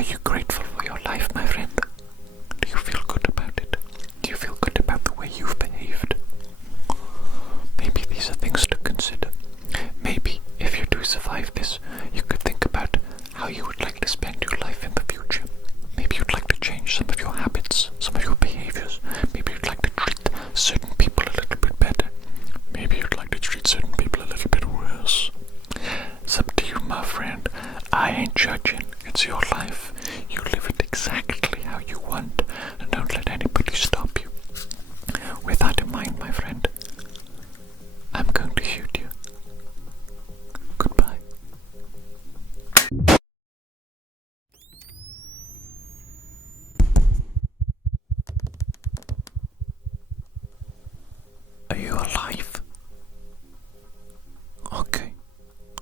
Are you grateful for your life, my friend? Do you feel good about it? Do you feel good about the way you've behaved? Maybe these are things to consider. Maybe if you do survive this, you could think about how you would like to spend your life in the future. Maybe you'd like to change some of your habits, some of your behaviors. Maybe you'd like to treat certain people a little bit better. Maybe you'd like to treat certain people a little bit worse. It's up to you, my friend. I ain't judging. It's your life. You live it exactly how you want, and don't let anybody stop you. With that in mind, my friend, I'm going to shoot you. Goodbye. Are you alive? Okay.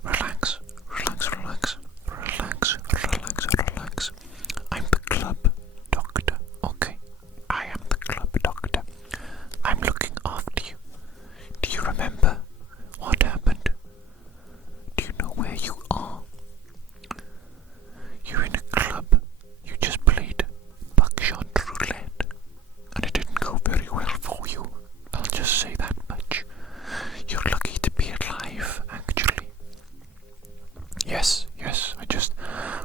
Relax, relax, relax, relax, relax, relax. I'm the club doctor, okay? I am the club doctor. I'm looking after you. Do you remember what happened? Do you know where you are? You're in a club. You just played buckshot roulette, and it didn't go very well for you. I'll just say that much. You're lucky to be alive, actually. Yes, I just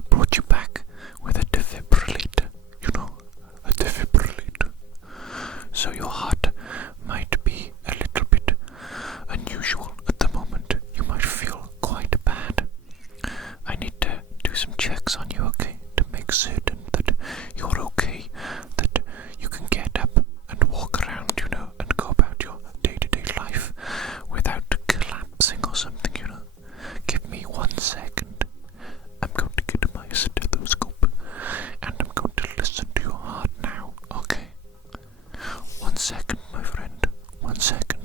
brought you back with a defibrillator. You know, a defibrillator. So your heart might be a little bit unusual at the moment. You might feel quite bad. I need to do some checks on you, okay? To make certain that you're okay, that you can get up and walk around, you know, and go about your day-to-day life without collapsing or something, you know. Give me 1 second. I'm going to get my stethoscope and I'm going to listen to your heart now, okay? 1 second, my friend. 1 second.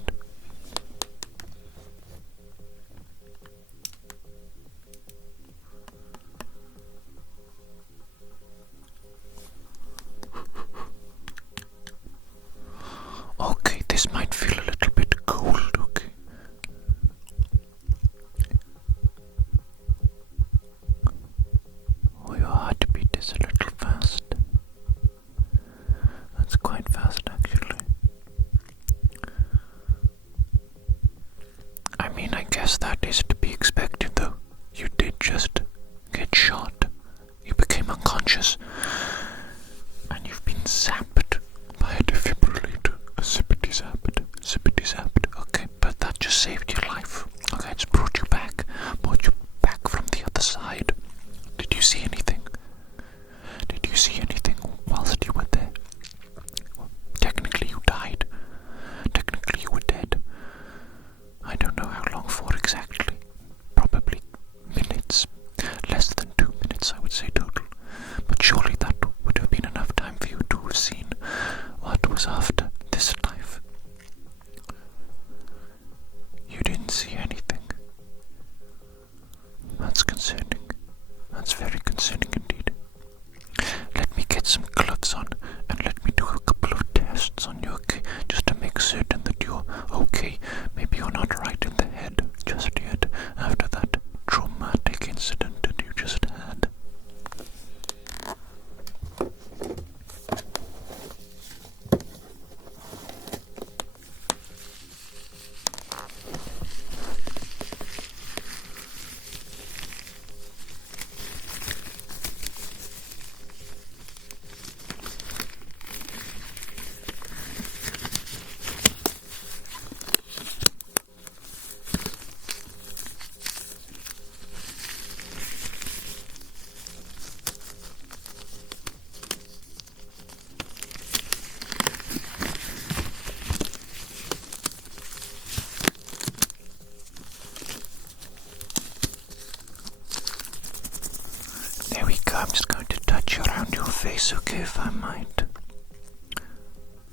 Okay, this might feel a little bit cold, okay? Oh, your heartbeat is a little fast. That's quite fast, actually. I mean, I guess that is to be expected, though. You did just get shot. You became unconscious. And you've been zapped by a defibrillator. A zippity zapped. Zippity zapped. Okay, but that just saved your life. Okay, it's brought you back from the other side. Did you see anything? Did you see anything whilst you were there? Well, technically you died. Technically you were dead. I don't know how long for exactly. Probably minutes. Less than 2 minutes, I would say, total. But surely that would have been enough time for you to have seen what was after this life. You didn't see anything. That's concerning. That's very concerning indeed. Let me get some gloves on and let me do a couple of tests on you, okay? Just to make certain that you're okay. Maybe you're not right in the head just yet after that traumatic incident that you just had. There we go. I'm just going to touch around your face, okay, if I might.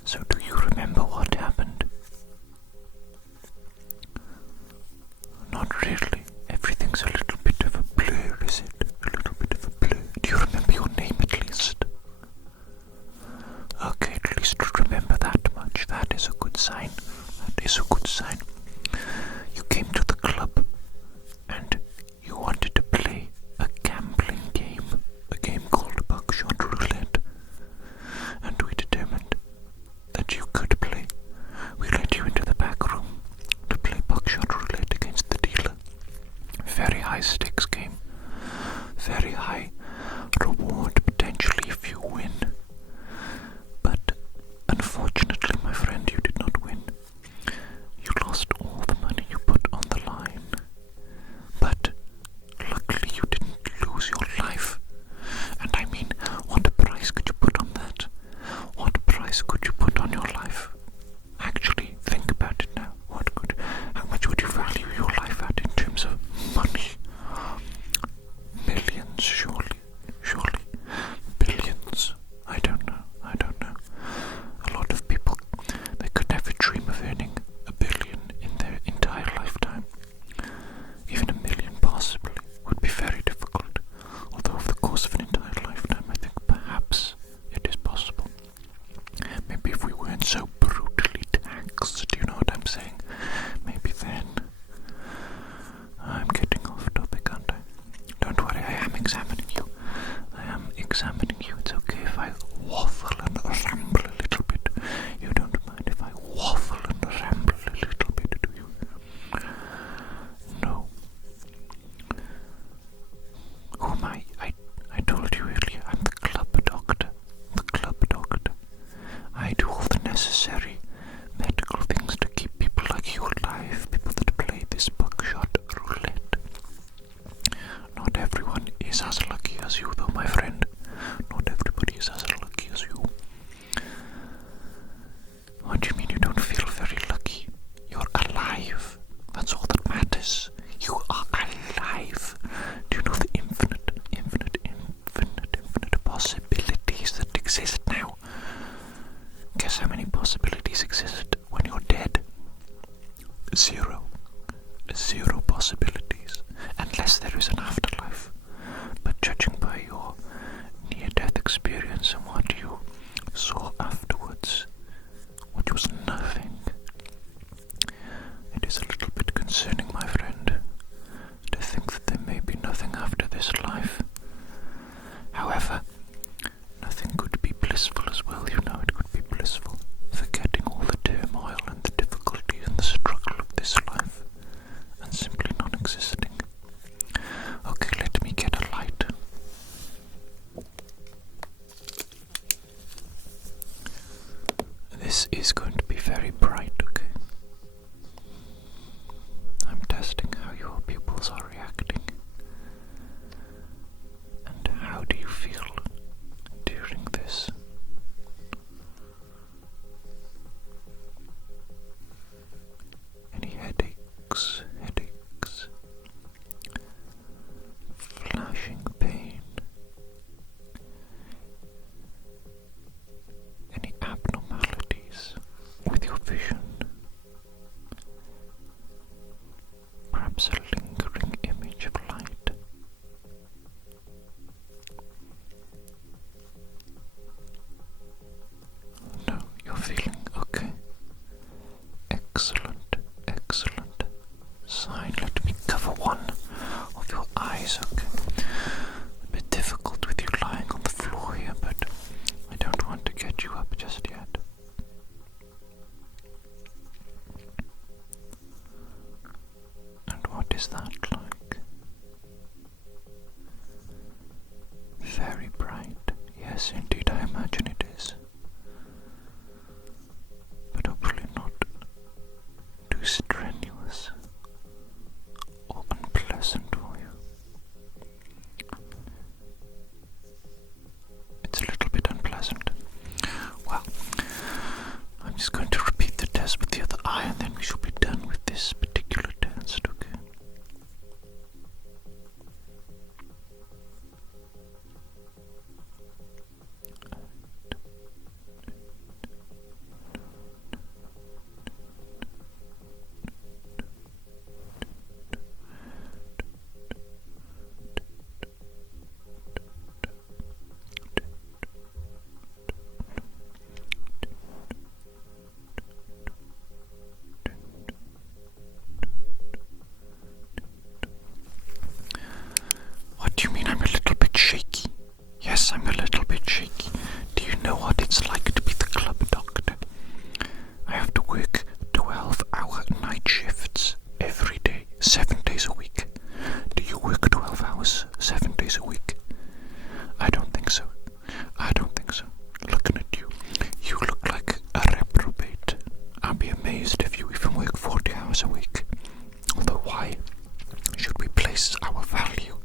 So do you remember what happened? Not really. Everything's a little bit of a blur, is it? A little bit of a blur. Do you remember your name at least? Okay, at least remember that much. That is a good sign. That is a good sign. You came to the club and you wanted to play a gambling game. A game called experience and what you saw afterwards, which was nothing. It is a little bit concerning, my friend, to think that there may be nothing after this life. However, nothing could be blissful as well, you know. It could be blissful, forgetting all the turmoil and the difficulty and the struggle of this life, and simply non-existing. Okay, let me get a light. This is going to be very bright, okay? I'm testing how your pupils are reacting. And how do you feel during this? Any headaches? Flashing pain? Any abnormalities with your vision? Perhaps a lingering image of light? No, you're feeling okay. Excellent. Sign. Let me cover one of your eyes, okay? A bit difficult with you lying on the floor here, but I don't want to get you up just yet. And what is that like? Very bright. Yes, indeed, I imagine it is. But hopefully not too strenuous or unpleasant for you. It's a little bit unpleasant. Well, I'm just going to repeat the test with the other eye, and then we shall be done with this particular test, okay? What do you mean I'm a little bit shaky? Yes, I'm a little bit shaky. Do you know what it's like to be the club doctor? I have to work 12-hour night shifts every day, 7 days a week. Do you work 12 hours, 7 days a week? I don't think so. Looking at you, you look like a reprobate. I'll be amazed if you even work 40 hours a week. Although why should we place our value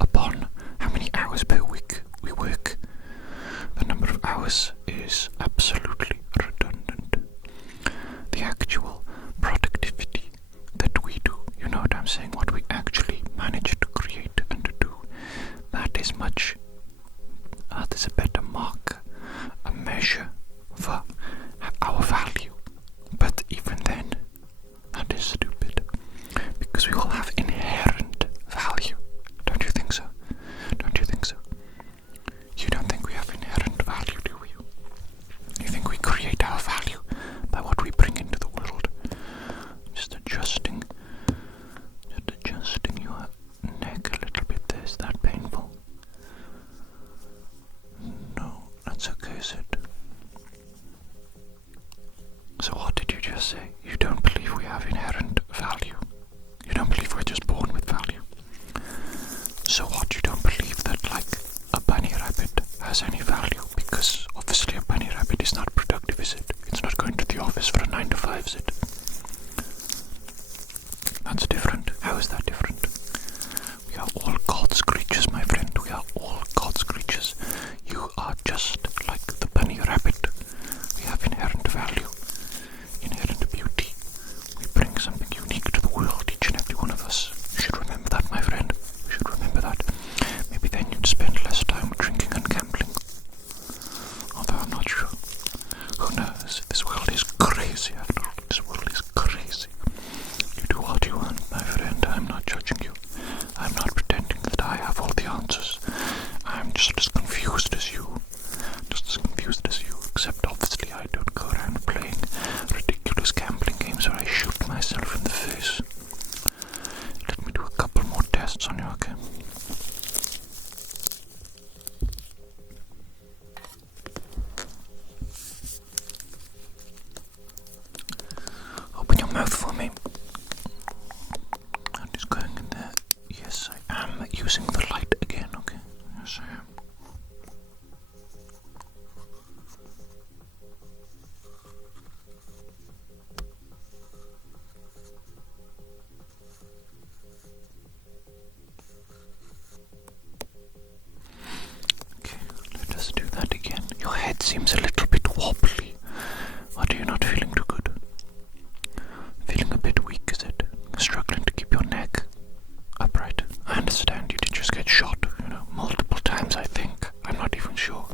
upon how many hours per week we work? The number of hours is absolutely redundant. The actual productivity that we do, you know what I'm saying, what we actually manage to create and to do, that is a better marker, a measure for our value. But even then, that is stupid, because we all have inherent value. Don't you think so? You don't think we have inherent value, do you? You think we create our value by what we bring into the world? Just adjusting your neck a little bit there. Is that painful? No, that's okay, is it? So what did you just say? You don't believe we have inherent value? You don't believe we're just born with value? So what, you don't believe that, like, a bunny rabbit has any value? Because obviously a bunny rabbit is not productive, is it? It's not going to the office for a 9 to 5, is it? That's different. How is that different? We are all God's creatures, my friend. We are all God's creatures. You are just like the bunny rabbit. We have inherent value, inherent beauty. We bring something unique to the world, each and every one of us. You should remember that, my friend. You should remember that. Maybe then you'd spend less time drinking and gambling. Although I'm not sure. Who knows? This world is crazy, after all. This world is crazy. You do what you want, my friend. I'm not judging you. I'm not pretending that I have all the answers. I'm just as confused as you. seems a little bit wobbly. What, are you not feeling too good? Feeling a bit weak, is it? Struggling to keep your neck upright? I understand, you did just get shot, multiple times, I think. I'm not even sure.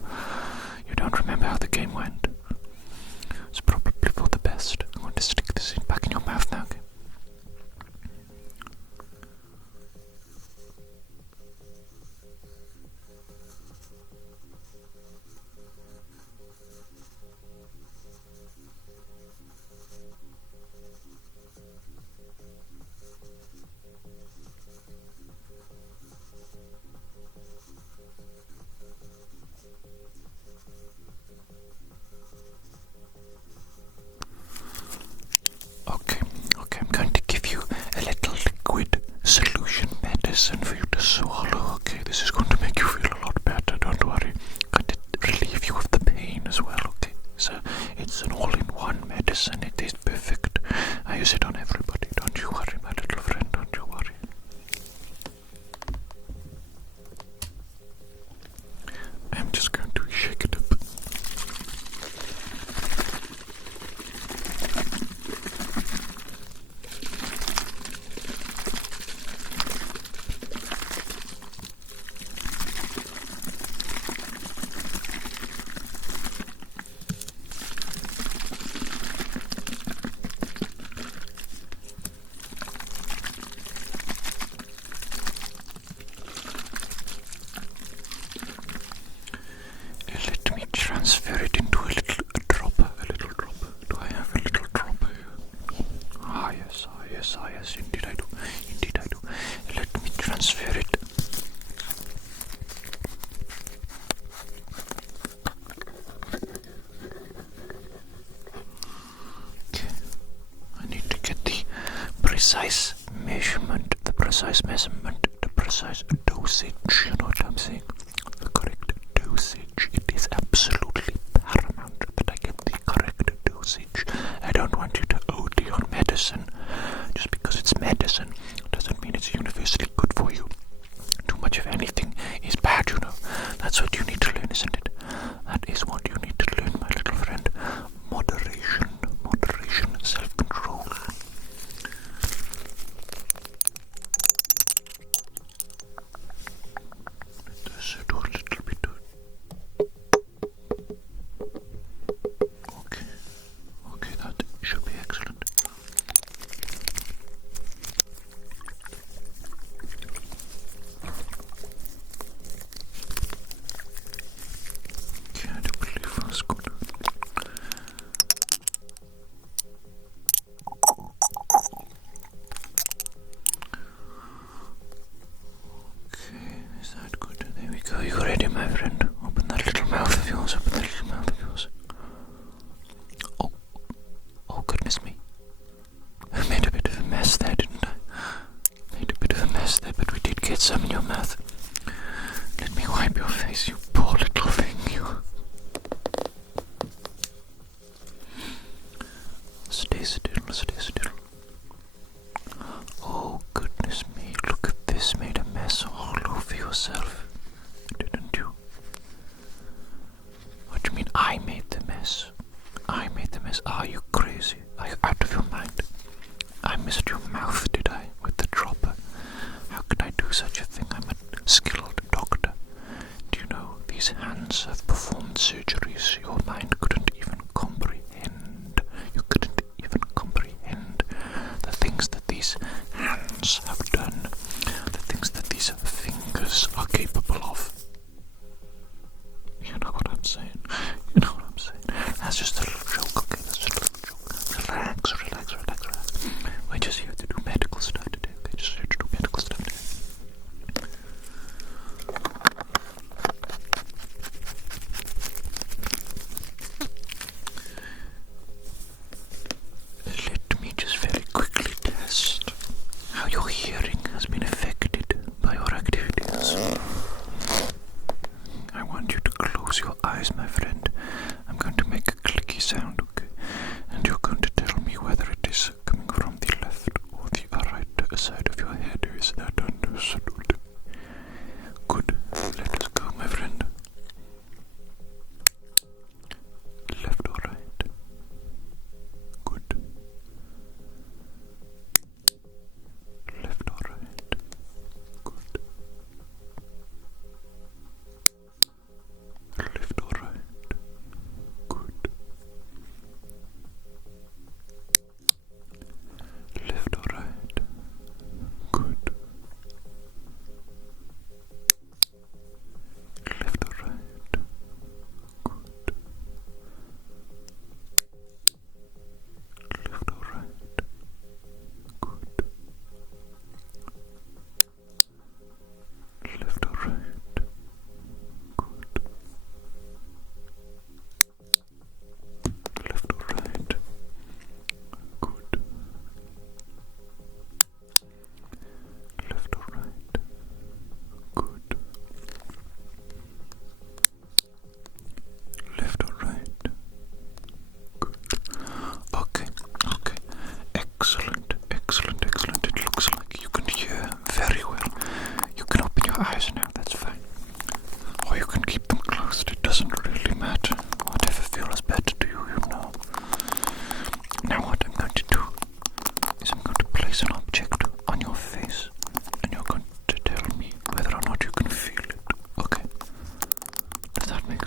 You don't remember how the game went. It's probably for the best. I'm going to stick this back in your mouth now, okay? Okay, I'm going to give you a little liquid solution medicine for you to swallow. Okay, this is going to make you feel a lot better, don't worry. I'm going to relieve you of the pain as well, okay? So it's an all-in-one medicine. It is perfect. I use it on everybody. Don't you worry, my little friend, don't you worry. I'm just going to shake it up. Let me transfer it into a little dropper. Do I have a little dropper here? Ah yes, indeed I do. Let me transfer it. Okay, I need to get the precise measurement, the precise dosage, you know what I'm saying? The correct dosage. It is absolutely paramount that I get the correct dosage. I don't want you to OD on medicine. Just because it's medicine doesn't mean it's universally good for you. Too much of anything is bad, That's what you need to learn, isn't it? That is what you need to learn, my little friend. Moderation, self-control. Let's do a little bit. Okay, that should be excellent. Okay, I do believe that's good. Okay, is that good? There we go. You ready, my friend? Open that little mouth of yours. Oh, goodness me. I made a bit of a mess there, didn't I? But we did get some in your mouth. Let me wipe your face, you poor little thing, you. Stay still. Oh, goodness me, look at this. Made a mess all over yourself, didn't you? What do you mean I made the mess? Are you crazy? Are you out of your mind? I missed your mouth, did I, with the dropper? How could I do such a thing? I'm a skilled doctor. Do you know, these hands have performed surgeries your mind couldn't even comprehend. You couldn't even comprehend the things that these hands have done, the things that these fingers are capable of. You know what I'm saying? That's just a little joke, okay? Relax. We're just here to do medical stuff today, okay? Let me just very quickly test how your hearing has been affected by your activities. I want you to close your eyes, my friend. I'm going to make a clicky sound, okay? And you're going to tell me whether it is coming from the left or the right side of your head. Is that understood? Good. Let us go, my friend.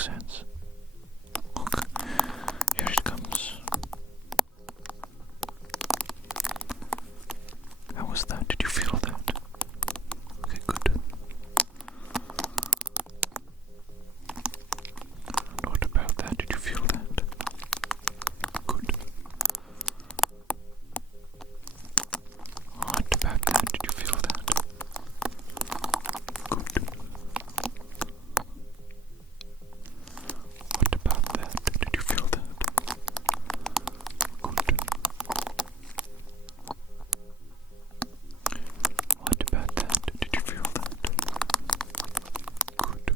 sense. Okay, here it comes. How was that? Did you feel that? Okay, good. And what about that? Did you feel that? Good. What about that? Did you feel that? Good. What about that? Did you feel that? Good. What about that? Did you feel that? Good.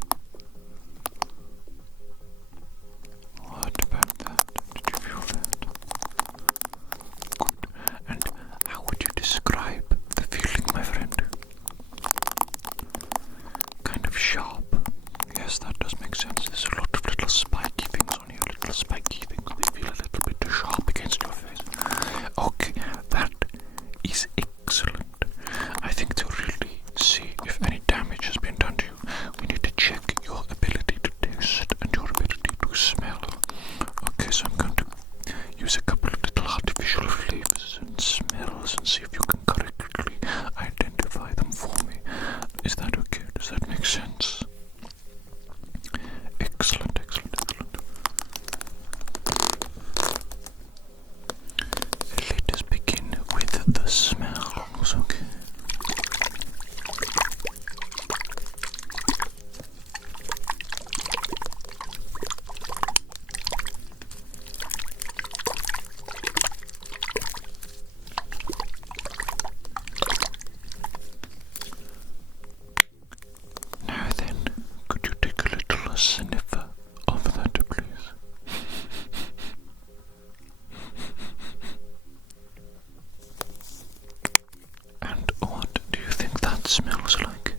What about that? Did you feel that? Good. And how would you describe the feeling, my friend? Kind of sharp. Yes, that does make sense. There's a lot of little spiky things on here. Little spiky things. They feel a little bit too sharp against your face. Okay, that is excellent. I think to really see if any damage has been done to you, we need to check your ability to taste and your ability to smell. Okay, so I'm going to use a couple of little artificial flavors and smells and see if you can correctly identify them for me. Is that okay? Does that make sense? Excellent, excellent, excellent. Let us begin with the smells, okay? Now then, could you take a little sniffer of that, please? And what do you think that smells like?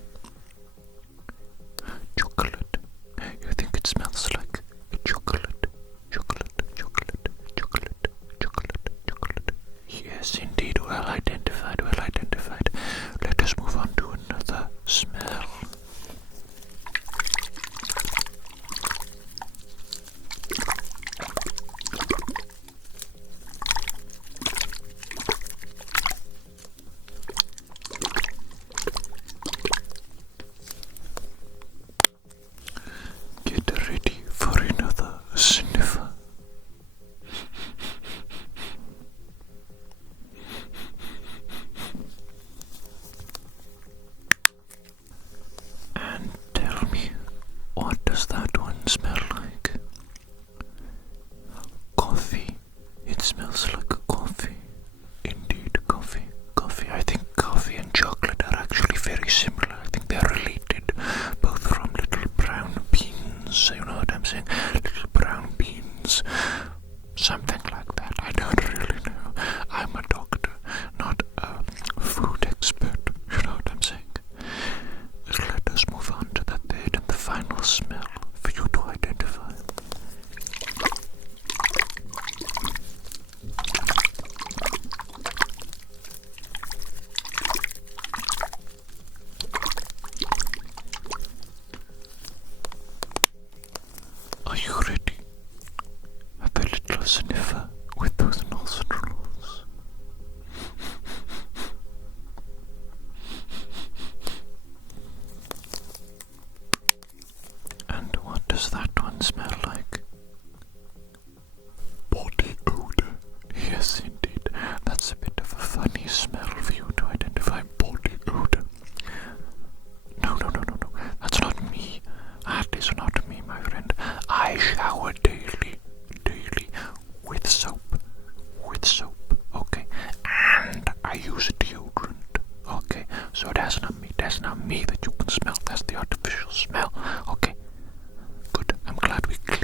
Chocolate. You think it smells like chocolate? Chocolate, chocolate, chocolate, chocolate, chocolate. Yes, indeed, well identified, well identified. Let us move on to another smell. Get ready for another sniffer. And tell me, what does that one smell like? Coffee. It smells like coffee. Indeed, coffee. Coffee. I think coffee and chocolate are actually very similar. I think they're related, both from little brown beans. You know what I'm saying? Little brown beans. Something like that. I don't really know. I'm a doctor, not a food expert. You know what I'm saying? Let us move on to the third and the final smell for you to identify. Are you ready? Have a little sniffer with those nostrils. And what does that one smell like? Body odor. Yes, indeed. That's a bit of a funny smell for you to identify body odor. No. That's not me. That is not me, my friend. I shower daily with soap. Okay? And I use deodorant. Okay? So that's not me. That's not me that you can smell. That's the artificial smell. Okay? Good. I'm glad we cleared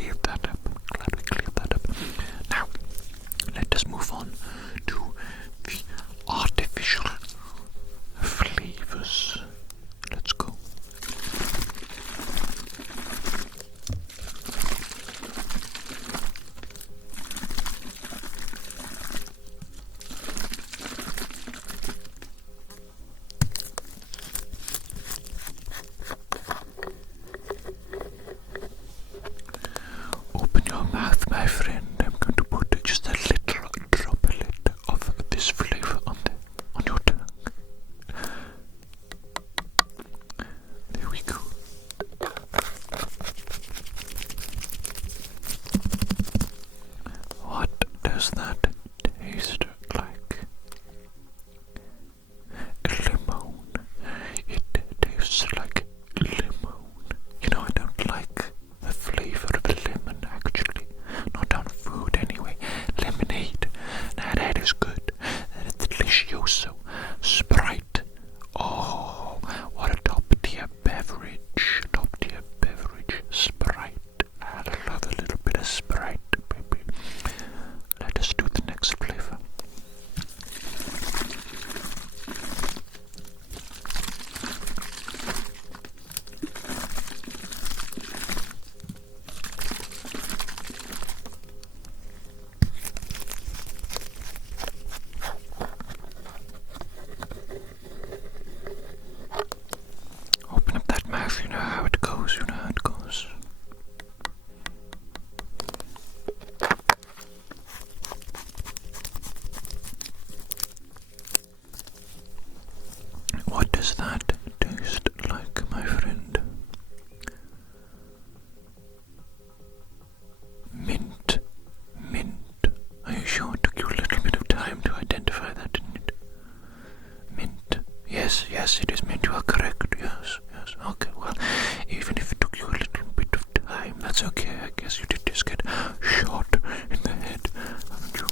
that's okay. I guess you did just get shot in the head, haven't you?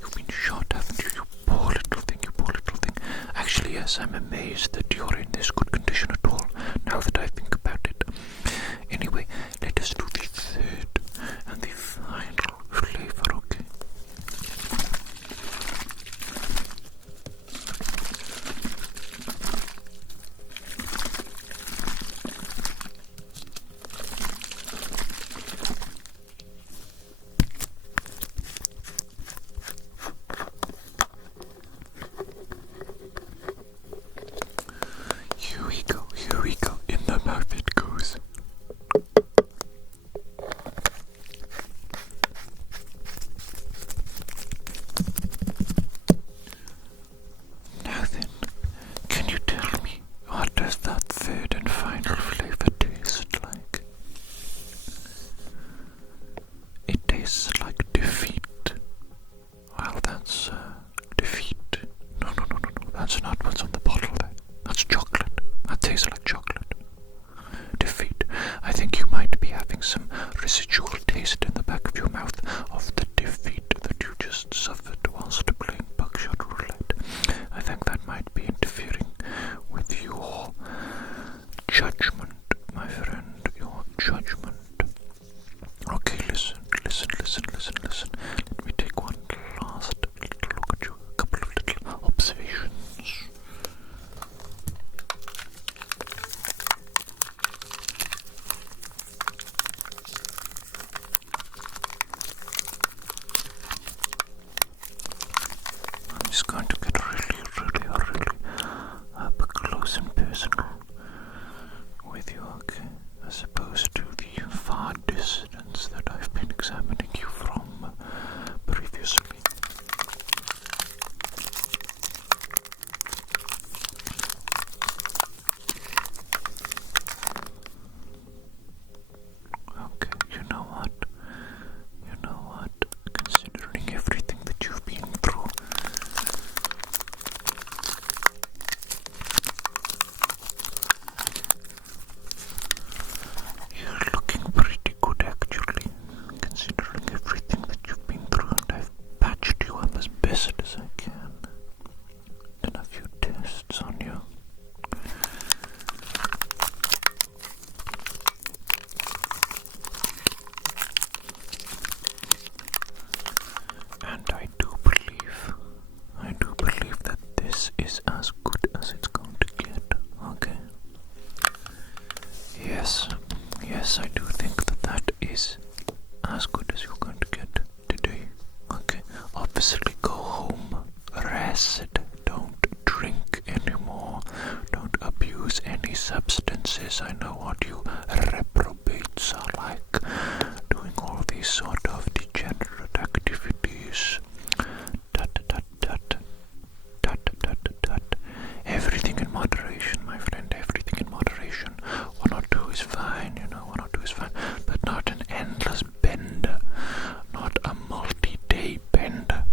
You've been shot, haven't you? You poor little thing, you poor little thing. Actually, yes, I'm amazed that you're in this good condition at all, now that I think about it. Anyway, let us do the third and the final flavor, okay? Here we go, in the mouth it goes. Now then, can you tell me, what does that third and final flavor taste like? It tastes like defeat. Well, that's defeat. No, that's not what's on the bottle there. That's chocolate. That tastes like chocolate. Defeat. I think you might be having some residual taste in the back of your mouth of the defeat that you just suffered whilst playing buckshot roulette. I think that might be interfering with your judgment, my friend. Your judgment. Okay, listen. Let me take one last little look at you. A couple of little observations. I'm just going to get really up close and personal with you, okay? As opposed to the far distance that I've been examining you from previously. Okay, you know what? Considering everything that you've been through, you're looking pretty good actually, considering everything that you've been through, and I've patched you up as best as I can. Done a few tests on you. And I do believe that this is as good as it's going to get, okay? Yes, I do think that is as good as you're going to get today, okay? Obviously go home, rest, don't drink anymore, don't abuse any substances. I know what you reprobates are like, doing all these sort of degenerate activities. Everything in moderation, my friend, everything in moderation. 1 or 2 is fine, 1 or 2 is fine, but not an endless bender, not a multi-day bender.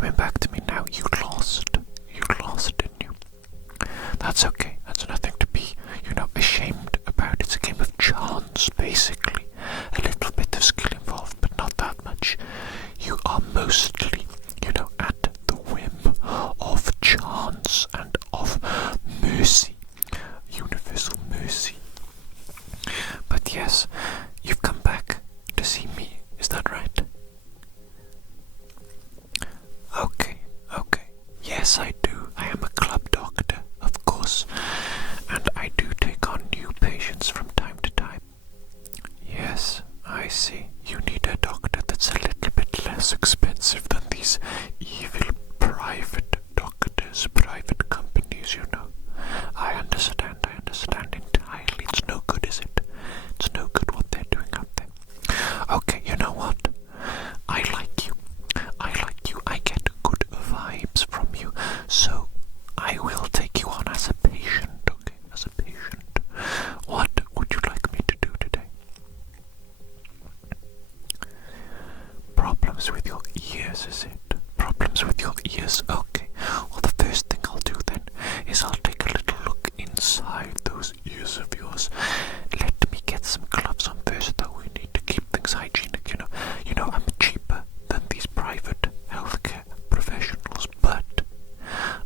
coming back to me now. You lost, didn't you? That's okay. That's nothing to be, ashamed about. It's a game of chance, basically. A little bit of skill involved, but not that much. You are mostly, at the whim of chance and of mercy. Universal mercy. But yes, you've come back to see me. Is that right? Okay. Yes, I do. I am a club doctor, of course, and I do take on new patients from time to time. Yes, I see. You need a doctor that's a little bit less expensive than these evil private doctors, private companies, I understand entirely. It's no good, is it? It's no good what they're doing out there. Okay, you know what? I like you. I get good vibes from you. So I will take you on as a patient, okay? As a patient. What would you like me to do today? Problems with your ears, is it? Problems with your ears? Okay. Well, the first thing I'll do then is I'll take a little look inside those ears of yours. Let me get some gloves on first, though. We need to keep things hygienic, I'm cheaper than these private healthcare professionals, but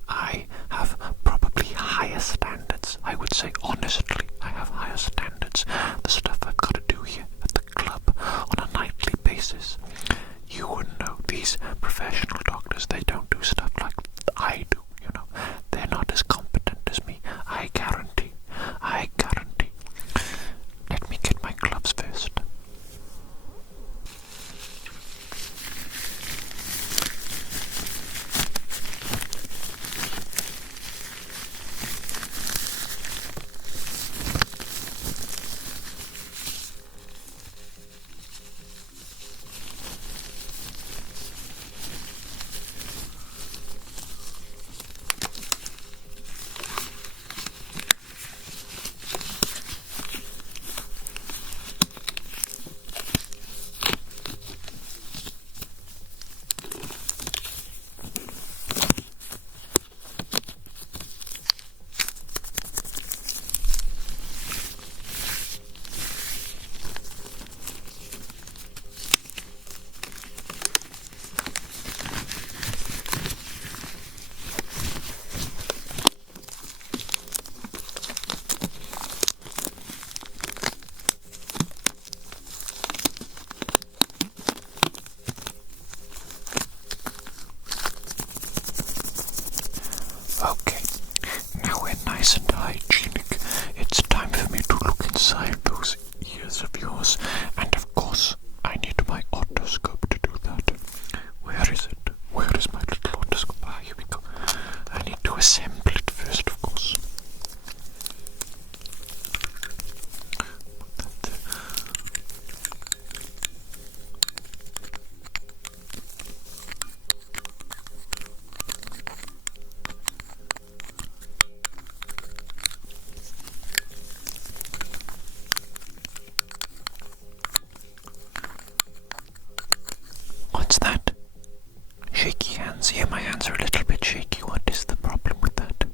I have probably higher standards. I would say, honestly, I have higher standards. The stuff I've got to do here at the club on a nightly basis. You wouldn't know. These professional doctors, they don't do stuff like I do, They're not as competent as me. I guarantee. Let me get my gloves first. Okay, now we're nice and hygienic. It's time for me to look inside those ears of yours, and of course, I need my otoscope to do that. Where is it? Where is my little otoscope? Ah, here we go. I need to assemble it first, of course. Put that there. What's that? Shaky hands. Yeah, my hands are a little bit shaky. What is the problem with that?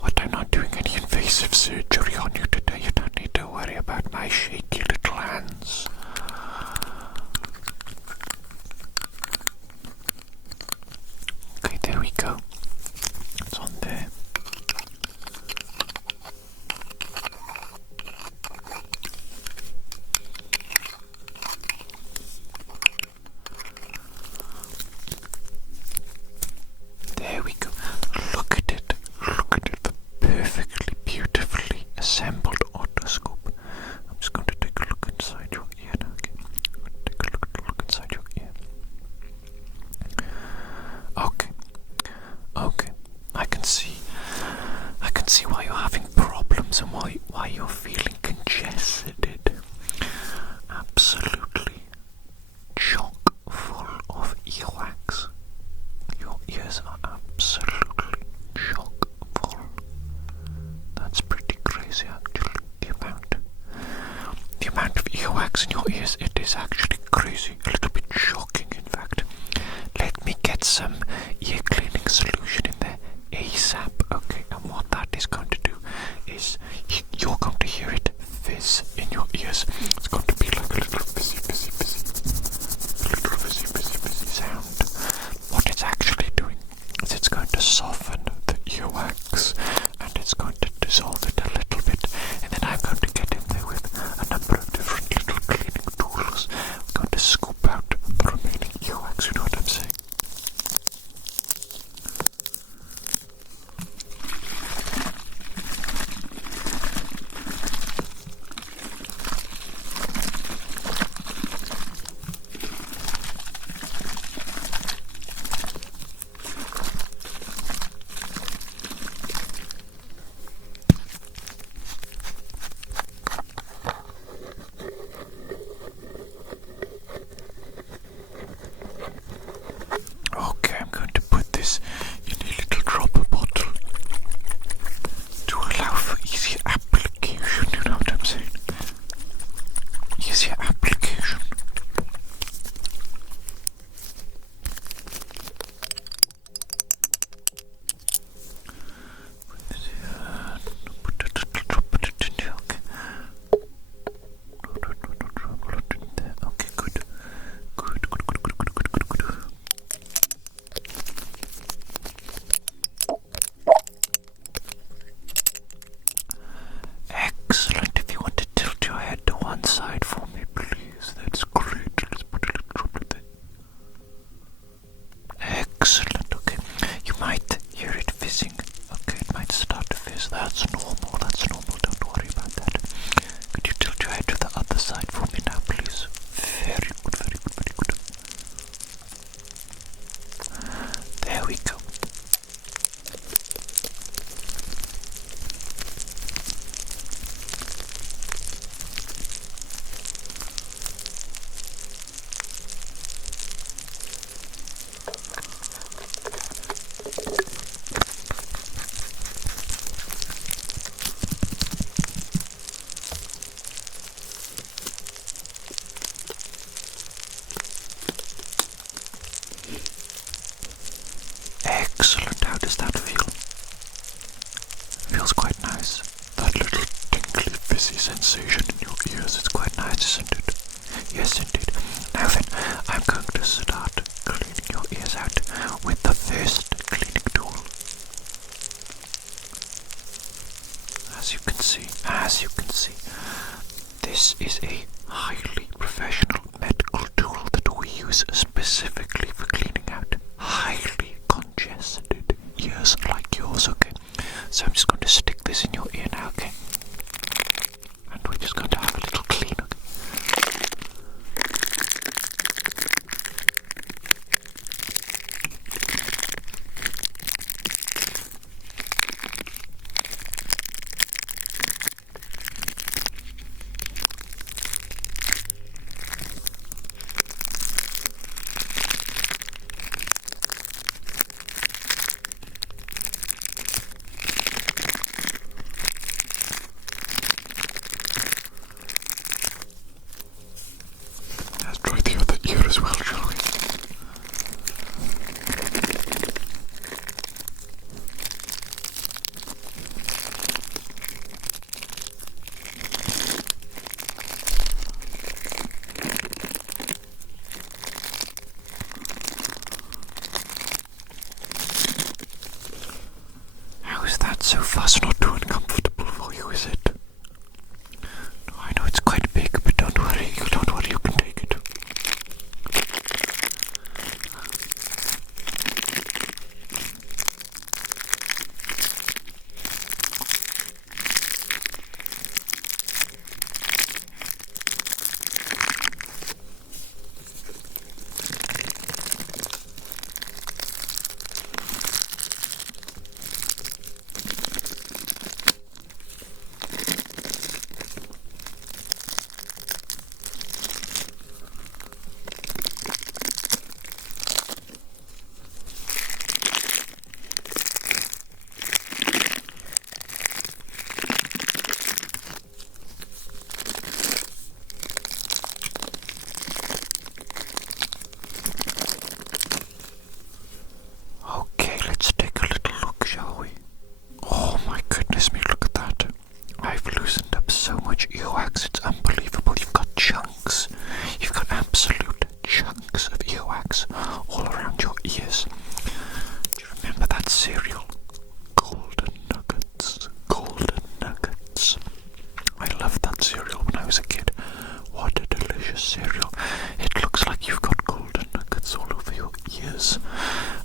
What, I'm not doing any invasive surgery on you today. You don't need to worry about my shaky little hands. Okay, there we go. It's on there. There we go. Look at it. The perfectly, beautifully assembled otoscope. I'm just going to take a look inside your ear now. Okay. I'm going to take a look inside your ear. Okay. I can see some ear cleaning solution in there ASAP. Okay, and what that is going to do is you're going to hear it fizz in your ears. It's going to be like a little fizzy sound. What it's actually doing is it's going to soften the earwax and it's going to dissolve it a little bit, and then I'm going to get in there with a number of different little cleaning tools. I'm going to scoop out the remaining earwax, you know what I'm saying? Okay, I'm going to put this in a little dropper bottle to allow for easier application, you know what I'm saying? Easier application. Put this here, put a little drop of it in there, okay. Okay, good. Good. Excellent. If you want to tilt your head to one side for me, please. That's great. Let's put a little droplet there. Excellent. Okay. You might hear it fizzing. Okay, it might start to fizz. That's normal. Don't worry about that. Could you tilt your head to the other side for me now, please? Very good. There we go. Excellent. How does that feel? Feels quite nice. That little tingly fizzy sensation in your ears, it's quite nice, isn't it? Yes, indeed. Now then, I'm going to start cleaning your ears out with the first cleaning tool. As you can see, this is a highly professional medical tool that we use specifically for cleaning out highly congested ears like yours, okay? So I'm just going to stick this in your ear now, okay? And we're just going to have a little clean, okay? Let's try the other ear as well, shall we? How is that so fast? Not too uncomfortable for you, is it? No, I know it's quite big, but don't worry, you can take it. ears.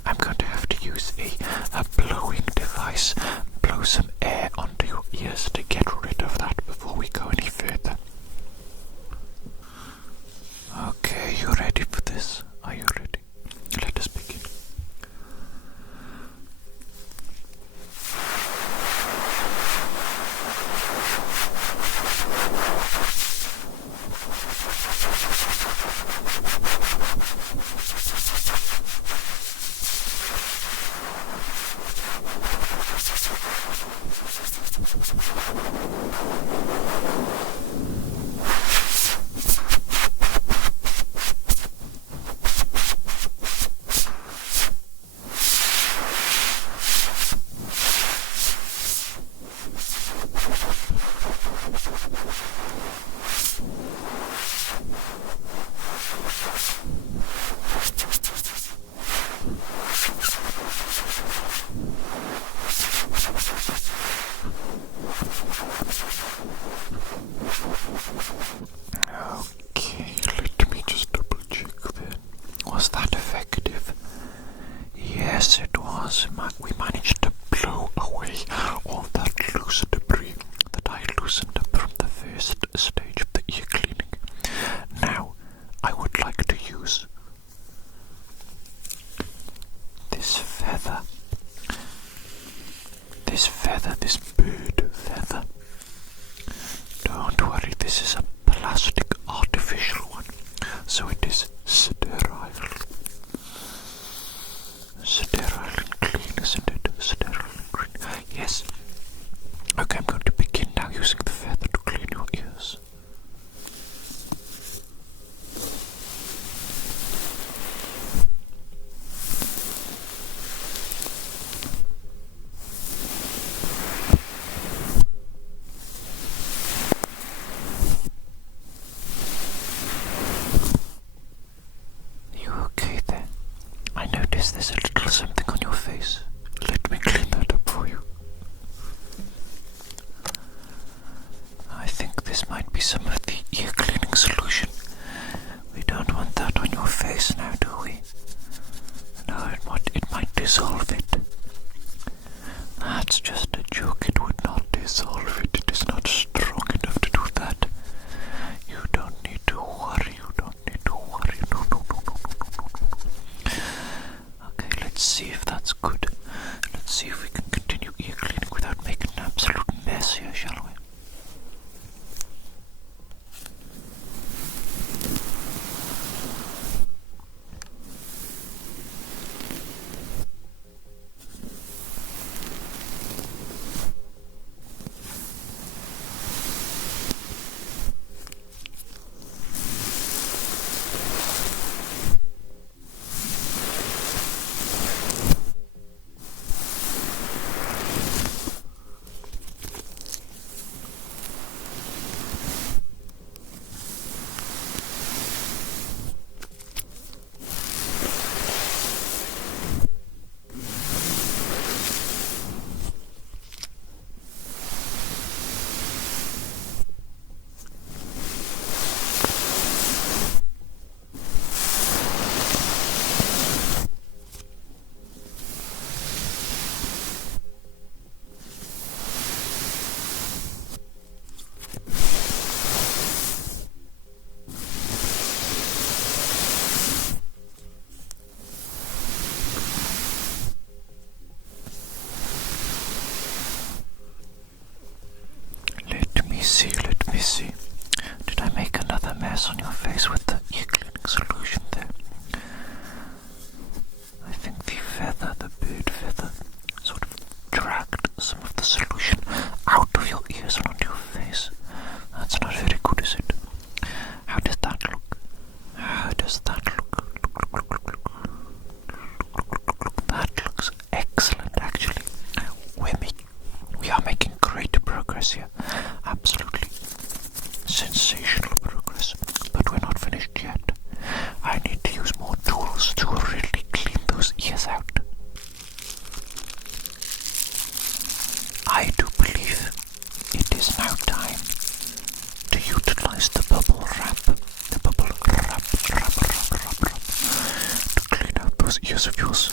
I'm going to have to use a blowing device, blow some air onto your ears to get rid of that before we go any further. Okay, you ready for this? Are you ready? Let us begin. Okay, let me just double check then. Was that effective? Yes, it was. We managed to blow away all that loose debris that I loosened up from the first stage of the ear cleaning. Now, I would like to use this feather. This bird feather. Don't worry, this is a plastic artificial one, so it is sterile. Sterile and clean, isn't it? Sterile and clean. Yes. Okay, I'm going to begin now using the feather to clean your ears. There's a little something on your face. Let me clean that up for you. I think this might be some of the ear cleaning solution. We don't want that on your face now, do we? No, it might dissolve it. That's just a joke. It would not dissolve it. It is not strong enough to do that. You don't need to worry. Let's see if that's good. Let's see if we can continue ear cleaning without making an absolute mess here, shall we? videos of yours.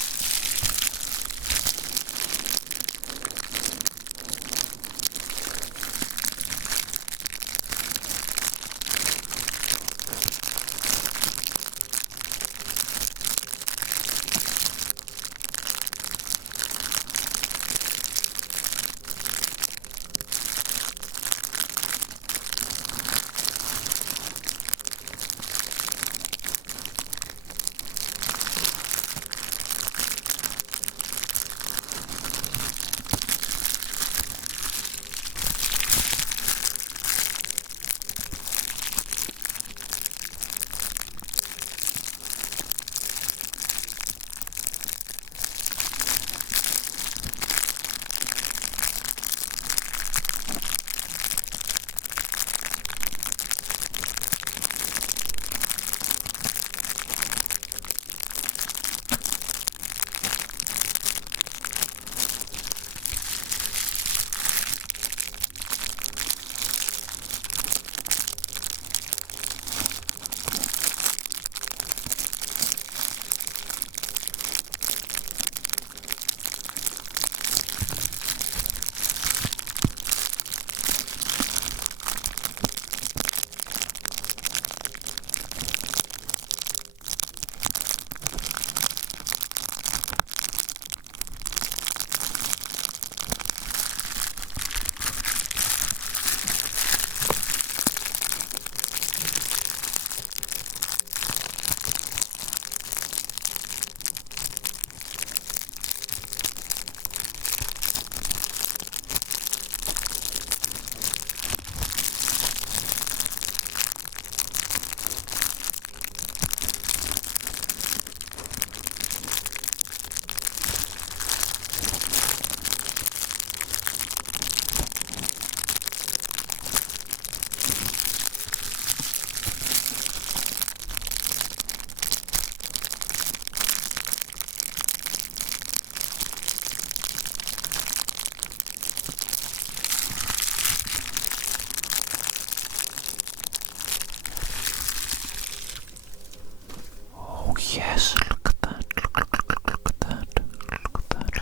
Yes, look at that, look at that, look at that,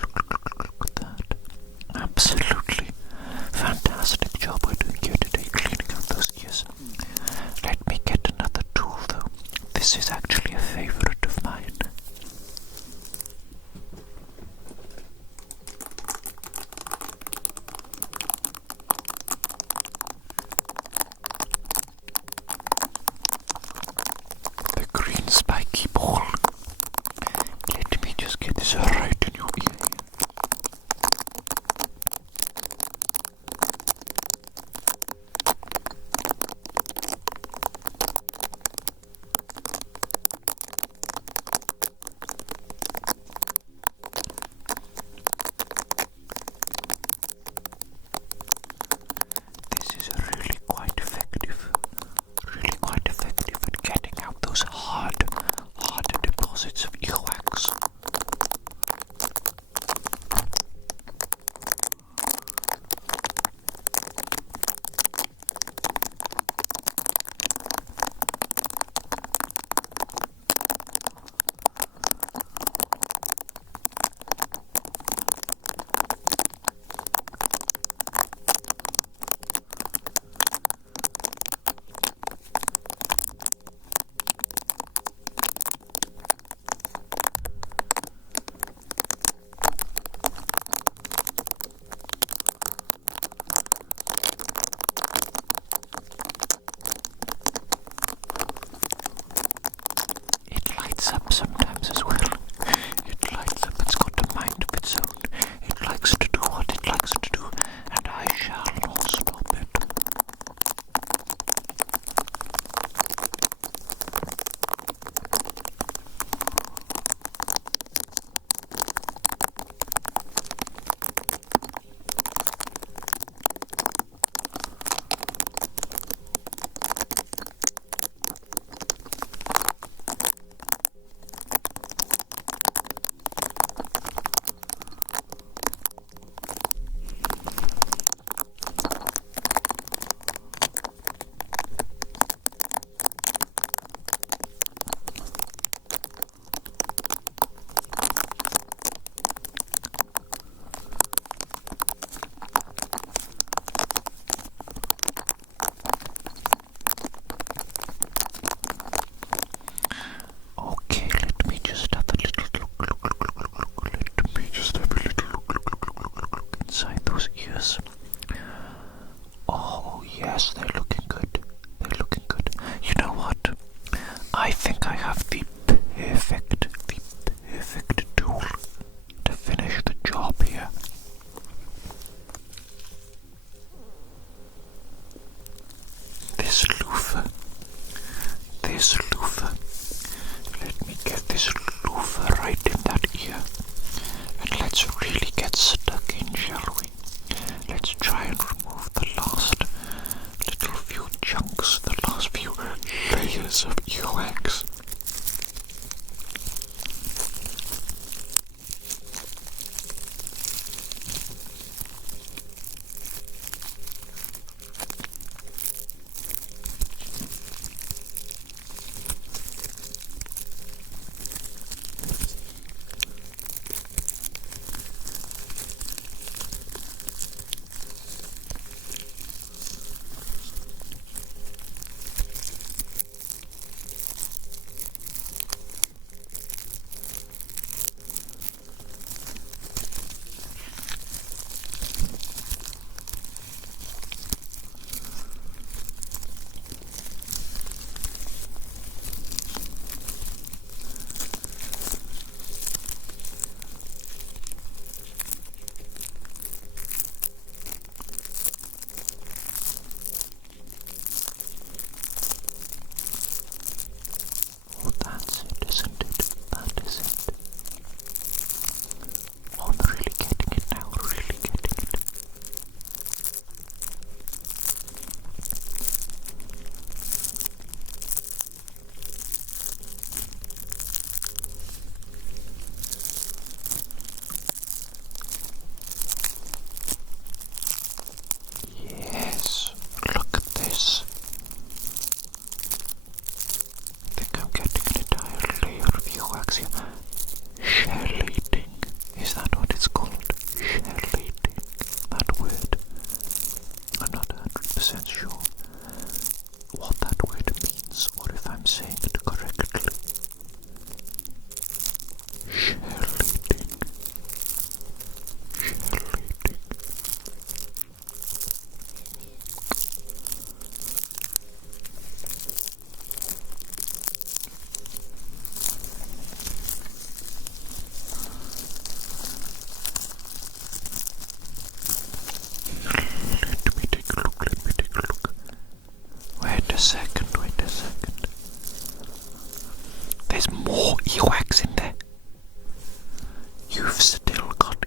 look at that. Absolutely fantastic job we're doing here today, cleaning out those ears. Let me get another tool though. This is actually a favorite of mine. The green spiky ball. Let me just get this right in your ear. This is really quite effective at getting out those hard deposits of earwax.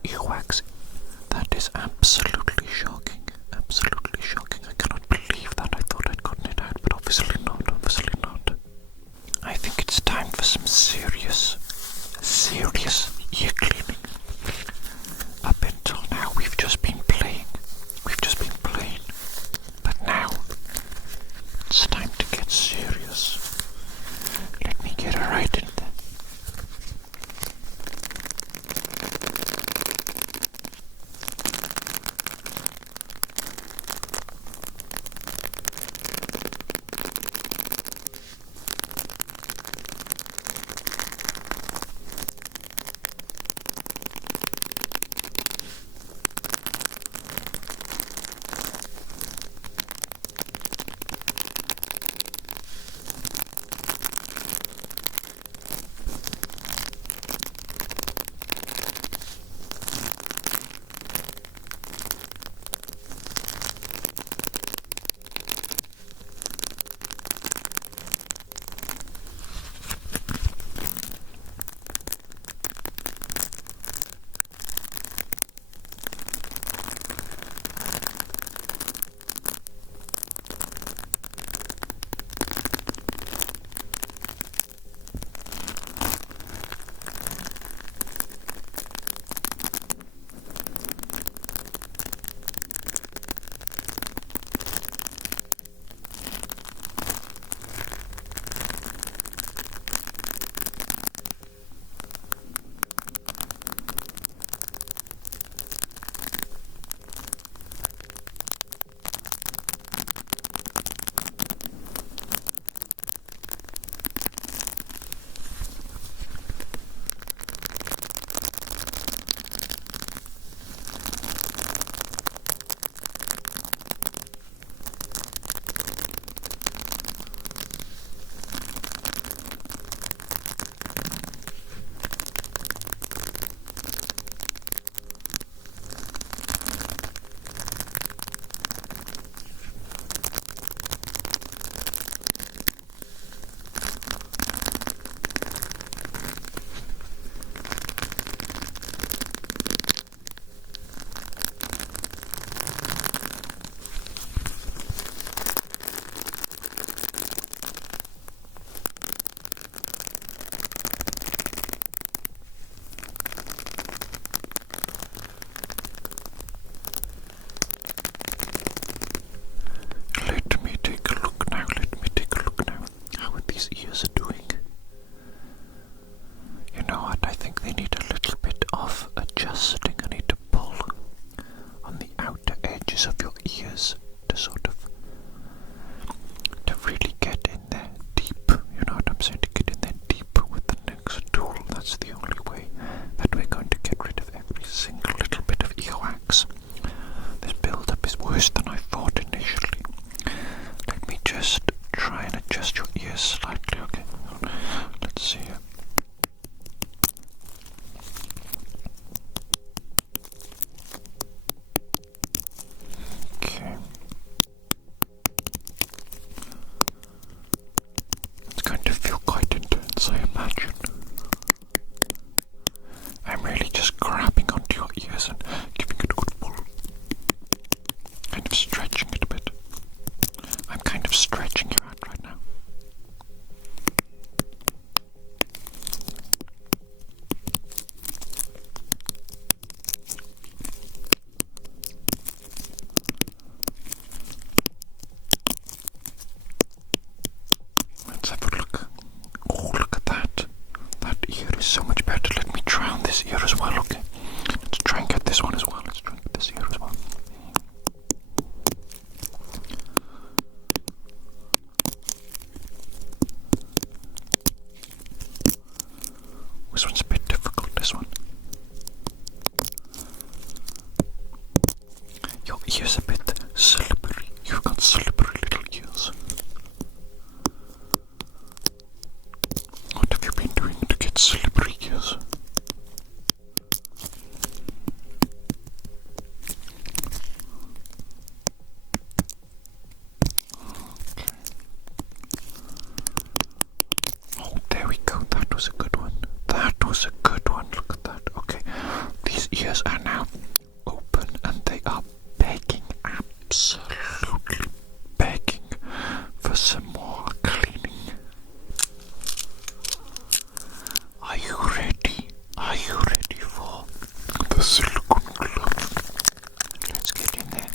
earwax. That is absolutely shocking. Absolutely shocking. I cannot believe that. I thought I'd gotten it out, but obviously not. Obviously not. I think it's time for some serious ear cleaning. Up until now, we've just been playing. But now, it's time to get serious. Let me get right in there. the silicone glove. Let's get in there.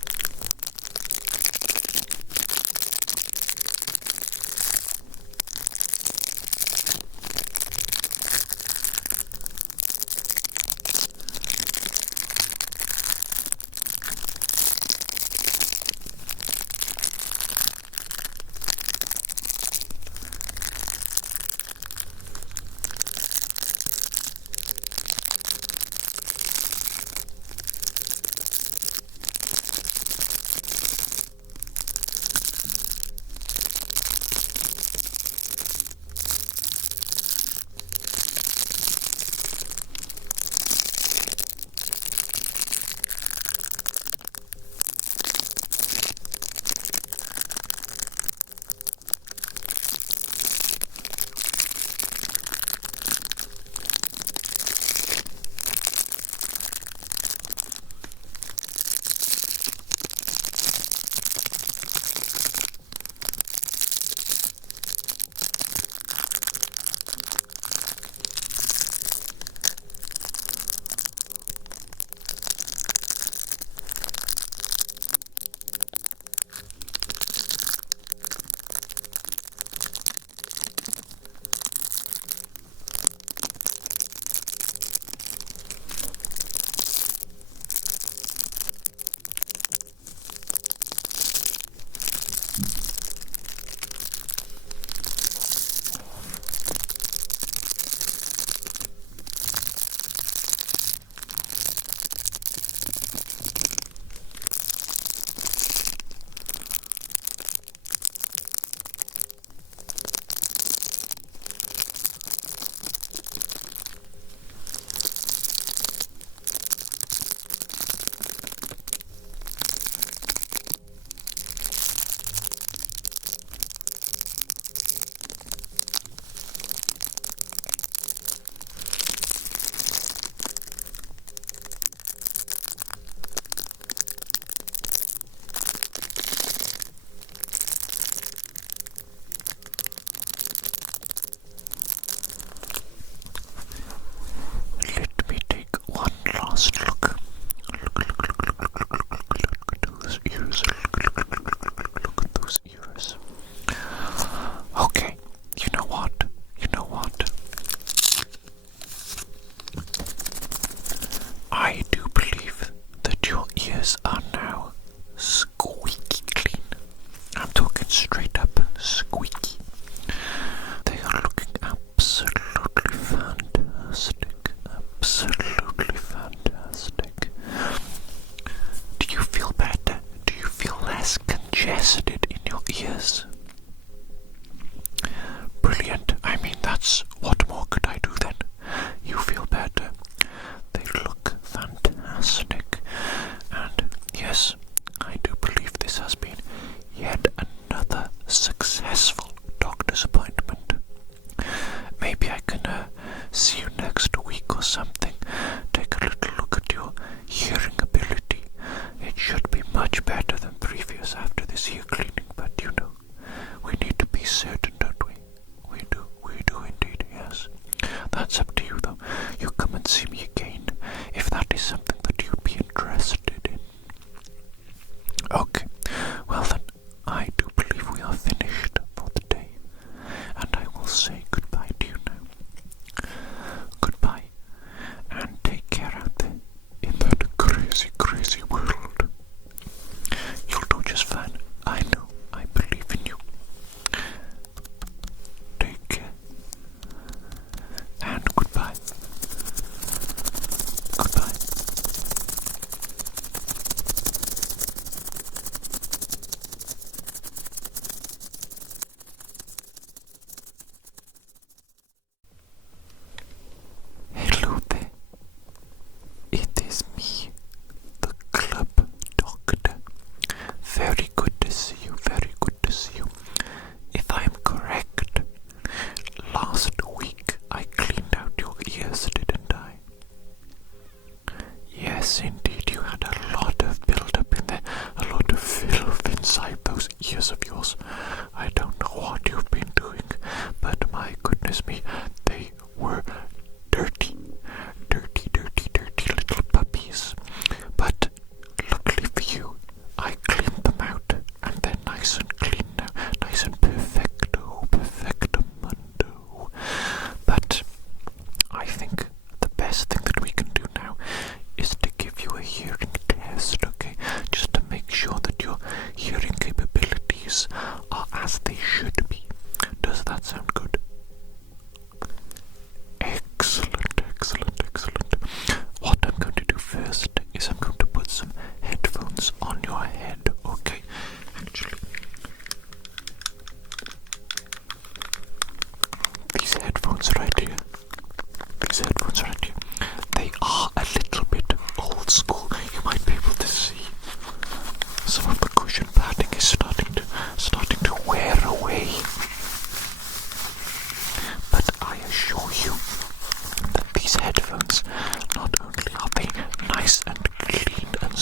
Dirty little puppy.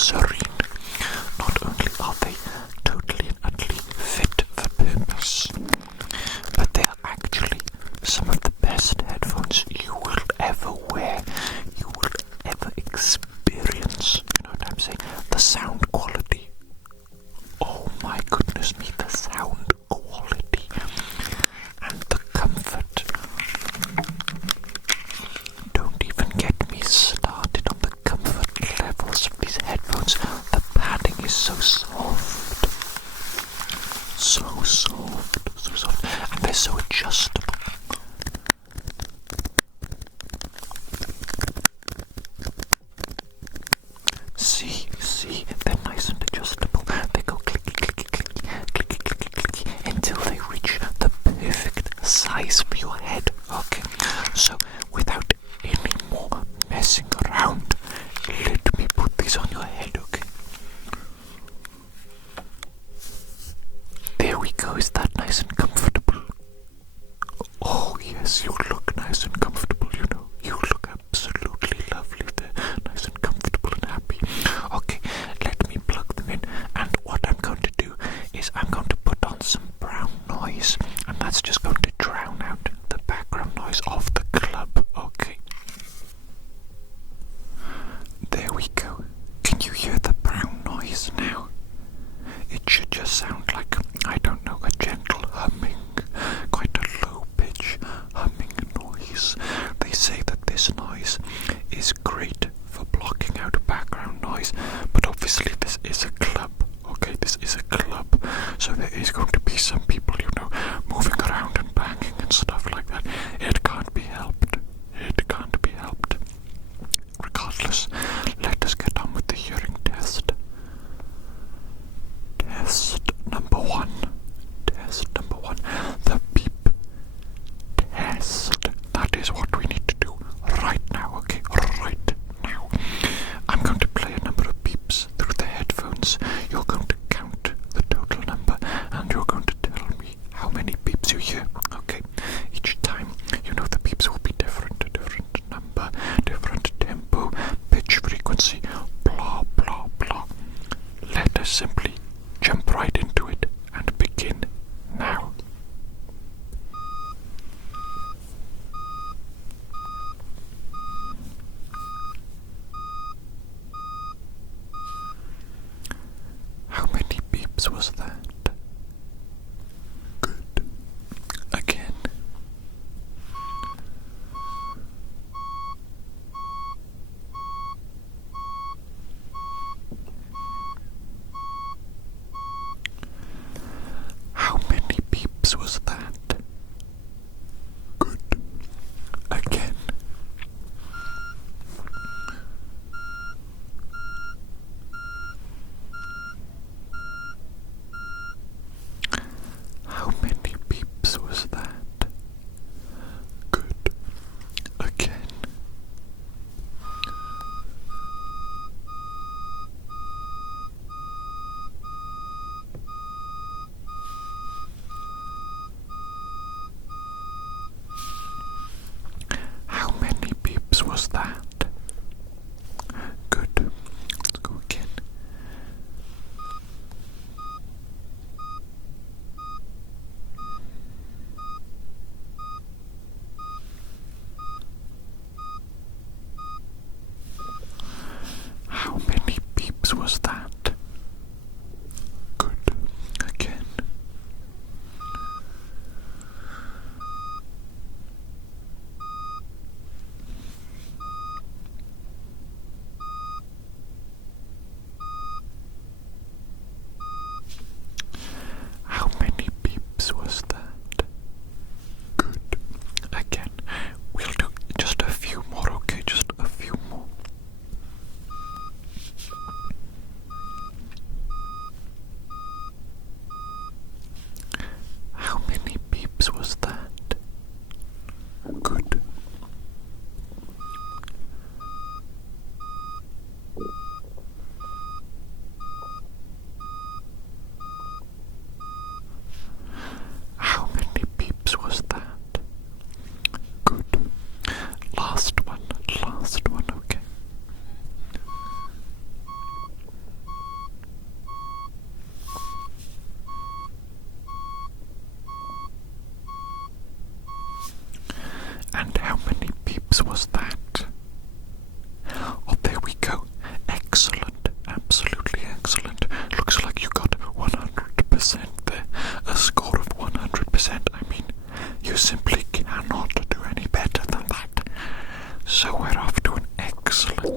serene. Not only are they totally and utterly fit for purpose, but they are actually some of the best headphones you will ever wear, you will ever experience. You know what I'm saying? The sound quality. Oh my goodness me, the sound quality and the comfort. Don't even get me started on the comfort levels of these headphones. The padding is so soft. So soft, so soft. And they're so adjustable. See, they're nice and adjustable. They go clicky, clicky, clicky, clicky, clicky, clicky, until they reach the perfect size for your head. Okay, so without any more messing around, let me put these on your head, okay? There we go, is that nice and comfortable? Oh yes, you look nice and comfortable, you know. You look absolutely lovely there, nice and comfortable and happy. Okay, let me plug them in, and what I'm going to do is I'm going to put on some brown noise, and that's just going to drown out the background noise of the club, okay? There we go. Can you hear the brown noise now? It should just sound like, I don't know, a gentle humming, quite a low pitch humming noise. They say that this noise is great for blocking out background noise, but obviously this is a club, okay? This is a club, so there is going to be some people, you know, moving around and banging and stuff like that. It can't be helped. It can't be helped. Regardless, let us get on with the hearing test. Test number one. The beep test. That is what we need to do right now, okay? Right now. I'm going to play a number of beeps through the headphones. You're going to count the total number, and you're going to tell me how many beeps you hear, okay? Each time, you know, the beeps will be different number, different tempo, pitch, frequency, blah, blah, blah. Let us simply jump right into it and begin now. How many beeps was that? Good. Again.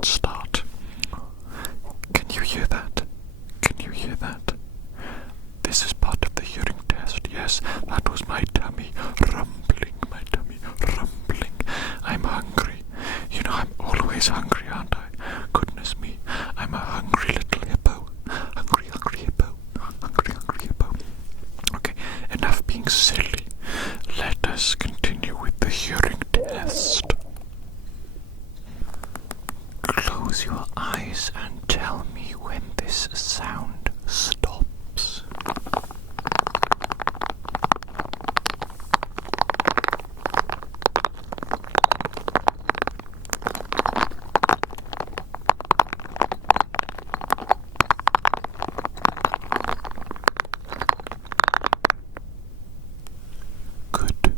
doesn't start. Can you hear that? Can you hear that? This is part of the hearing test. Yes, that was my tummy rumbling, my tummy rumbling. I'm hungry. You know I'm always hungry, aren't I? Goodness me, I'm a hungry little hippo. Hungry, hungry hippo. Hungry, hungry hippo. Okay, enough being silly. Let us continue with the hearing test. Close your eyes and tell me when this sound stops. Good.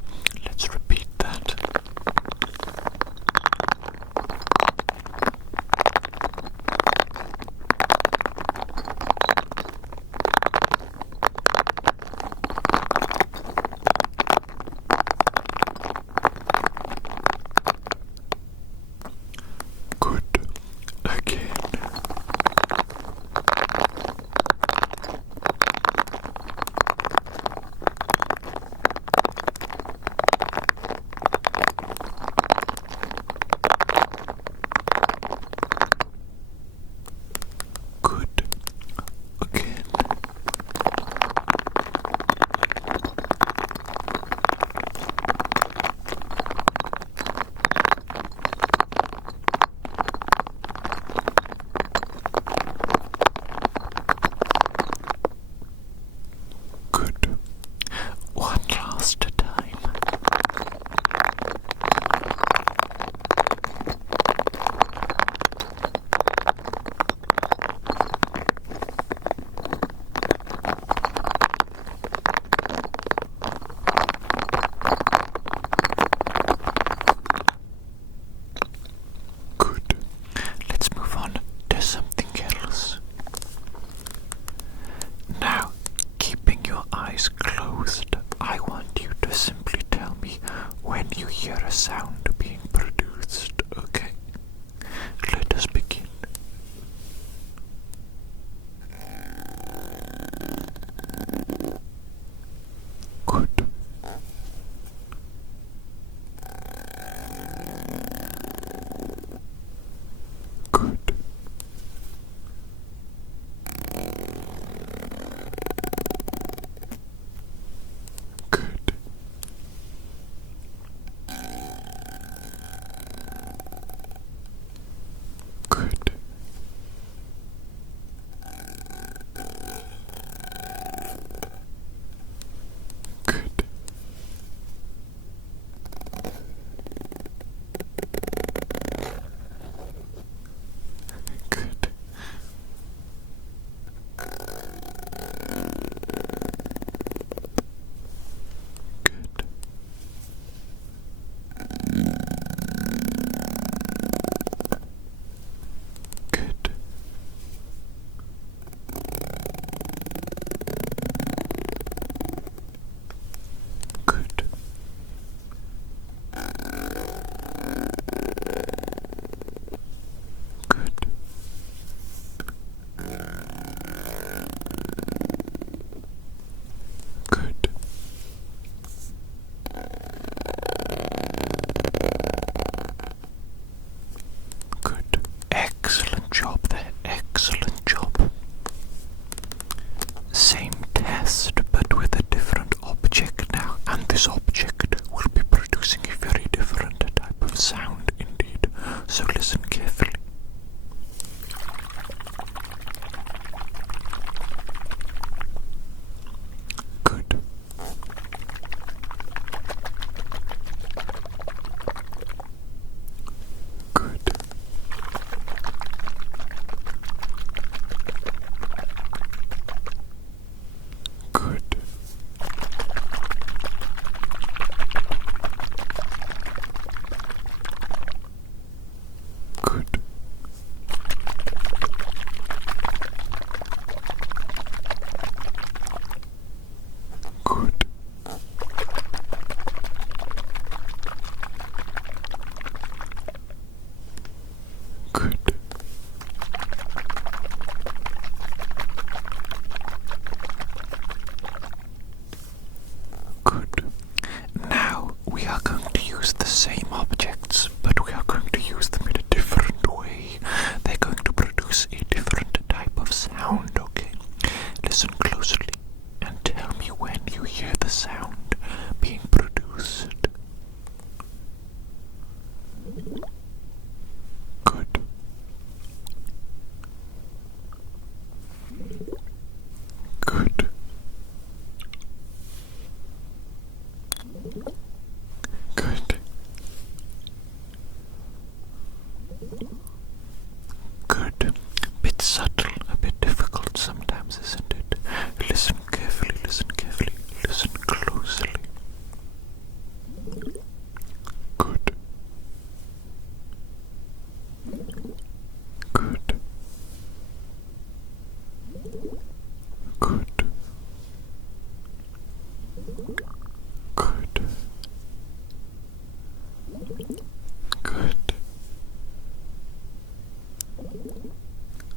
Let's repeat that. produce a different type of sound, okay? Listen closely and tell me when you hear the sound being produced. Good. Good. Good. Good. Bit subtle, a bit difficult sometimes, isn't it? Listen carefully, listen closely. Good. Good. Good. Good. Good.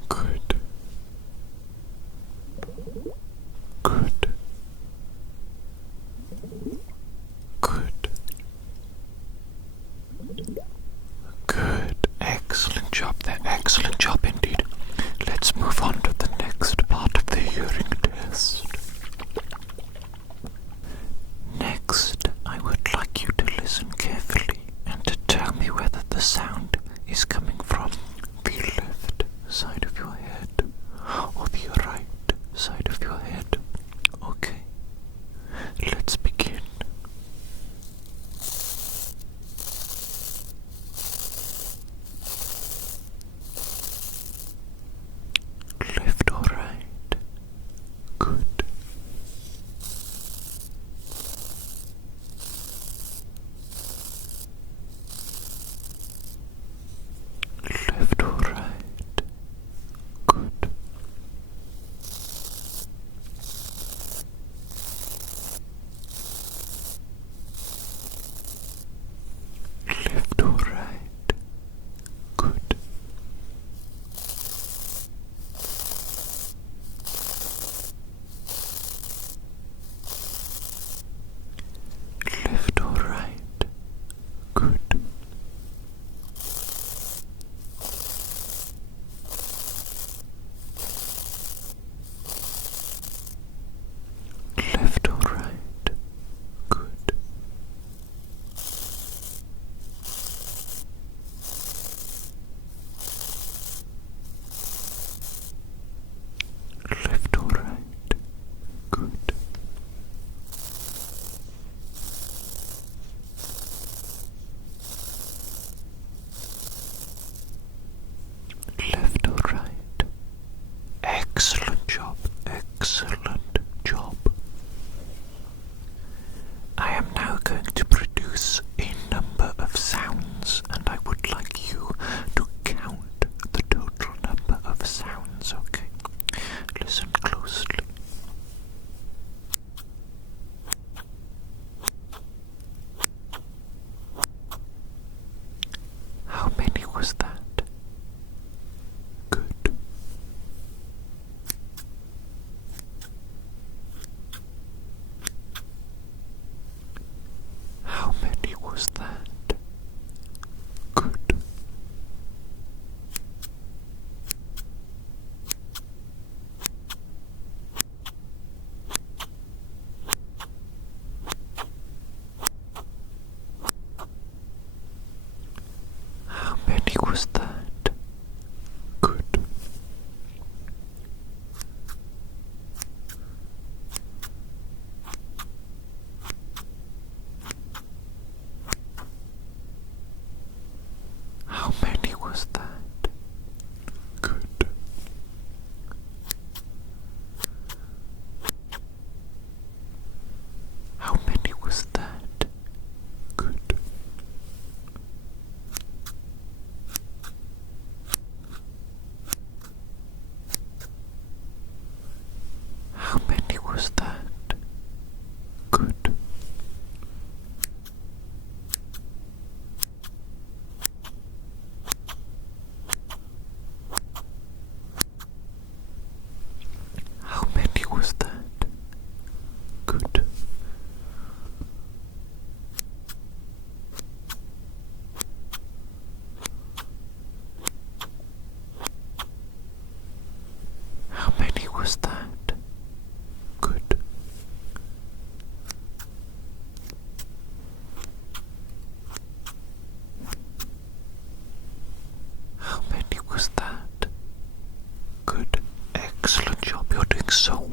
Good. Good. Good. Good. Excellent job there. Excellent job indeed. Let's move on to the next part of the hearing test. Next, I would like you to listen carefully and to tell me whether the sound is coming from the left side of your head or the right side of your head. Okay, let's begin. Left or right? Good. Left or right?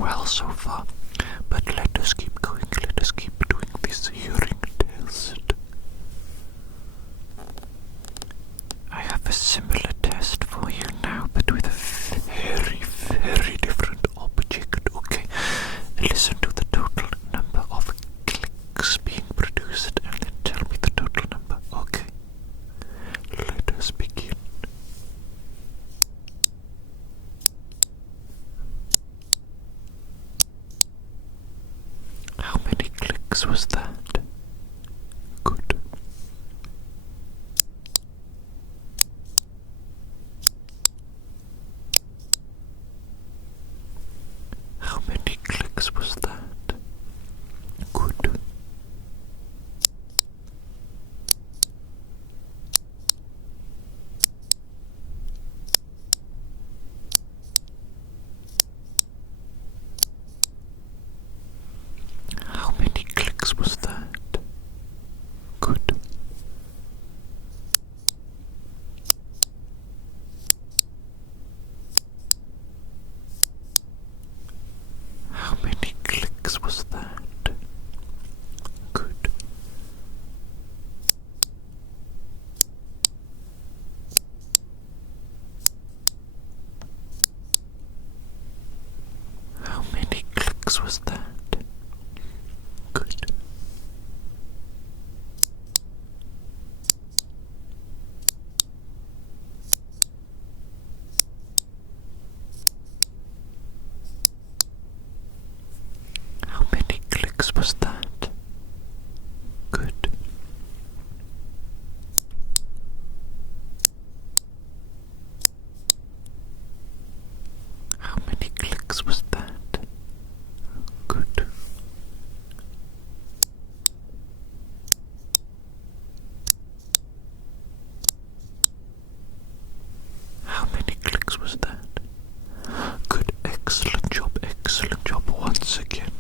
well so far, but let us keep going. Let us keep doing this hearing test. I have a similar test for you now, but with a very, very different object. Okay, listen to the total number of clicks being produced and then tell me the total number. Okay, let us begin. How many clicks was that? Good. How many clicks was that? Good. How many clicks was that? Good. How many clicks was that? Good. How many clicks was that? Good. How many clicks was that? Good. How many clicks was that? Good. How many clicks was that? Good. Excellent job once again.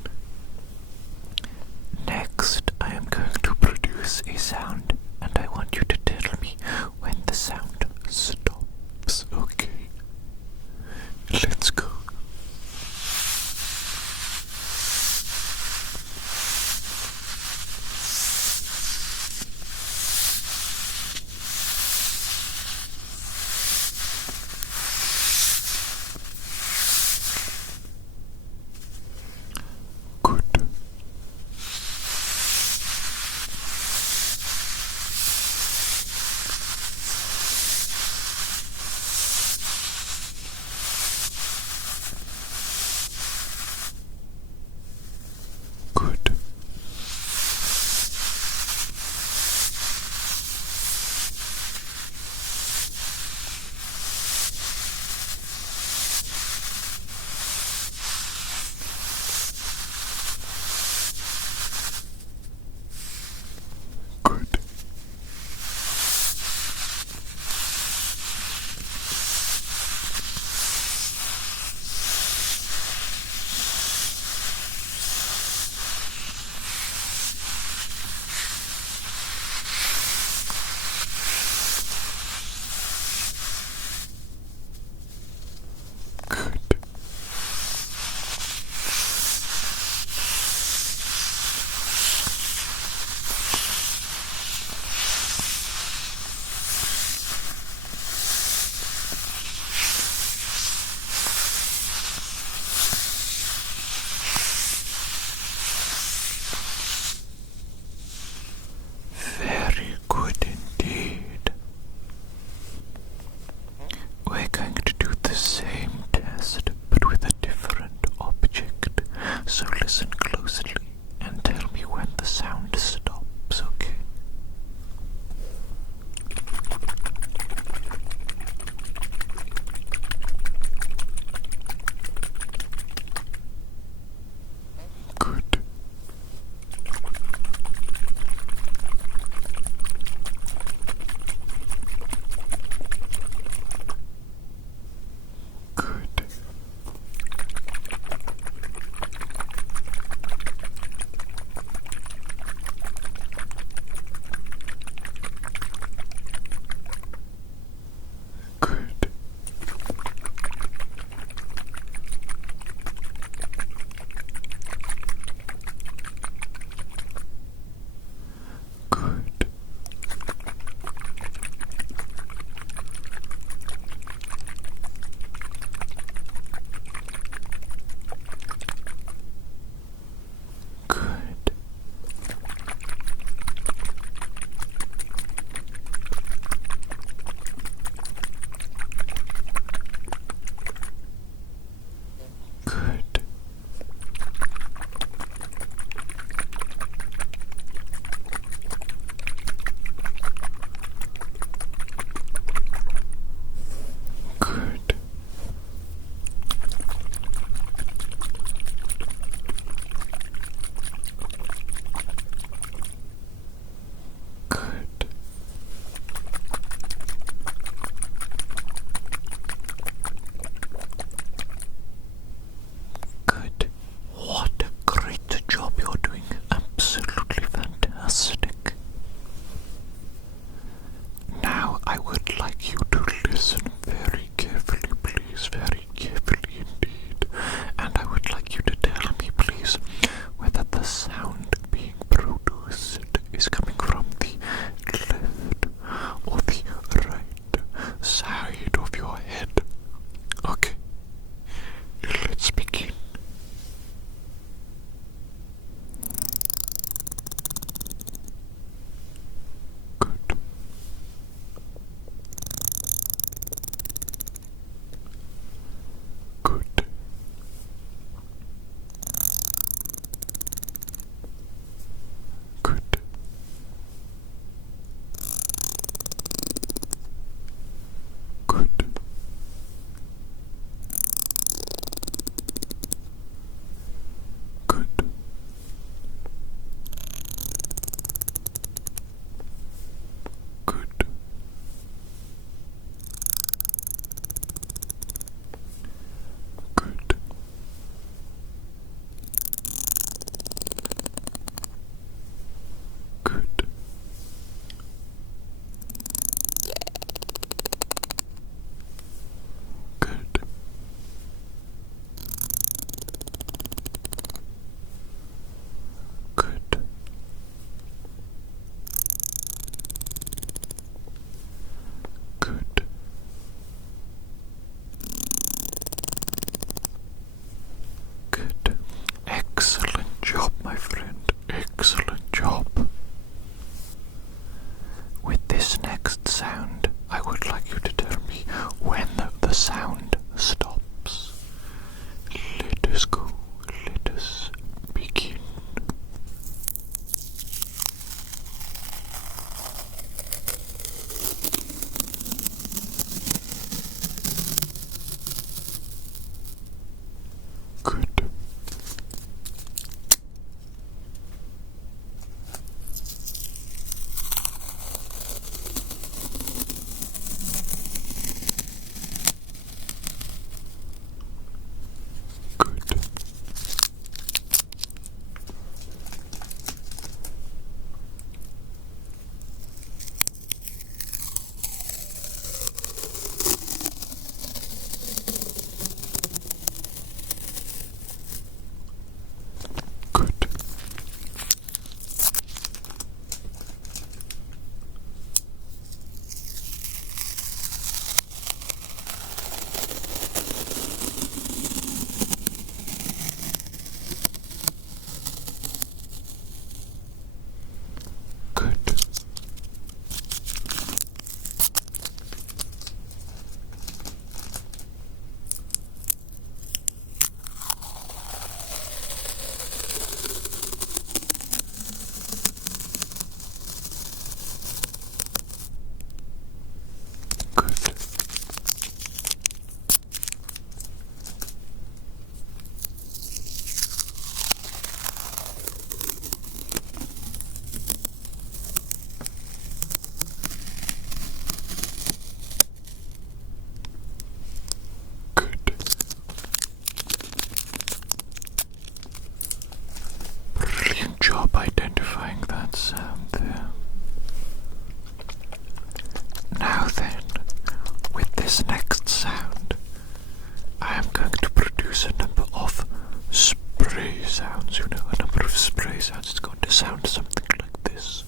sounds, it's going to sound something like this.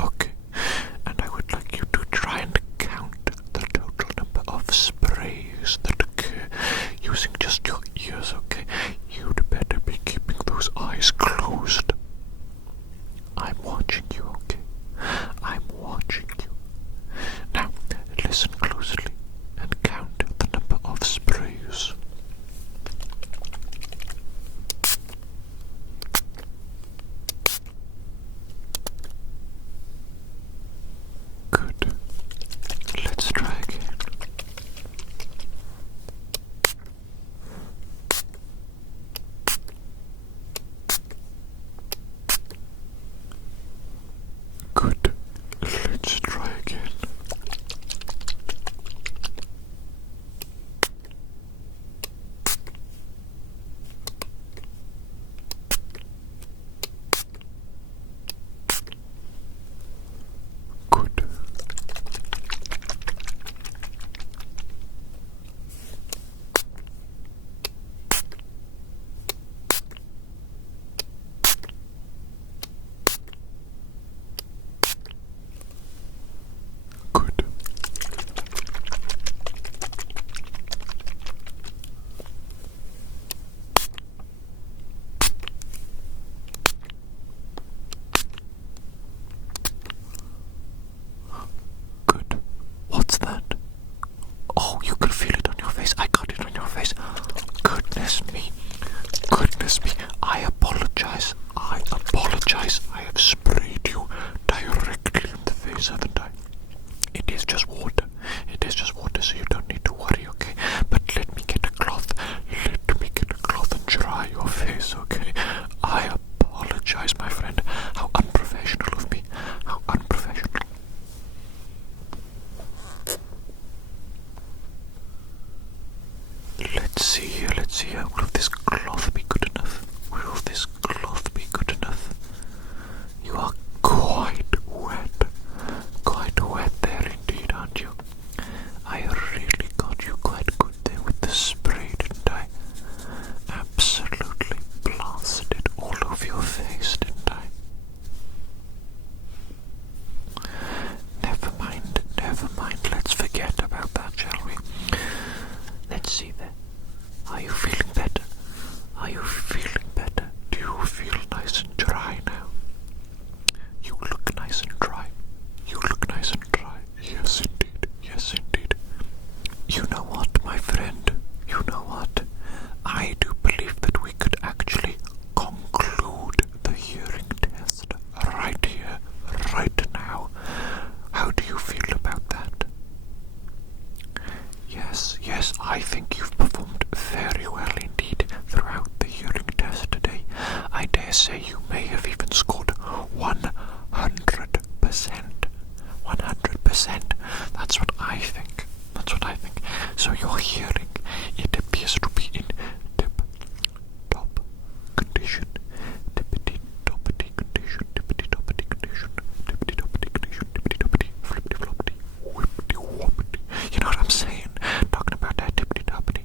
Okay, and I would like you to try and count the total number of sprays that occur using just your ears, okay? You'd better be keeping those eyes closed. I'm watching you, okay? I'm watching you. Now, listen closely and count the number of sprays. Good. Let's try again. Good. Let's try again. Good. Good. Good. What's that? Oh, you can feel it on your face. I got it on your face. Goodness me. Goodness me. I apologize. I apologize. I have sprayed you directly in the face, haven't I? It is just water. It is just water, so you don't need to worry, okay? But let me get a cloth. Let me get a cloth and dry your face, okay? I apologize, my friend. How unprofessional of me. How unprofessional. Let's see here, let's see here. Will this cloth be good enough? Will this cloth be good enough? You are quite wet. Quite wet there indeed, aren't you? I really got you quite good there with the spray, didn't I? Absolutely blasted all over your face, didn't I? Never mind, let's forget about that, shall we? Let's see there. Are you feeling better? Are you feeling better? Do you feel nice and dry now? You look nice and dry. You look nice and dry. Yes, indeed. Yes, indeed. You know what, my friend? You know what? I do believe that we could actually conclude the hearing test right here, right now. How do you feel about that? Yes, I think you've performed very well indeed throughout the hearing test today. I dare say you may have even scored 100%. 100%. That's what I think. That's what I think. So your hearing, it appears to be in tip-top condition. Tippity-toppity condition. Tippity-toppity condition. Tippity-toppity condition. Tippity-toppity. Flippity-floppity. Whippity-woppity. You know what I'm saying? Talking about that tippity-toppity.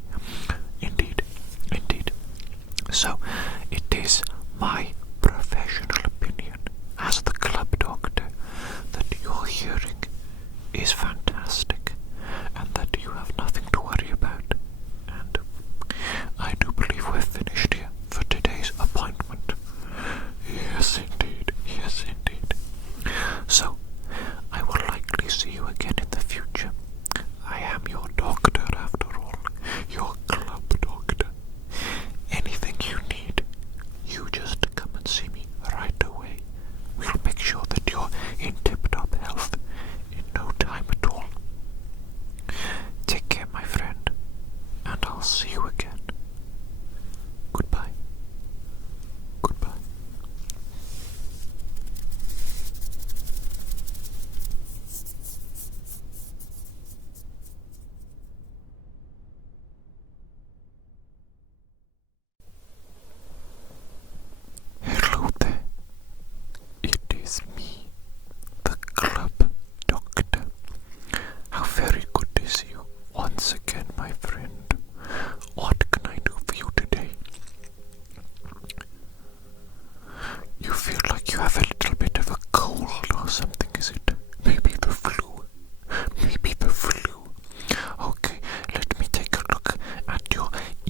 Indeed. Indeed. So, it is my professional opinion as the club doctor that your hearing is fantastic and that you have nothing to worry about.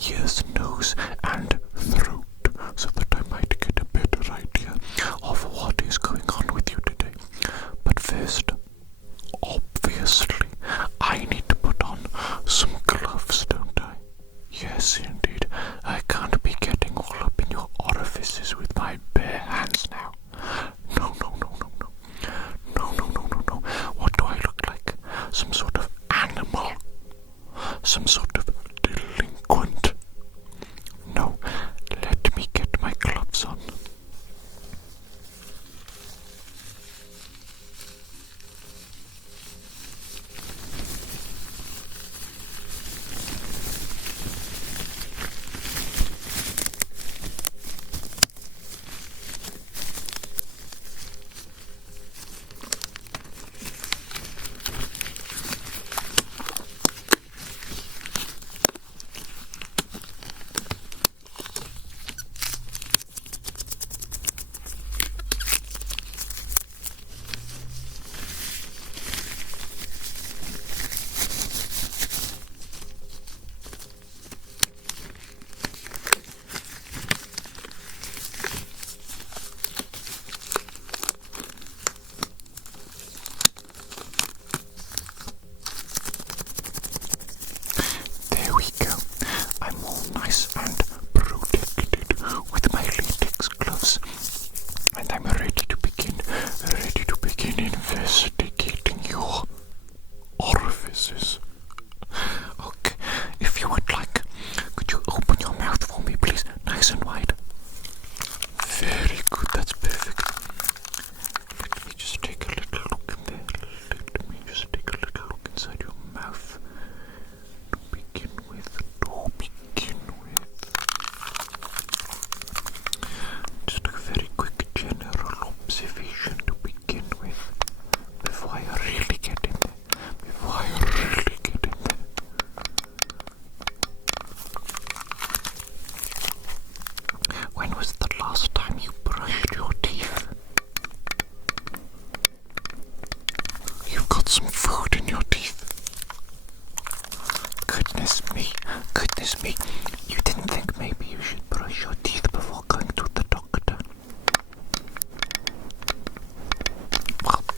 ears, nose, and throat, so that I might get a better idea of what is going on with you today. But first, obviously, I need to put on some gloves, don't I? Yes, indeed. I can't be getting all up in your orifices with my bare hands now. No, no, no, no, no. No, no, no, no, no. What do I look like? Some sort of animal? Some sort of delinquent? No, let me get my gloves on.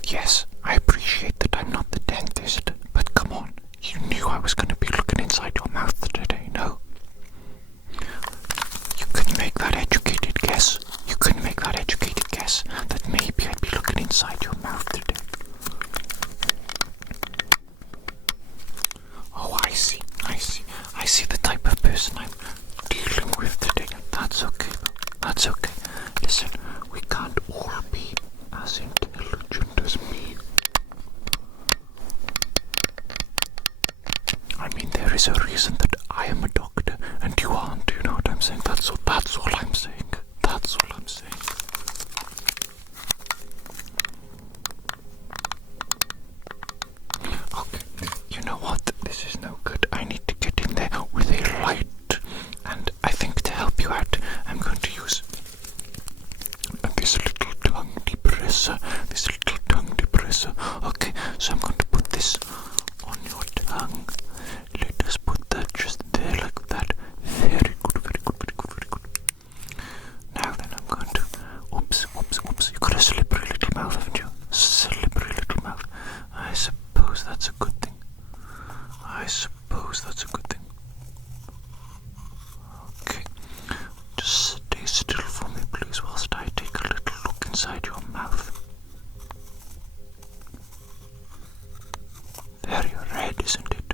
Yes, I appreciate that I'm not the dentist, but come on, you knew I was going to be looking inside your mouth today, no? You couldn't make that educated guess. You couldn't make that educated guess that maybe I'd be looking inside your mouth today. Oh, I see. I see the type of person I'm dealing with today. That's okay. That's okay. Listen, we can't all be as intelligent as me. I mean, there is a reason that I am a doctor and you aren't, you know what I'm saying? That's all I'm saying. That's all I'm saying. Okay, you know what? This is no good. I need to get in there with a light. And I think to help you out, I'm going to use this little tongue depressor. Okay, so I'm going to put this on your tongue. Let us put that just there like that. Very good, very good, very good, very good. Now then I'm going to... Oops. You've got a slippery little mouth, haven't you? Slippery little mouth. I suppose that's a good thing. Okay. Just stay still for me, please, whilst I take a little look inside your mouth. Very red, isn't it?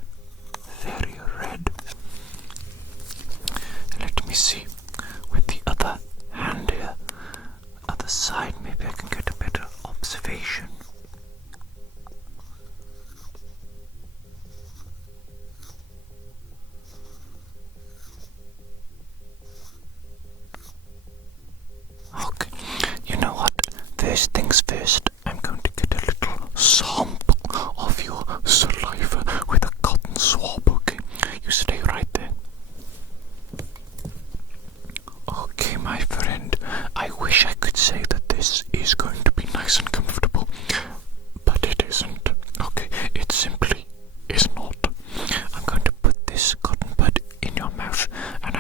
Very red. Let me see. With the other hand here, other side, maybe I can get a better observation. Okay, you know what? First things first, I'm going to get a little sample of your saliva with a cotton swab, okay? You stay right there. Okay, my friend, I wish I could say that this is going to be nice and comfortable, but it isn't, okay? It simply is not. I'm going to put this cotton bud in your mouth, and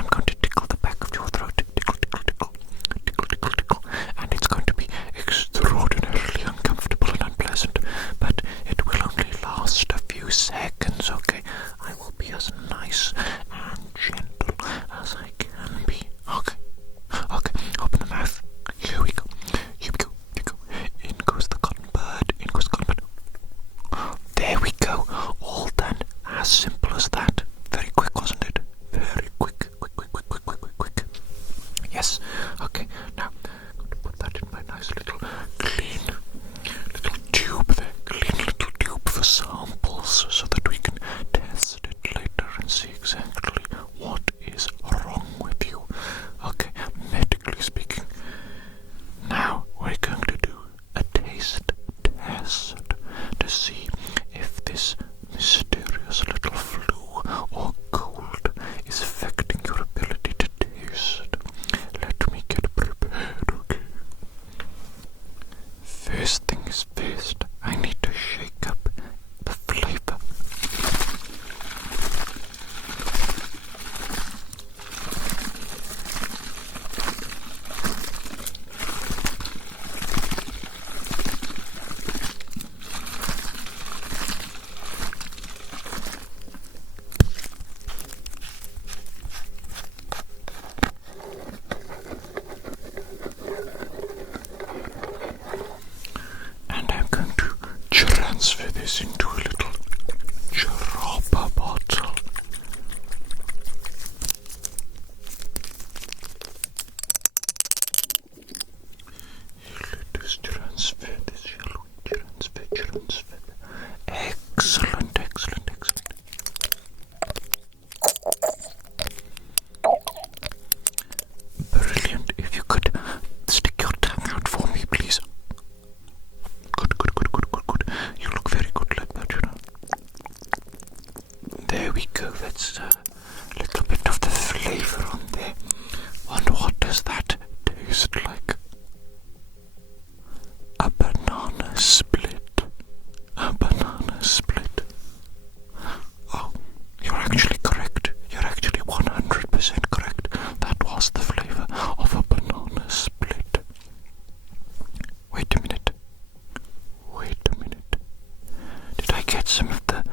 was that? Very quick, wasn't it? Very quick. Yes. Okay. Now, I'm going to put that in my nice little clean little tube there. Clean little tube for samples so that we can test it later and see exactly what is wrong with you. Okay, medically speaking. Now we're going to do a taste test to see if this mysterious little flu or cold is affecting your ability to taste. Let me get prepared, okay? First things first, I need to shake up the flavor. And I'm going to transfer this into a little dropper bottle. Let us transfer this, shall we? Transfer. Excellent. Brilliant. If you could stick your tongue out for me, please. Good. You look very good like that, you know. There we go. That's a little bit of the flavor on there. And what does that taste like? A banana split. Oh, you're actually correct. You're actually 100% correct. That was the flavor of a banana split. Wait a minute. Did I get some of the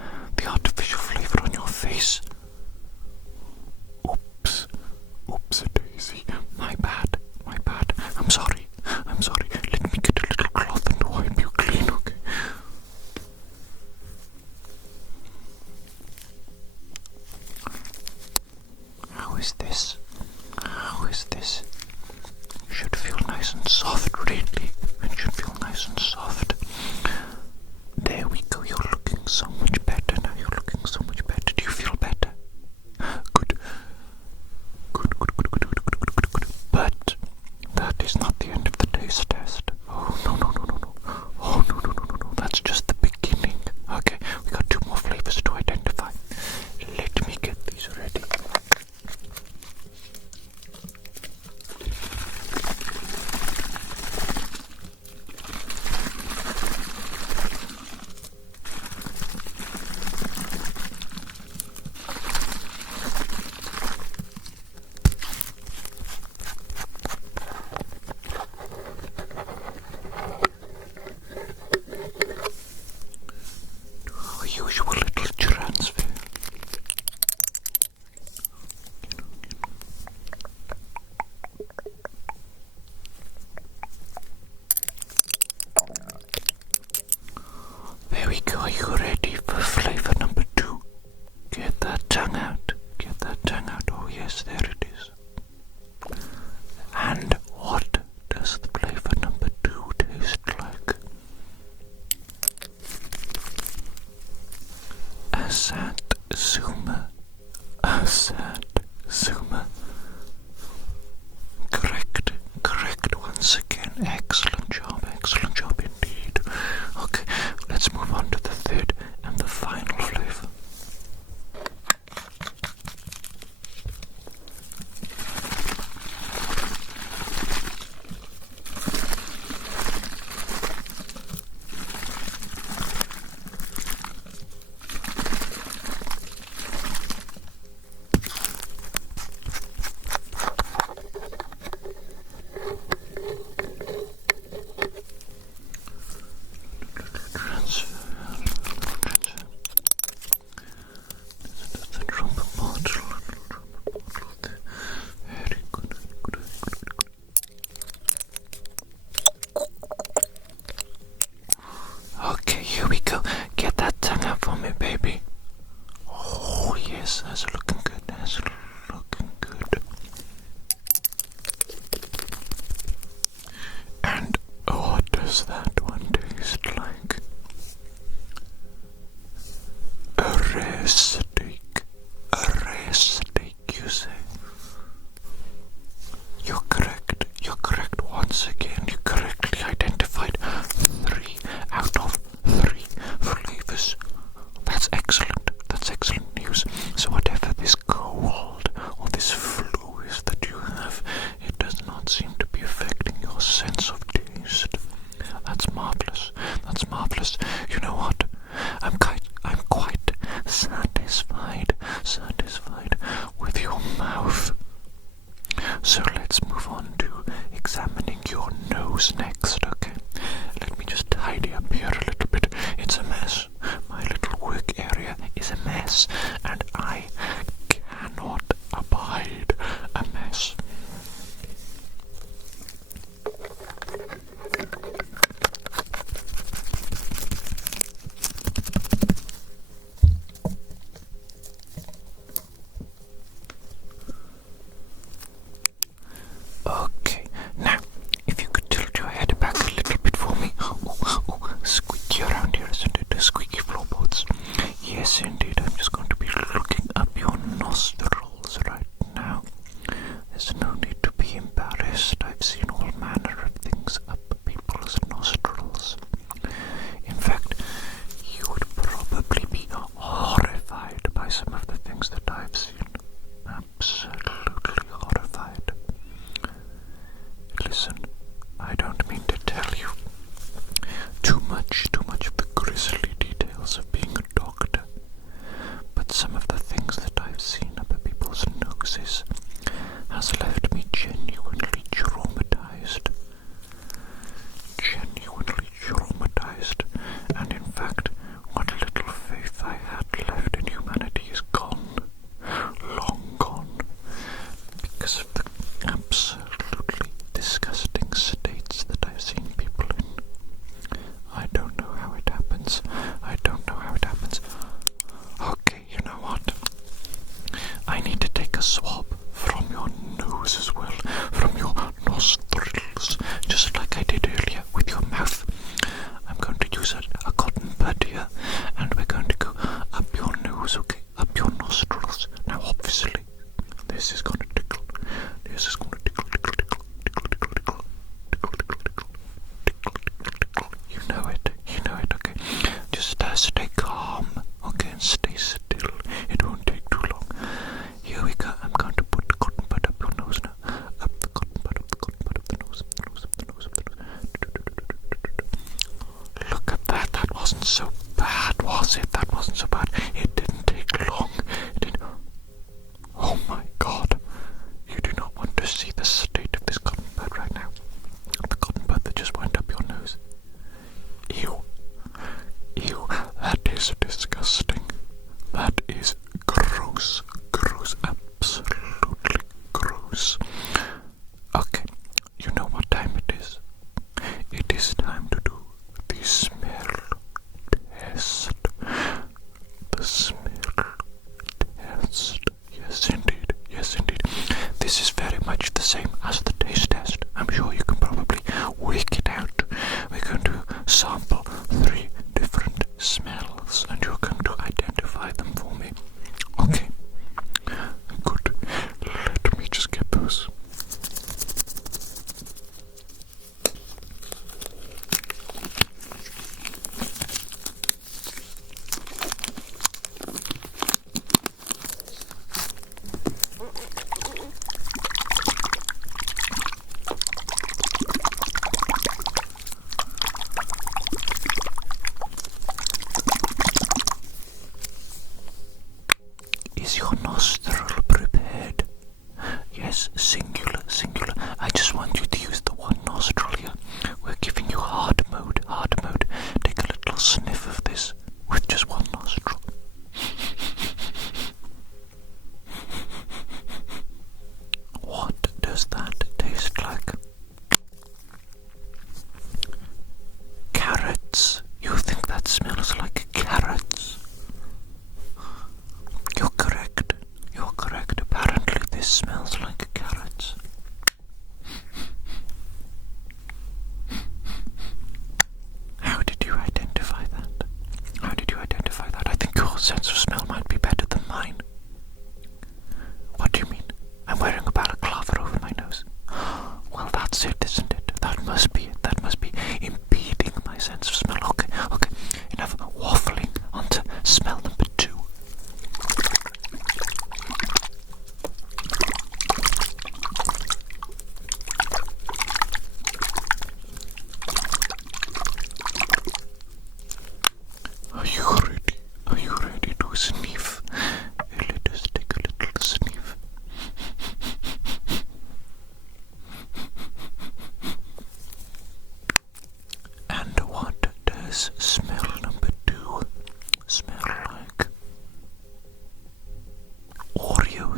artificial flavor on your face? Oops a daisy. My bad. I'm sorry. Let me get a little cloth and wipe you clean, okay? How is this? Should feel nice and soft, really. It should feel nice and soft. There we go. You're looking so much better now. Do you feel better? Good. But that is not the end of the taste test. Oh, no. That's just the beginning. Okay, we got 2 more flavors to identify. Let me get these ready. Usual little transfer. There we go. Are you ready for flavor number 2? Get that tongue out. Oh yes, there it is. And what does the flavor number 2 taste like? A sad zoomer. Correct once again. Excellent job indeed. Okay, let's move on to the third and the final flavor. Yes, that's looking good. That's looking good. And what does that one taste like? A rare steak. A rare steak, you say? You're correct. You're correct once again. You correctly identified 3 out of 3 flavors. That's excellent. That's excellent news. So whatever this cold or this flu is that you have, it does not seem to be affecting your sense of taste. That's marvelous. That's marvelous. You know what? I'm quite satisfied with your mouth. So let's move on to examining your nose next, okay? Let me just tidy up here a little bit. It's a mess. My little work area is a mess, and I cannot abide a mess. Okay, now, if you could tilt your head back a little bit for me. Squeaky around here, isn't it? Squeaky floorboards. Yes, indeed. I'm just going to be looking up your nostrils right now. There's no need to be embarrassed. I've seen all manner of things up people's nostrils. In fact, you would probably be horrified by some of the things that I've seen. Absolutely horrified. Listen, I don't mean to tell you too much of the grisly details of being a doctor, but some of the things that I've seen up at people's noses has left me genuinely traumatized. And in fact, what little faith I had left in humanity is gone, long gone, because of the absolutely disgusting states that I've seen people in. I don't know how it happens. Okay, you know what? I need to take a swab from your nose as well, from your nostrils, just like I did earlier with your mouth. I'm going to use a cotton bud here, and we're going to go up your nose, okay? Up your nostrils. Now, obviously, this is going to tickle. This is going to tickle. You know it, okay? Just stay calm, okay? And stay still. It won't take too long. Here we go. I'm going to put the cotton bud up your nose now. Up the cotton bud, up the nose, up the nose. Look at that. That wasn't so bad, was it? That wasn't so bad. It didn't take long. Oh my God. You do not want to see the state of this cotton bud right now. The cotton bud that just went up your nose. Ew. That is disgusting. That is gross. Absolutely gross. Okay, you know what time it is. It is time to do the smell test. The smell test. Yes, indeed. This is very much the same as the taste test. I'm sure you can probably work it out. We're going to sample 3 different smells, and you're going to identify them for me. Okay. Good. Let me just get those. Is your nostril prepared? Yes, singular. I just want you to use the one nostril here. We're giving you hard mode. Take a little sniff of this with just one nostril. What does that taste like? Carrots. You think that smells like carrots? You're correct.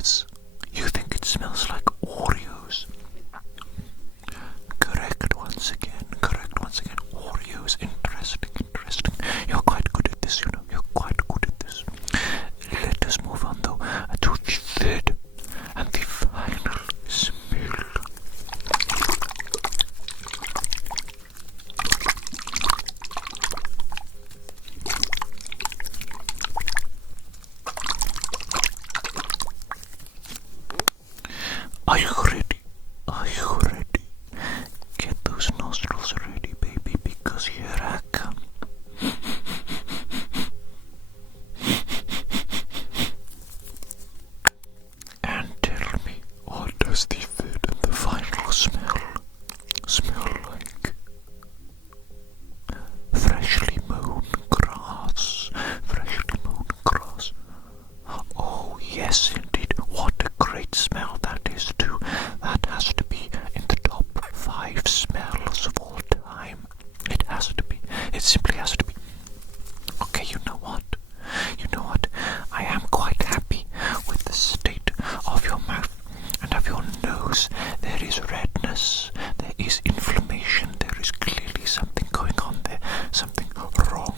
Oreos. You think it smells like Oreos. Correct once again. Oreos. Interesting. You're quite good at this, you know. You're quite good at this. Let us move on though to the third and the final smell. Are you ready? Get those nostrils ready, baby, because here I come. And tell me, what does the third and the final smell like? Freshly mown grass. Oh yes, indeed. What a great smell that is too. That has to be in the top 5 smells of all time. It has to be. It simply has to be. Okay, you know what? I am quite happy with the state of your mouth and of your nose. There is redness. There is inflammation. There is clearly something going on there. Something wrong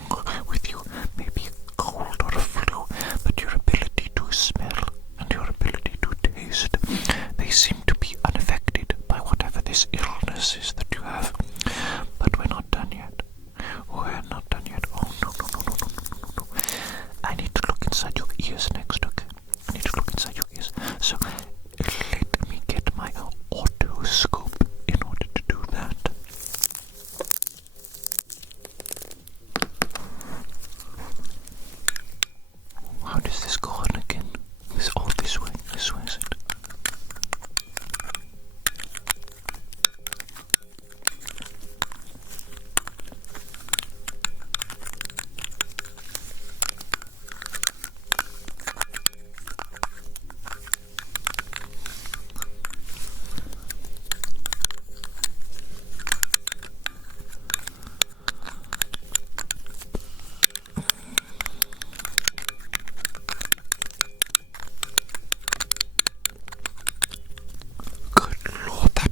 with you. Maybe a cold or a flu. But your ability to smell and your ability to taste, they seem to be unaffected by whatever this illness is that you have. But we're not done yet. Oh no. I need to look inside your ears next, okay? So let me get my otoscope in order to do that. How does this go on again? This way is it?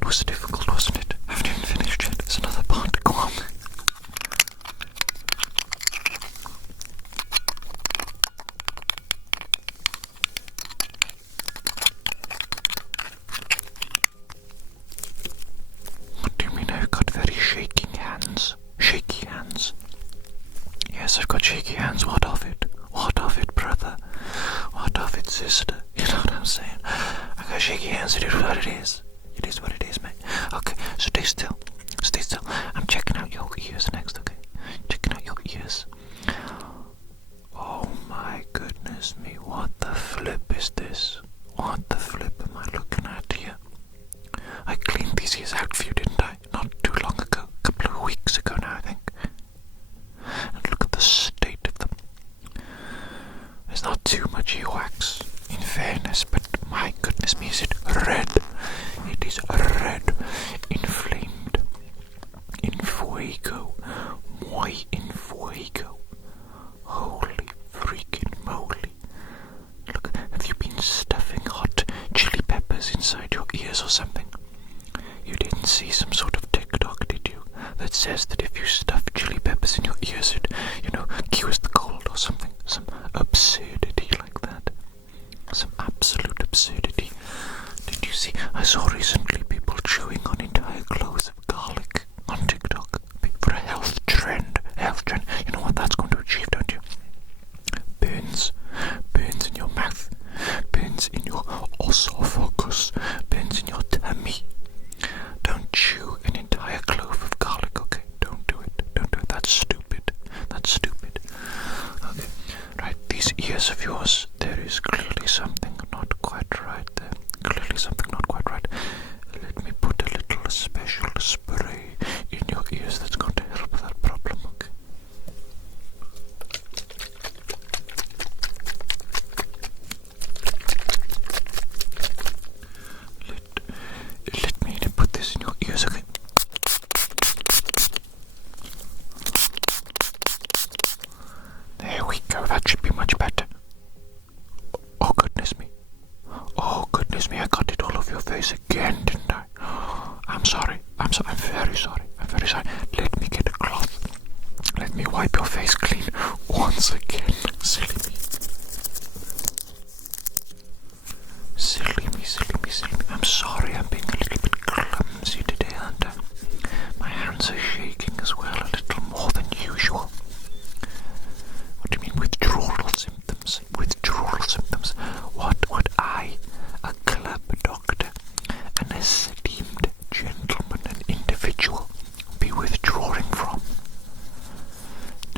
Was difficult, wasn't it? I haven't even finished yet. There's another part to go on. What do you mean I've got very shaky hands? Yes, I've got shaky hands. What of it, brother? What of it, sister? You know what I'm saying? I got shaky hands. It is what it is. It is what it is, mate. Okay, so stay still. I'm checking out your ears next, okay? Checking out your ears. Oh my goodness me, what the flip is this? What the flip am I looking at here? I cleaned these ears out for you, didn't I? Not too long ago. A couple of weeks ago now, I think. And look at the state of them. There's not too much earwax, in fairness, but my goodness me, is it red? It is red, inflamed, in fuego, muy in fuego. Holy freaking moly. Look, have you been stuffing hot chili peppers inside your ears or something? You didn't see some sort of TikTok, did you? That says that if you stuff chili peppers in your ears, it, cures the cold or something. Some absurdity like that. Some absolute absurdity. Did you see? I saw recently people chewing on entire cloves of garlic on TikTok for a health trend. You know what that's going to achieve, don't you? Burns in your mouth, burns in your esophagus, burns in your tummy. Don't chew an entire clove of garlic, okay? Don't do it. That's stupid. Okay, right, these ears of yours, there is clearly something not quite right there. Excuse me, I got it all over your face again, didn't I? I'm sorry. I'm very sorry. I'm very sorry. Let me get a cloth. Let me wipe your face clean once again. Silly me. Silly me. I'm sorry, I'm being a little bit clumsy today, aren't I? My hands are shaking as well, a little more than usual. What do you mean withdrawal symptoms? Withdrawal symptoms? What would I, a club doctor, an esteemed gentleman, an individual, be withdrawing from?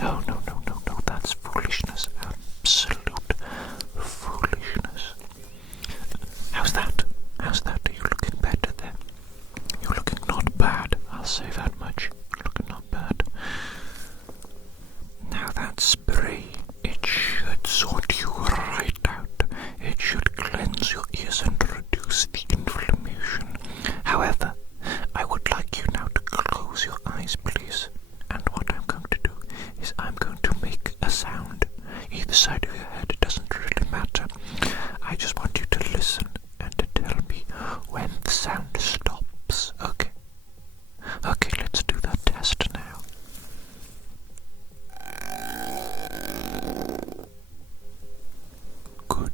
No, that's foolishness. Absolute foolishness. How's that? Are you looking better there? You're looking not bad, I'll say that much. You're looking not bad. Now that spray, it should sort you right out. It should cleanse your ears and reduce the inflammation. However, I would like you now to close your eyes, please. And what I'm going to do is I'm going to make a sound. Either side of your head, it doesn't really matter. I just want you to listen and to tell me when the sound stops. Okay? Okay, let's do that test now. Good.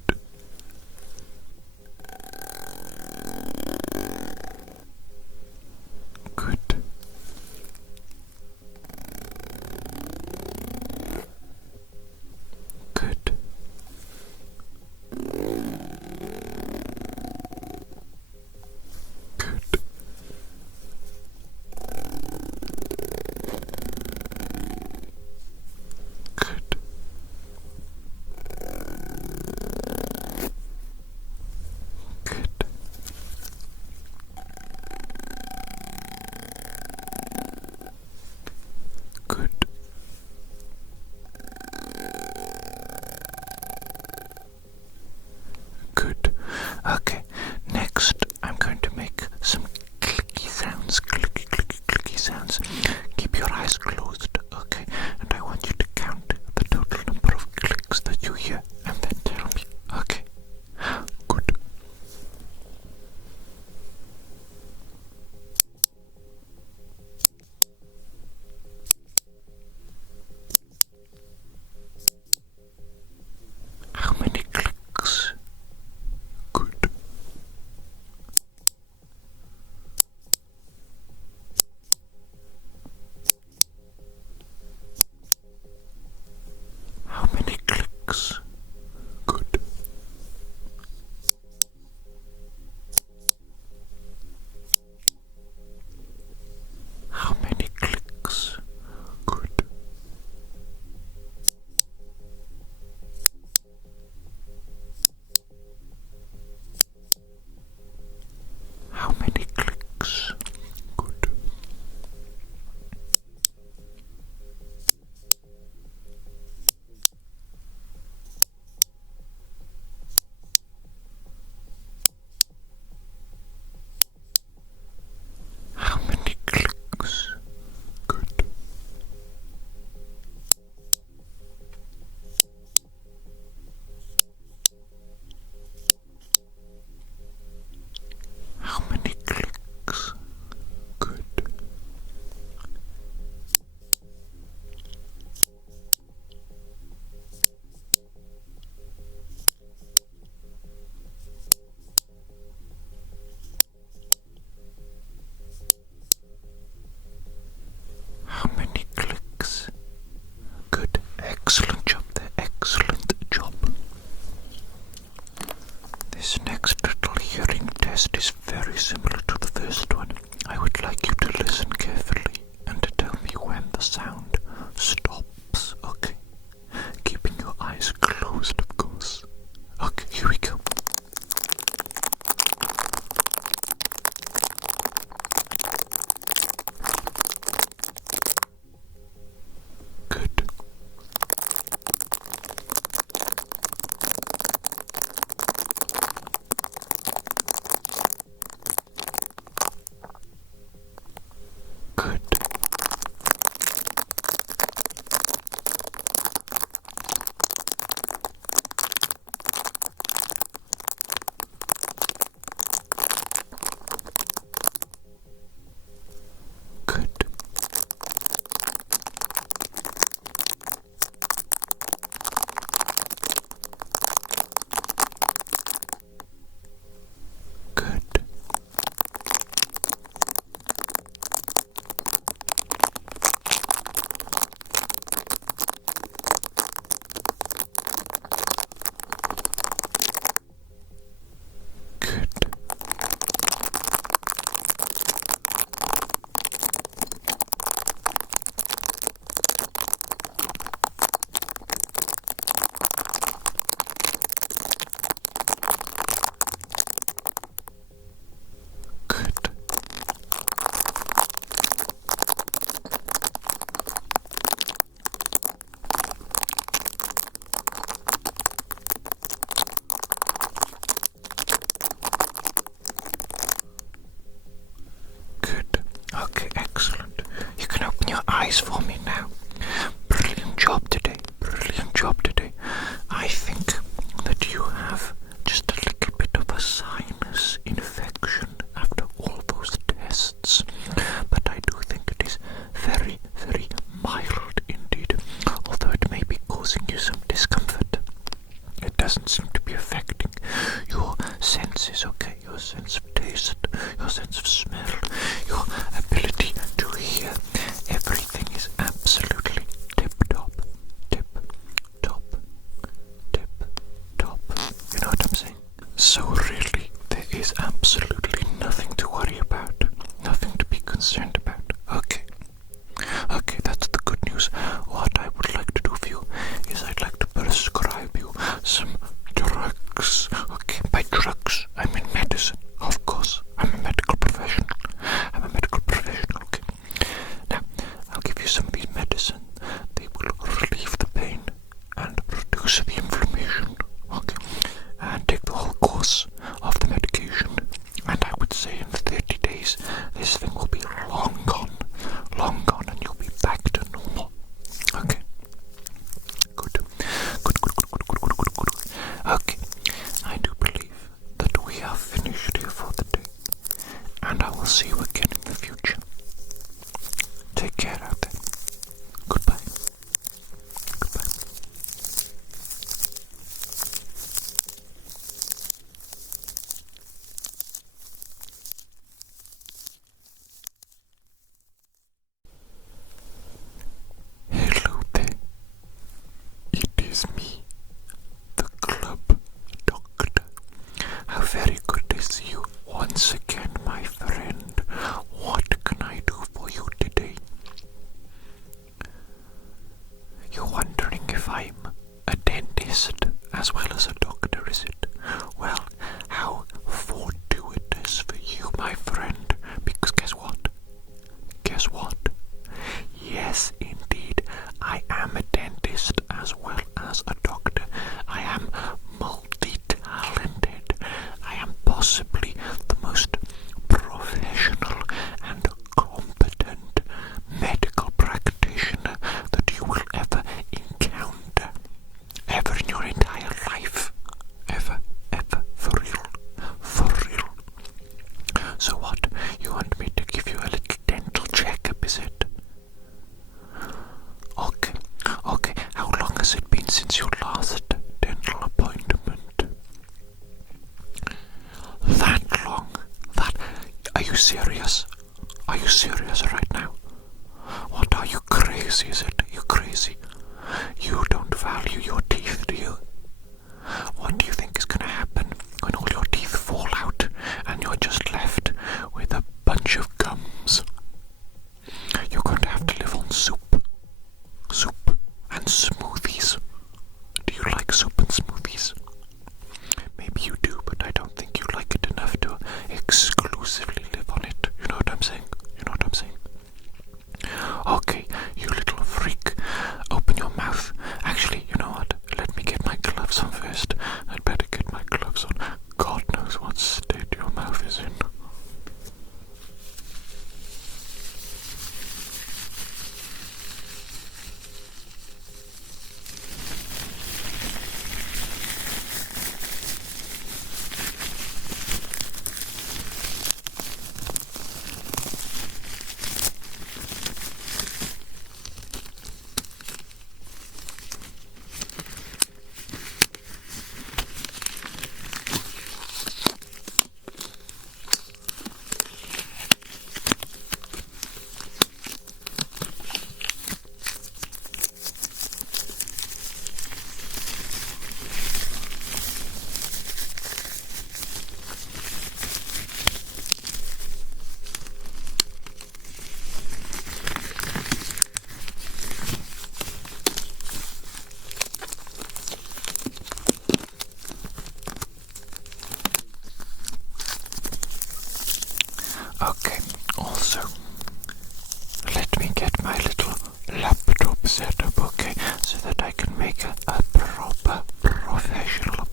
Good. Good. Good. Good. Good. Good. Good. Okay, next I'm going to make some clicky sounds. Clicky sounds. Keep your eyes closed, okay? And I want you to count the total number of clicks that you hear and then tell me, okay? Good. How many clicks? Good. How many clicks? Good. How many clicks? Good. How many clicks? Good. How many clicks? Good. How many clicks? Good. How many clicks? Good. Excellent job there. Excellent job. This next little hearing test is very similar to the first one. I would like you to listen carefully and to tell me when the sound stops, okay? Keeping your eyes closed, of course. Okay, here we go. Good. Good. eyes for me now. Brilliant job today. Brilliant job today. I think that you have just a little bit of a sinus infection after all those tests. But I do think it is very, very mild indeed, although it may be causing you some discomfort. It doesn't seem to be affecting your senses, okay? Your sense of taste, your sense of smell, your ability to hear. Everything is absolutely tip-top, tip-top, tip-top. You know what I'm saying? So really, there is absolutely nothing to worry about, nothing to be concerned about. Okay. Okay, that's the good news. What I would like to do for you is I'd like to prescribe you some drugs. Okay, by drugs, I mean medicine, of course. I'm a medical professional. Okay. Now, I'll give you some of these medicine. They will relieve the pain and reduce the inflammation. Okay. And take the whole course of the medication. And I would say in 30 days, this thing will be long gone, and you'll be back to normal. Okay. Good. Okay. I do believe that we are finished here for the day, and I will see you again in the future. Take care out there. Goodbye. Goodbye. Hello there. It is me, the club doctor. How very good to see you once again, my friend. What can I do for you today? You're wondering if I'm a dentist as well as a doctor, is it? Well, how fortuitous for you, my friend, because guess what? Guess what? Yes, indeed, I am a dentist as well as a doctor. I am multi-talented. I am possibly the most professional and competent medical practitioner that you will ever encounter. Ever in your entire life. Ever, for real. So what? You want me to give you a little dental checkup, is it? Okay. How long has it been since your last dental appointment? That long? Are you serious? Are you serious right now? What, are you crazy, is it? You crazy? You don't value your teeth, do you? What do you think is going to happen when all your teeth fall out and you're just left with a bunch of gums? You're going to have to live on soup and smoothies. Do you like soup and smoothies? Maybe you do, but I don't think you like it enough to exclusively live on it. You know what I'm saying? Okay, you little freak. Open your mouth. Actually, you know what? Let me get my gloves on first. I'd better get my gloves on. God knows what state your mouth is in. Okay, also, let me get my little laptop set up, okay, so that I can make a proper professional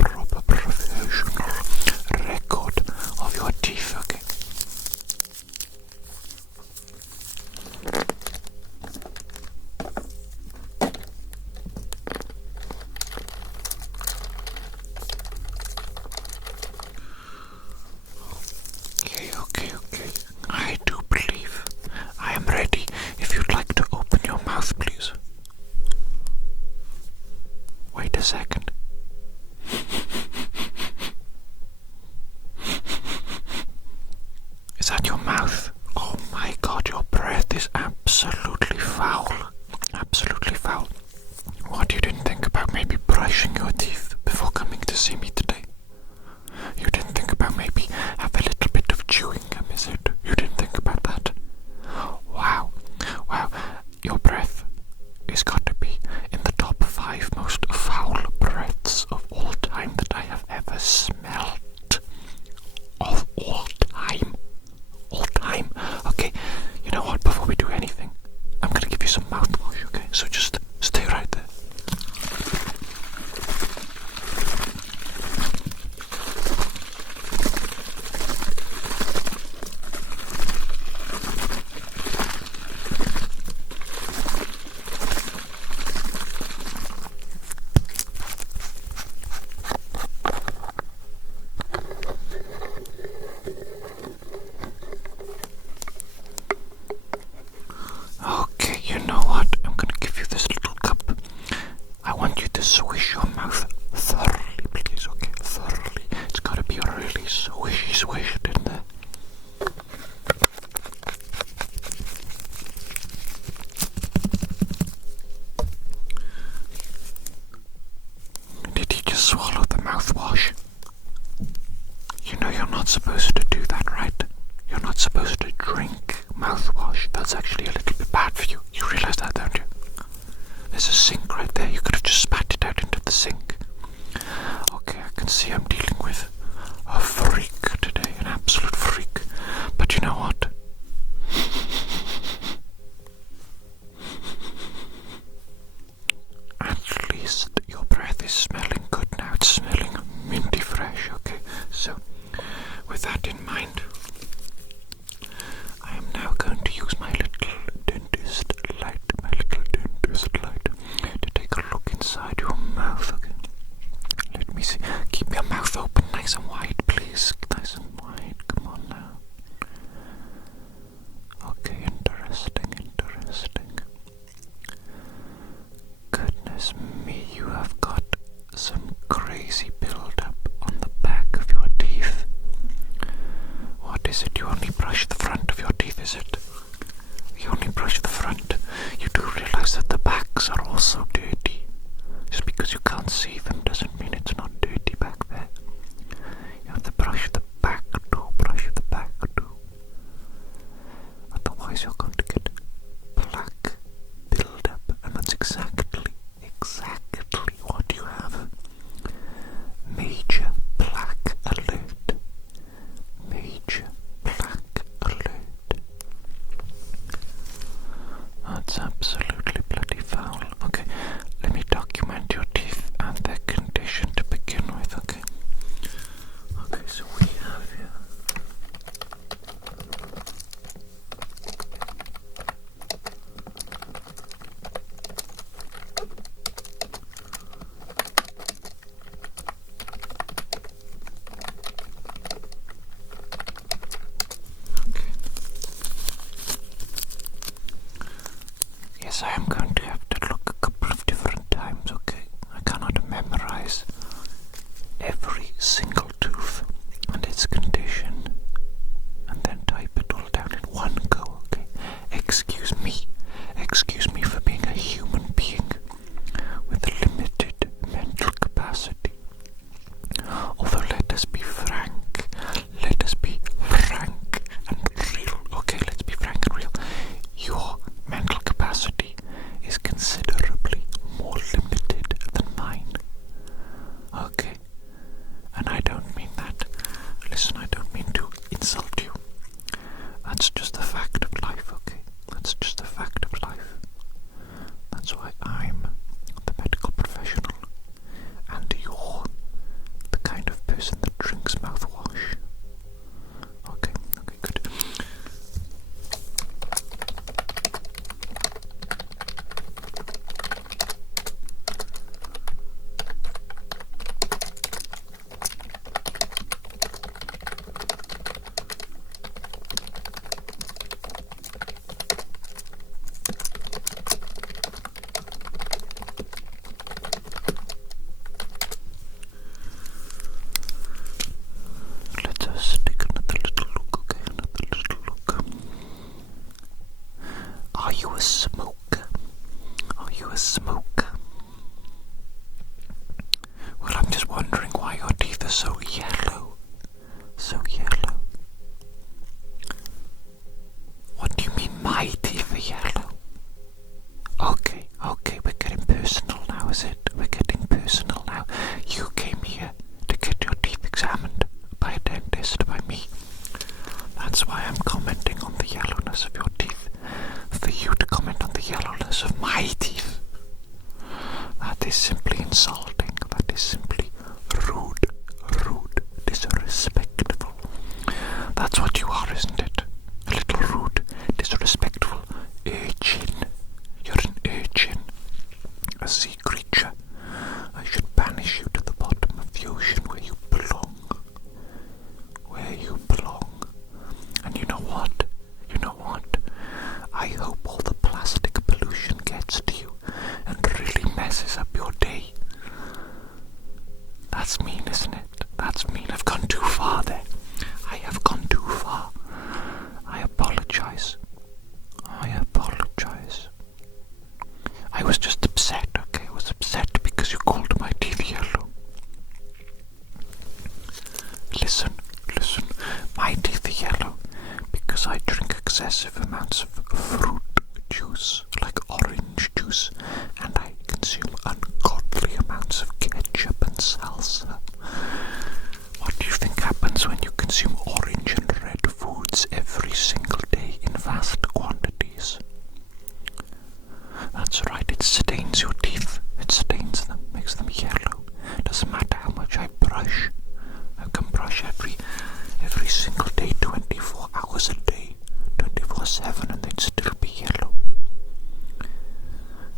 record of your teeth, okay? Is that your mouth? Oh my god, your breath is absolutely foul. Absolutely foul. What, you didn't think about maybe brushing your teeth before coming to see me today? You didn't think about maybe have a little bit of chewing gum, is it? You didn't think about that? Wow. Wow. Your breath is got to be in the top 5 most foul breaths of all time that I have ever smelled. Of all time. All time. Okay, you know what? Before we do anything, I'm gonna give you some mouthwash, okay? So just stay right there. Okay, you know what? I'm gonna give you this little cup. I want you to swish your mouth thoroughly, please, okay? Thoroughly. It's gotta be really swished in there. Did you just swallow the mouthwash? You know you're not supposed to do that, right? You're not supposed to drink mouthwash. That's actually a little bit bad for you. You realize that, don't you? There's a sink right there. You could have just spat it out into the sink. Okay, I can see I'm dealing with a freak today, an absolute freak. But you know what? At least your breath is smelling good now. It's smelling minty fresh, okay? So, with that in mind, I am now going to use my little dentist light, to take a look inside your mouth, okay? Let me see. Keep your mouth open nice and wide, please. Nice and wide. Come on now. Okay, interesting. Goodness me, you have got some crazy build-up on the back of your teeth. What is it? You only brush the front of your teeth, is it? You only brush the front. You do realize that the backs are also dirty. Just because you can't see them doesn't mean it's not dirty back there. You have to brush the back too. Otherwise you're going to get plaque build-up, and that's exactly what you have. Major plaque alert. Major plaque alert. yellow. So yellow. What do you mean my teeth are yellow? Okay, we're getting personal now, is it? We're getting personal now. You came here to get your teeth examined by a dentist, by me. That's why I'm commenting on the yellowness of your teeth. For you to comment on the yellowness of my teeth. That is simply insulting. That is simply rude, disrespectful. That's what you are, isn't it? A little rude, disrespectful urchin. You're an urchin. A sea creature. I should banish you to the bottom of the ocean where you belong. Where you belong. And you know what? I hope all the plastic pollution gets to you and really messes up your day. That's mean, isn't it? That's mean. I've gone too far there. I have gone too far. I apologize. I was just upset, okay? I was upset because you called my teeth yellow. Listen. My teeth are yellow because I drink excessive amounts of fruit juice, like orange juice, and I consume ungodly amounts of ketchup and salsa. What do you think happens when you consume orange and red foods every single day in vast quantities? That's right, it stains your teeth. It stains them, makes them yellow. Doesn't matter how much I brush. I can brush every single day, 24 hours a day, 24/7, and they'd still be yellow.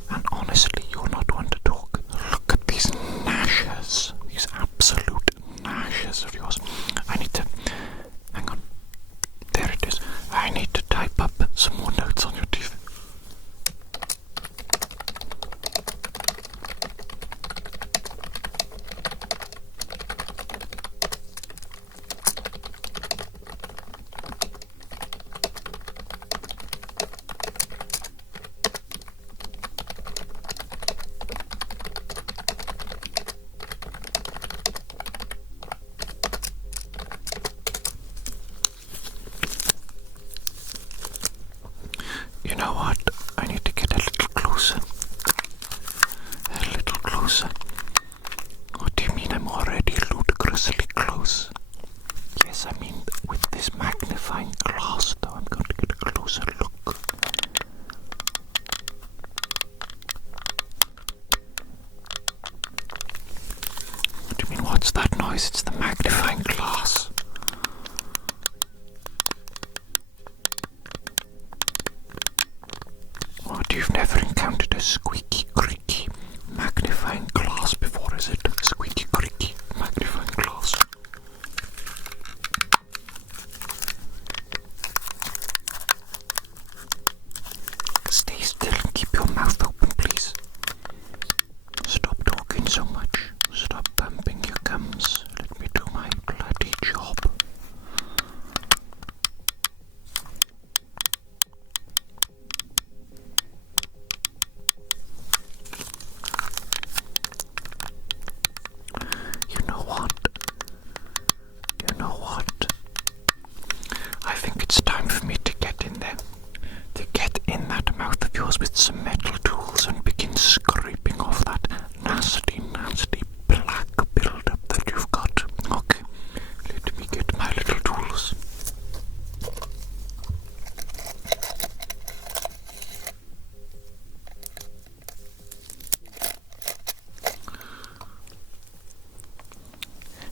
And honestly, you're not one to talk. Look at these gnashes, these absolute gnashes of yours. I need to, hang on, there it is. I need to type up some more notes on your teeth. You know what? I need to get a little closer. What do you mean I'm already ludicrously close? Yes, I mean with this magnifying glass, though, I'm going to get a closer look. What do you mean, what's that noise? It's the magnifying glass. What, you've never encountered a squeaky, creaky magnifying glass before, is it? Squeaky, creaky magnifying glass. Stay still and keep your mouth open, please. Stop talking so much. Stop bumping your gums. Let me do my bloody job. You know what? I think it's time for me to get in there. To get in that mouth of yours with some metal tools and begin scraping off that nasty black build-up that you've got. Okay, let me get my little tools.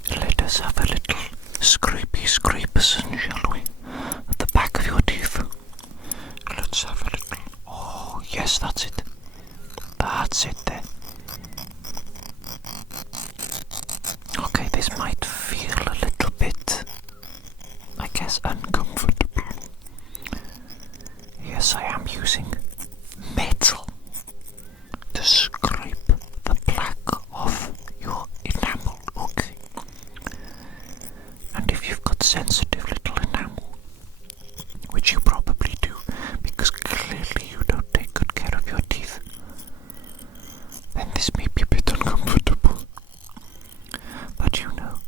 Let us have a little scrapey-scraperson, shall we? At the back of your teeth. Let's have a little. Oh, yes, that's it. That's it there. Okay, this might feel a little bit, I guess, uncomfortable. Yes, I am using metal to scrape the black off your enamel, okay? And if you've got sensitive little enamel, which you probably do, because clearly you don't take good care of your teeth, then this may be a bit uncomfortable. But you know,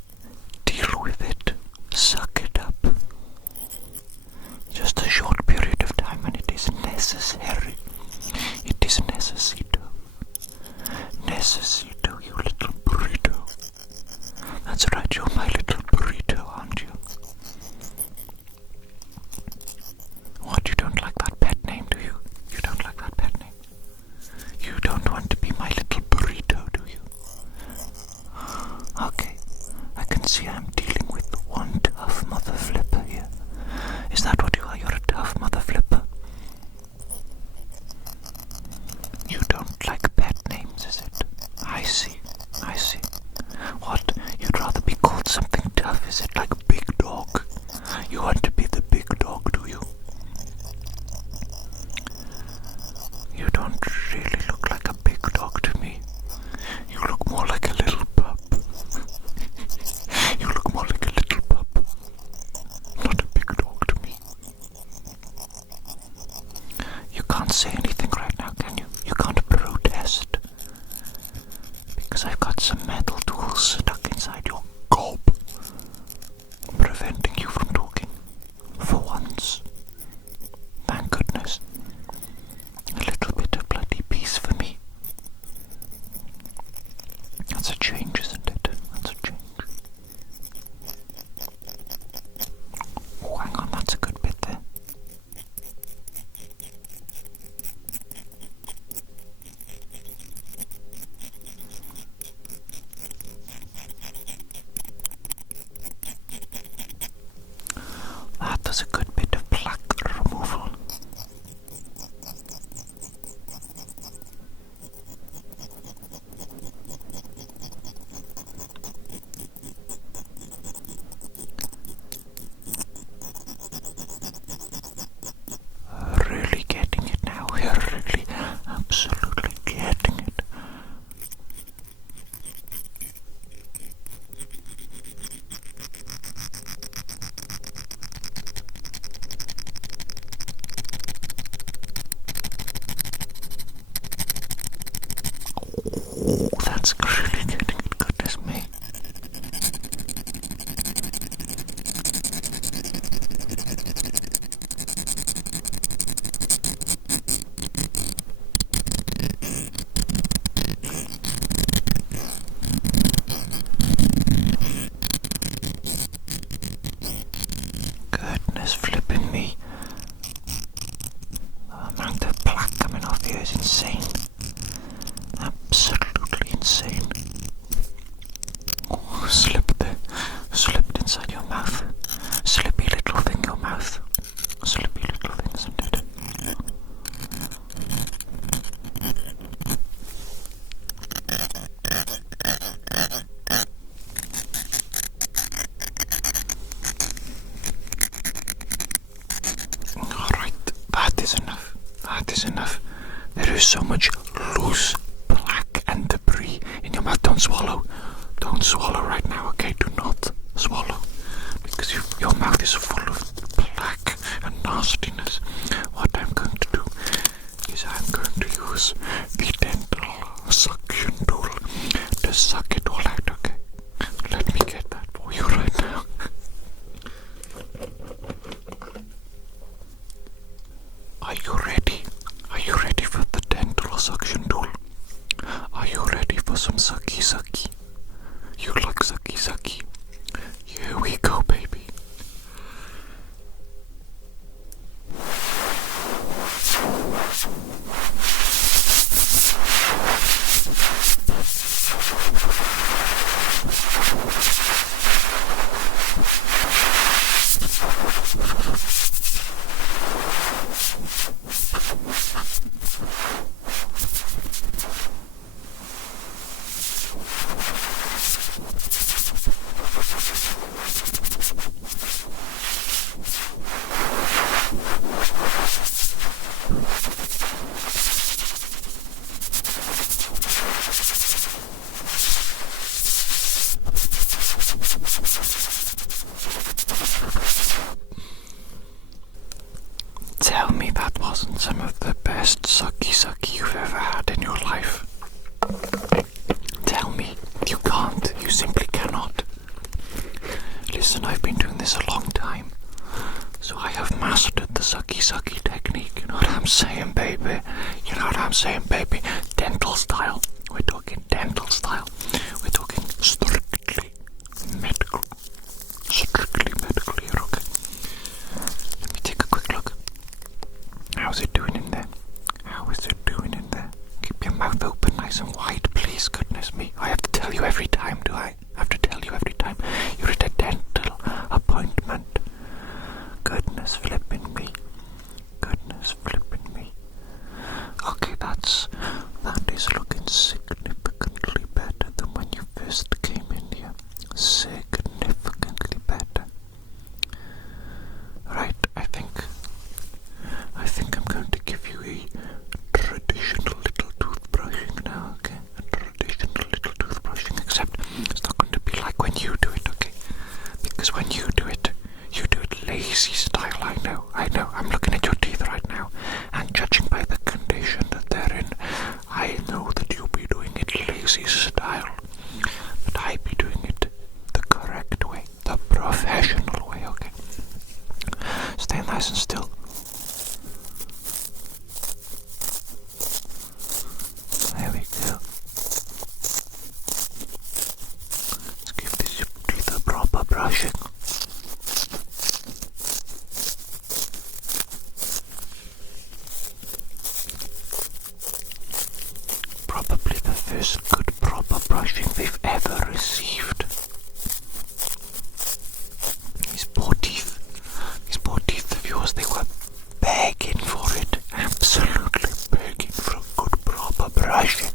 is enough. There is so much loose plaque and debris in your mouth. Don't swallow. Don't swallow right now, okay? Do not swallow. Because your mouth is full of plaque and nastiness. What I'm going to do is I'm going to use the dental suction tool to suck it all out, okay? Let me get that for you right now. Are you ready? Are you ready for the dental suction tool? Are you ready for some sucky sucky? You like sucky sucky? Here we go, baby. Tell me that wasn't some of the best sucky sucky you've ever had in your life. Tell me. You can't. You simply cannot. Listen, I've been doing this a long time, so I have mastered the sucky sucky technique. You know what I'm saying, baby? You know what I'm saying, baby? Dental style. We're talking dental style. We're talking strictly medical. Strictly medical here, okay? Let me take a quick look. How's it doing in there? How is it doing in there? Keep your mouth open nice and wide, please. Goodness me. I have to tell you every time, do I? I have to tell you every time. You're at a dental appointment. Goodness flipping me. Goodness flipping me. Okay, that is looking significantly better than when you first came in here. Significantly better. Right, I think I'm going to give you a traditional little toothbrushing now, okay? A traditional little toothbrushing, except it's not going to be like when you do it, okay? Because when you do it lazy style, I know. I'm looking at your teeth right now, and judging by the condition that they're in, I know that you'll be doing it lazy style. But I be doing it the correct way, the professional way, okay? Stay nice and still. There we go. Let's give these teeth a proper brushing. Probably the first good proper brushing they've ever received. These poor teeth of yours, they were begging for it. Absolutely begging for a good proper brushing.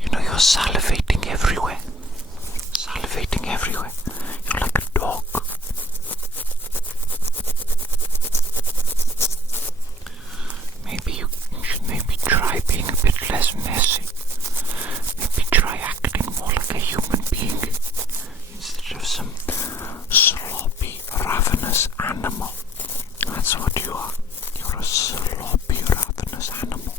You know, you're salivating everywhere. Salivating everywhere. You're like a dog. Maybe you should try being a bit less messy. Maybe try acting more like a human being instead of some sloppy, ravenous animal. That's what you are. You're a sloppy, ravenous animal.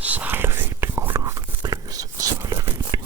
Salivating all over the place. Salivating.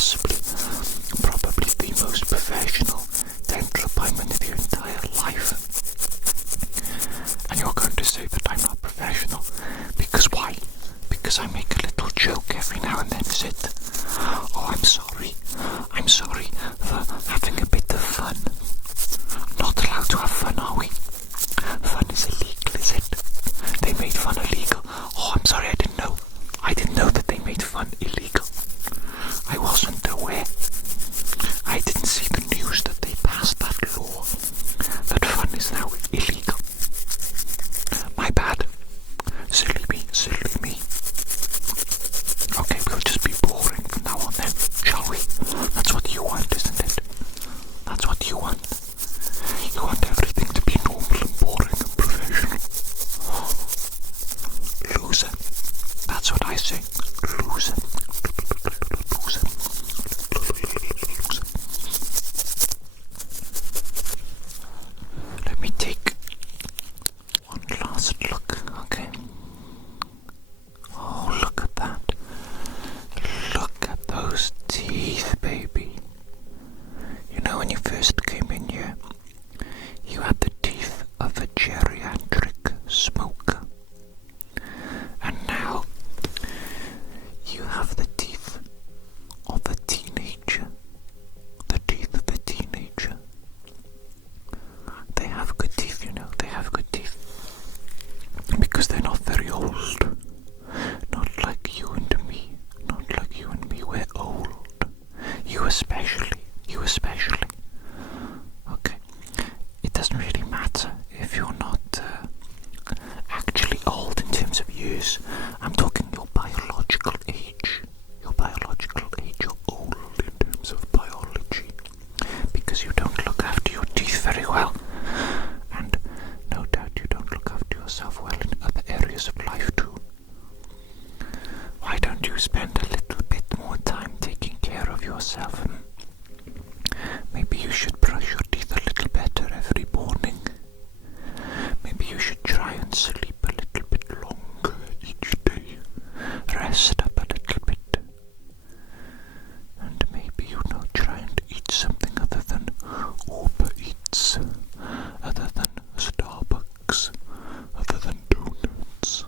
possibly, probably the most professional dental appointment of your entire life. And you're going to say that I'm not professional. Because why? Because I make a little joke every now and then, is it? Oh, I'm sorry. I'm sorry for having a bit of fun. Not allowed to have fun, are we? Fun is illegal, is it? They made fun illegal. Oh, I'm sorry, I didn't know. I didn't know that they made fun illegal. I wasn't aware. I didn't see the news that they passed that law. That fun is now illegal. My bad. Silly me, silly me. Okay, we'll just be boring from now on then, shall we? That's what you want, isn't it? That's what you want. You want everything to be normal and boring and professional. Loser. That's what I say. Loser. Loser. Loser. Let me take one last look, okay? Oh, look at that. Look at those teeth, baby. You know, when you first came in here, you had the teeth of a geriatric smoker. And now, you have the teeth of a teenager. The teeth of a teenager. They have good teeth, you know. They have good teeth. Because they're not very old. Not like you and me. Not like you and me. We're old. You especially. You especially. Okay. It doesn't really matter if you're not actually old in terms of years. I'm talking your biological age. Your biological age. You're old in terms of biology. Because you don't look after your teeth very well. And no doubt you don't look after yourself well in other areas of life too. Why don't you spend a little bit more time taking care of yourself? Maybe you should brush your teeth a little better every morning. Maybe you should try and sleep a little bit longer each day. Rest up a little bit. And maybe, try and eat something other than Uber Eats, other than Starbucks, other than donuts.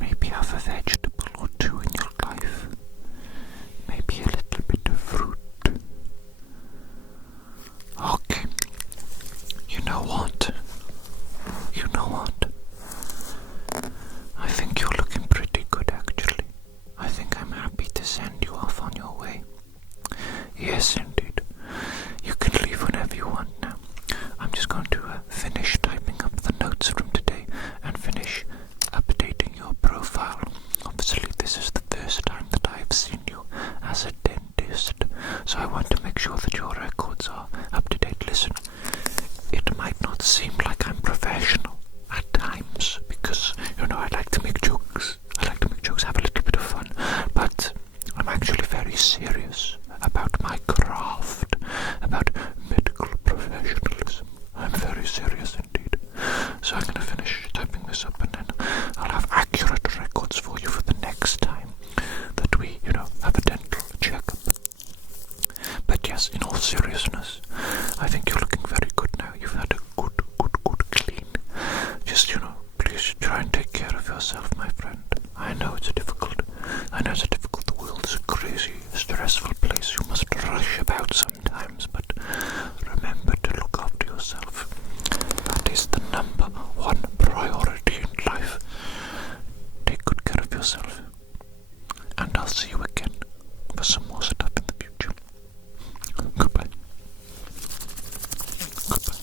Maybe have a vegetable or two in your life. Maybe a little bit of fruit. Okay. You know what? You know what? I think you're looking pretty good, actually. I think I'm happy to send you off on your way. Yes, indeed. You can leave whenever you want now. I'm just going to finish typing up the notes from today and finish updating your profile. Obviously, this is the first time that I've seen you as a dentist, so I want to make sure that your records are up to date. Listen, it might not seem like I'm professional at times because, I like to make jokes. I like to make jokes, have a little bit of fun, but I'm actually very serious about my craft, about medical professionalism. I'm very serious indeed. So I'm going to finish typing this up and then I'll have accurate records for you for the next time that we, have a dental checkup. But yes, in all seriousness, I think you're looking very good now. You've had a good clean. Just, please try and take care of yourself, my friend. I know it's difficult. The world's a crazy, stressful place. You must rush about sometimes, but remember to look after yourself. That is the number one priority in life. Take good care of yourself. And I'll see you again for some more stuff in the future. Goodbye. Goodbye.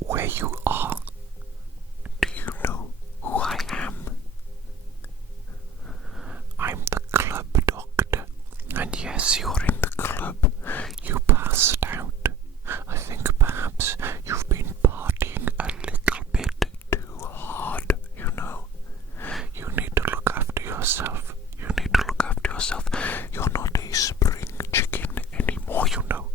where you are? Do you know who I am? I'm the club doctor, and yes, you're in the club. You passed out. I think perhaps you've been partying a little bit too hard, you know. You need to look after yourself. You need to look after yourself. You're not a spring chicken anymore, you know.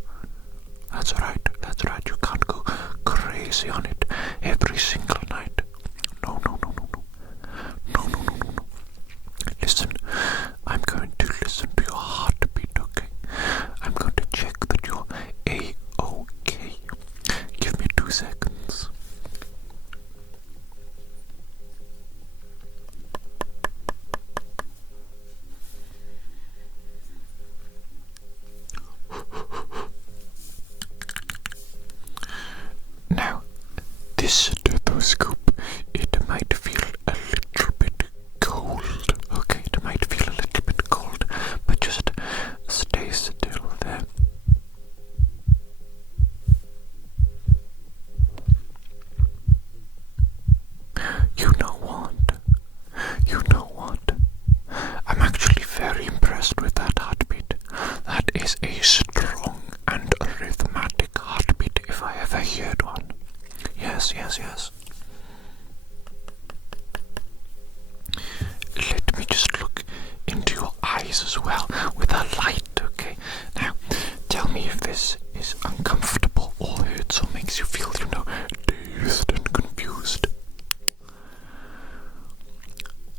That's right, you can't go crazy on it every single night. No. Listen, I'm going to listen to your heartbeat, okay? I'm going to check that you're A-OK. Give me 2 seconds. Now, this stethoscope, it might feel a little bit cold, okay? It might feel a little bit cold, but just stay still there. You know what? I'm actually very impressed with that heartbeat. That is a strong and rhythmic heartbeat if I ever heard one. Yes. Let me just look into your eyes as well with a light, okay? Now, tell me if this is uncomfortable or hurts or makes you feel, dazed and confused.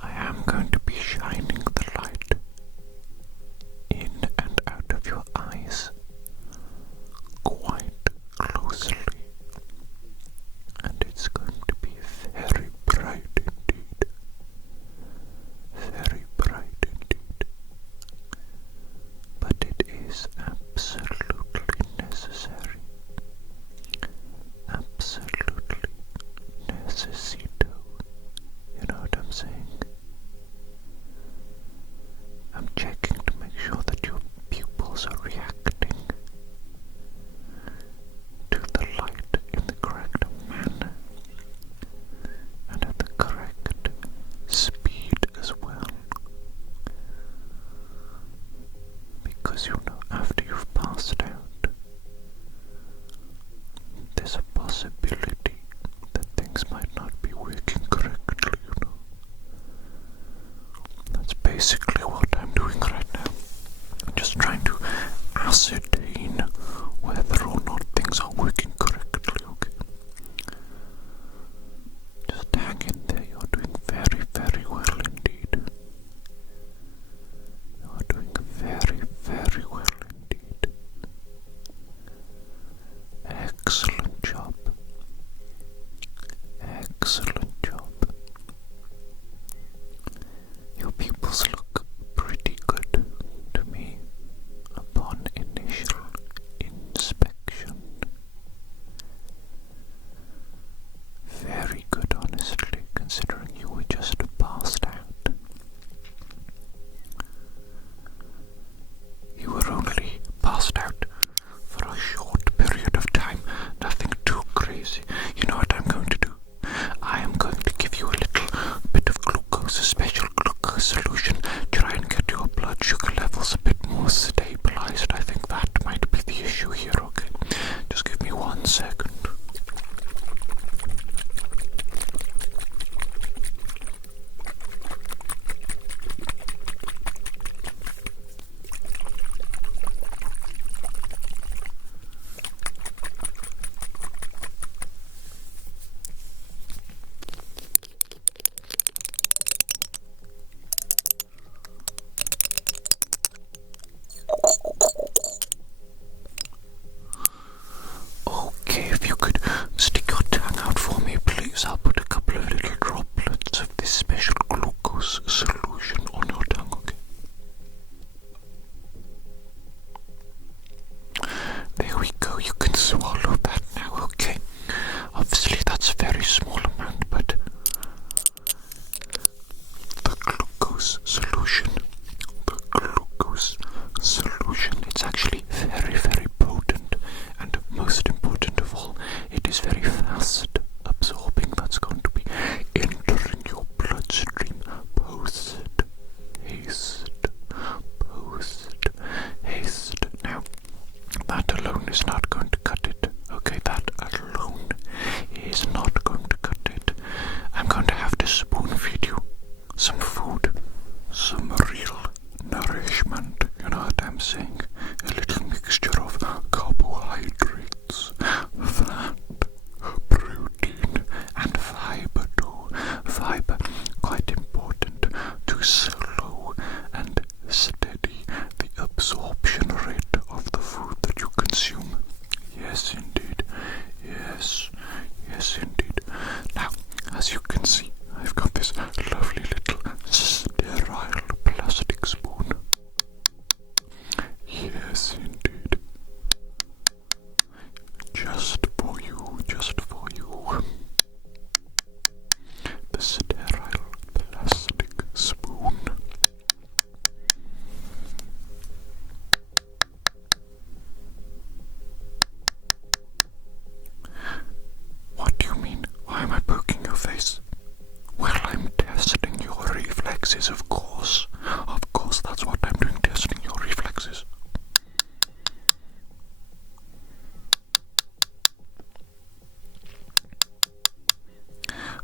I am going to be shining the light in and out of your eyes quite closely, and it's going to be very bright indeed. Very bright indeed. But it is absolutely necessary. Absolutely necessito. You know what I'm saying? I'm checking to make sure that your pupils are reacting to the light in the correct manner and at the correct speed as well. Because after you've passed out, there's a possibility that things might not be working correctly, That's basically what I'm doing right now. I'm just trying to ascertain whether or not things are working correctly, okay? Just hang in there, you're doing very, very well indeed. You're doing very, very well indeed. Excellent job. Excellent job. Your pupils look pretty good to me upon initial inspection. Very good, honestly, considering you were just passed out. You were only passed out for a short period of time, nothing too crazy. You know what I'm going to do? I am going to give you a little bit of glucose, a special glucose solution, try and get your blood sugar levels a bit more stabilized. I think that might be the issue here, okay? Just give me 1 second. Okay, if you could stick your tongue out for me, please. I'll put a couple of little droplets of this special glucose solution on your tongue, okay? There we go, you can swallow that now, okay? Obviously, that's a very small amount, but the glucose solution, it's actually very, very potent, and most important of all, it is is very fast absorbing. That's going to be entering your bloodstream. Post haste. Now, that alone is not going to cut it. Okay, that alone is not going to cut it. I'm going to have to spoon feed you some food, some real nourishment. You know what I'm saying? A little mixture of carbohydrates, fat, protein, and fiber too. Fiber, quite important to slow and steady the absorption rate of the food that you consume. Yes, indeed. Yes, indeed. Now, as you can see, I've got this lovely little sterile plastic spoon. Yes, indeed. Just for you. The sterile plastic spoon. What do you mean? Why am I poking your face? Well, I'm testing your reflexes, of course. Of course, that's what I'm doing, testing your reflexes.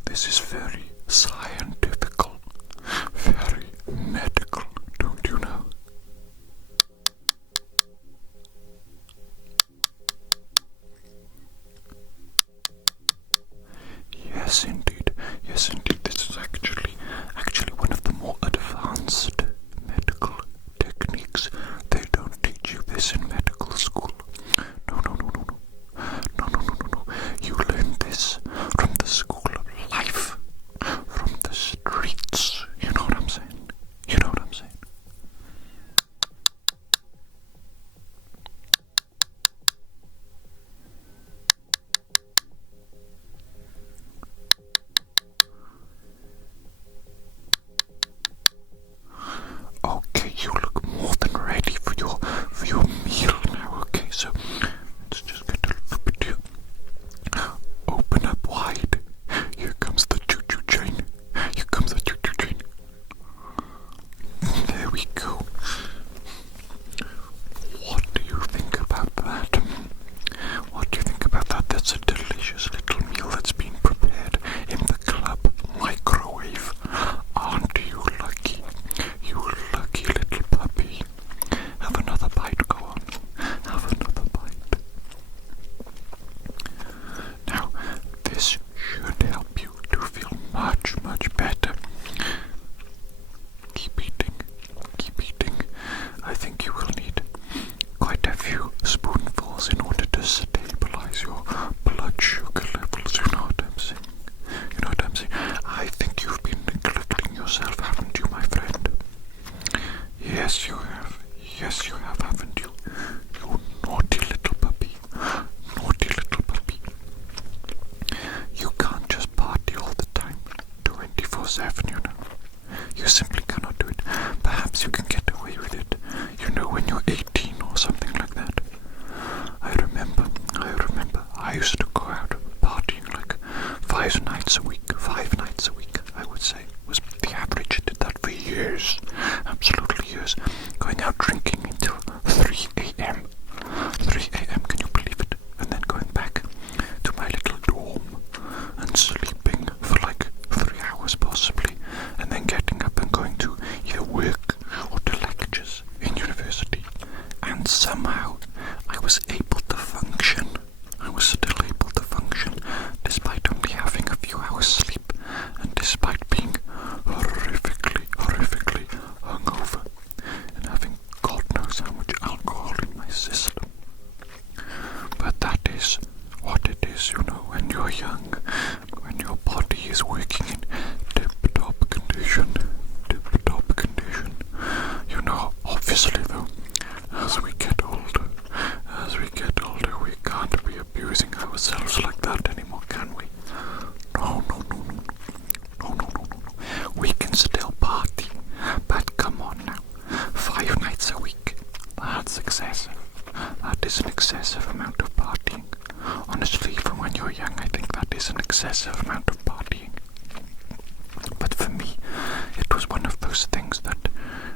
This is very scientifical, very medical, don't you know? Yes, indeed. This is actually one of the more advanced medical techniques. They don't teach you this in medical school. No. You learn this from the school of life, from the streets. You know what I'm saying? Okay, you look more than ready for your meal now. Okay, so let's just get a little bit here. Open up wide. Here comes the choo-choo train. There we go. What do you think about that? That's a delicious little meal that's been prepared in the club microwave. Aren't you lucky? You lucky little puppy. Have another bite, go on. Have another bite. Now, this should help you to feel much better. Keep eating. I think you will need quite a few spoonfuls in order to stabilize your blood sugar levels. You know what I'm saying? I think you've been neglecting yourself, haven't you, my friend? Yes, you have, haven't you? You naughty little puppy. You can't just party all the time, 24/7, you know. You simply cannot do it. Perhaps you can get away with it, when you're 18 or something like that. I remember, I used to go out partying like 5 nights a week, I would say, was the average. I did that for years, absolutely years, going out drinking until 3 a.m. Can you believe it? And then going back to my little dorm and sleeping for like 3 hours possibly, and then getting up and going to either work or to lectures in university. And somehow I was able to function. I was still able to function despite only having a few hours you're young, I think that is an excessive amount of partying. But for me, it was one of those things that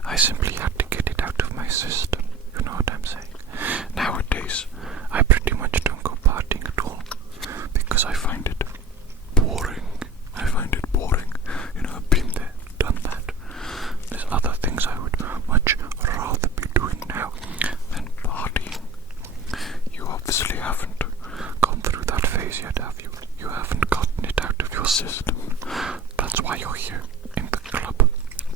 I simply had to get it out of my system. You know what I'm saying? Nowadays, I pretty much don't go partying at all because I find it boring. You know, I've been there, done that. There's other things I would much rather be doing now than partying. You obviously haven't gone through that phase yet, have you? You haven't gotten it out of your system. That's why you're here in the club,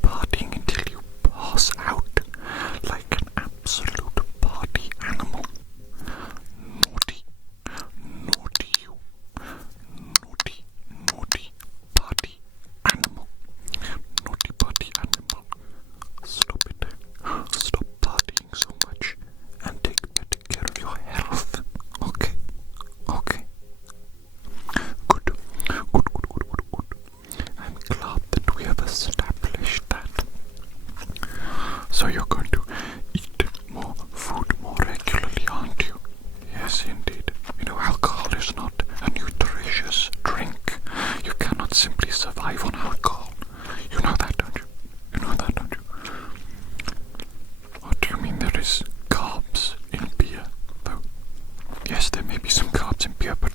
partying until you pass out like an absolute party animal. Naughty you. Naughty party animal. Naughty party animal. Stop it. Stop partying so much and take better care of your health. Okay. Good. I'm glad that we have established that. So you're going to eat more food more regularly, aren't you? Yes, indeed. You know, alcohol is not a nutritious drink. You cannot simply survive on alcohol. You know that, don't you? What do you mean there is carbs in beer, though? Yes, there may be some carbs in beer, but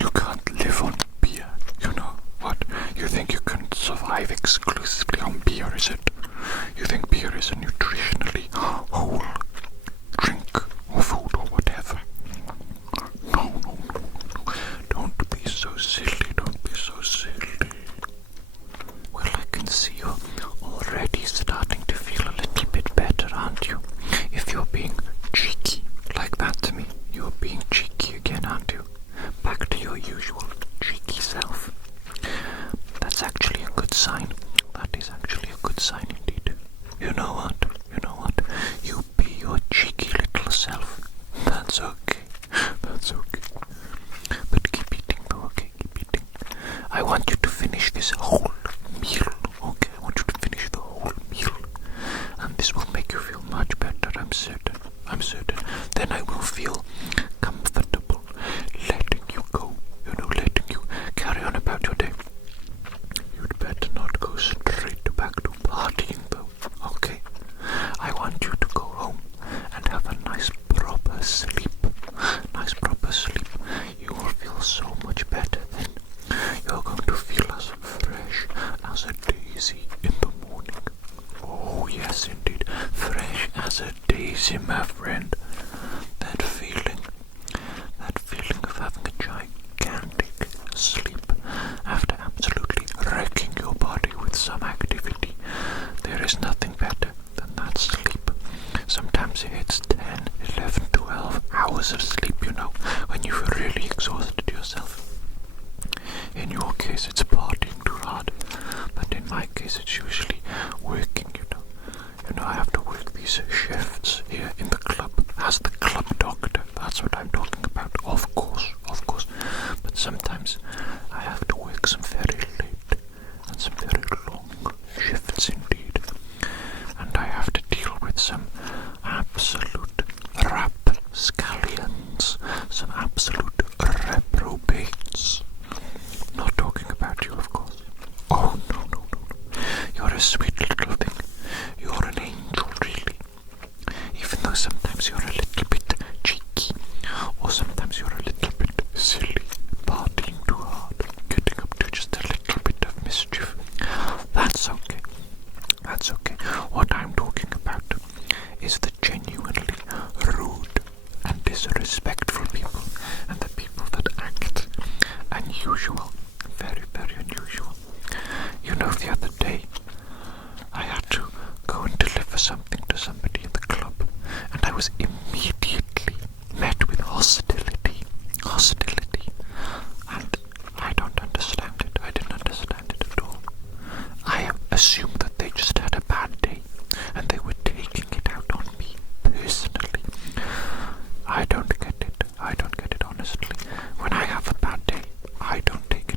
you can't live on beer. You know what? You think you can survive exclusively on beer, is it? You think beer is a nutritionally whole drink or food or whatever? No. Don't be so silly. Well, I can see you're already starting to feel a little bit better, aren't you? If you're being cheeky like that to me, you're being cheeky again, aren't you? Back to your usual cheeky self. That's actually a good sign. That is actually a good sign indeed. You know what? You be your cheeky little self. That's okay. But keep eating though, okay? Keep eating. I want you to finish this whole meal, okay? I want you to finish the whole meal. And this will make you feel much better, I'm certain. Then I will feel comfortable letting you go. Letting you carry on about your day. You'd better not go straight back to partying though, okay? I want you to go home and have a nice proper sleep. You will feel so much better then. You're going to feel as fresh as a daisy in the morning. Oh yes indeed, fresh as a daisy, my friend. That feeling of having a gigantic sleep after absolutely wrecking your body with some activity. There is nothing better than that sleep. Sometimes it hits 10, 11, 12 hours of sleep, when you've really exhausted yourself. In your case, it's partying too hard, but in my case, it's usually working, I have to work these shifts here in the club as the club doctor. That's what I'm talking about, of course. But sometimes I have to work some very late and some very long shifts indeed. And I have to deal with some absolute rapscallions, some absolute reprobates. Not talking about you, of course. Oh, no. You're a sweet little thing. You're an angel, really. Even though sometimes you're a little bit cheeky, or sometimes you're a little bit silly, partying too hard, getting up to just a little bit of mischief. That's okay. What I'm talking about is the genuinely rude and disrespectful people, and the people that act unusual, very, very unusual. The other day, I had to go and deliver something to somebody in the club, and I was immediately met with hostility, and I don't understand it. I didn't understand it at all. I assumed that they just had a bad day, and they were taking it out on me personally. I don't get it, honestly. When I have a bad day, I don't take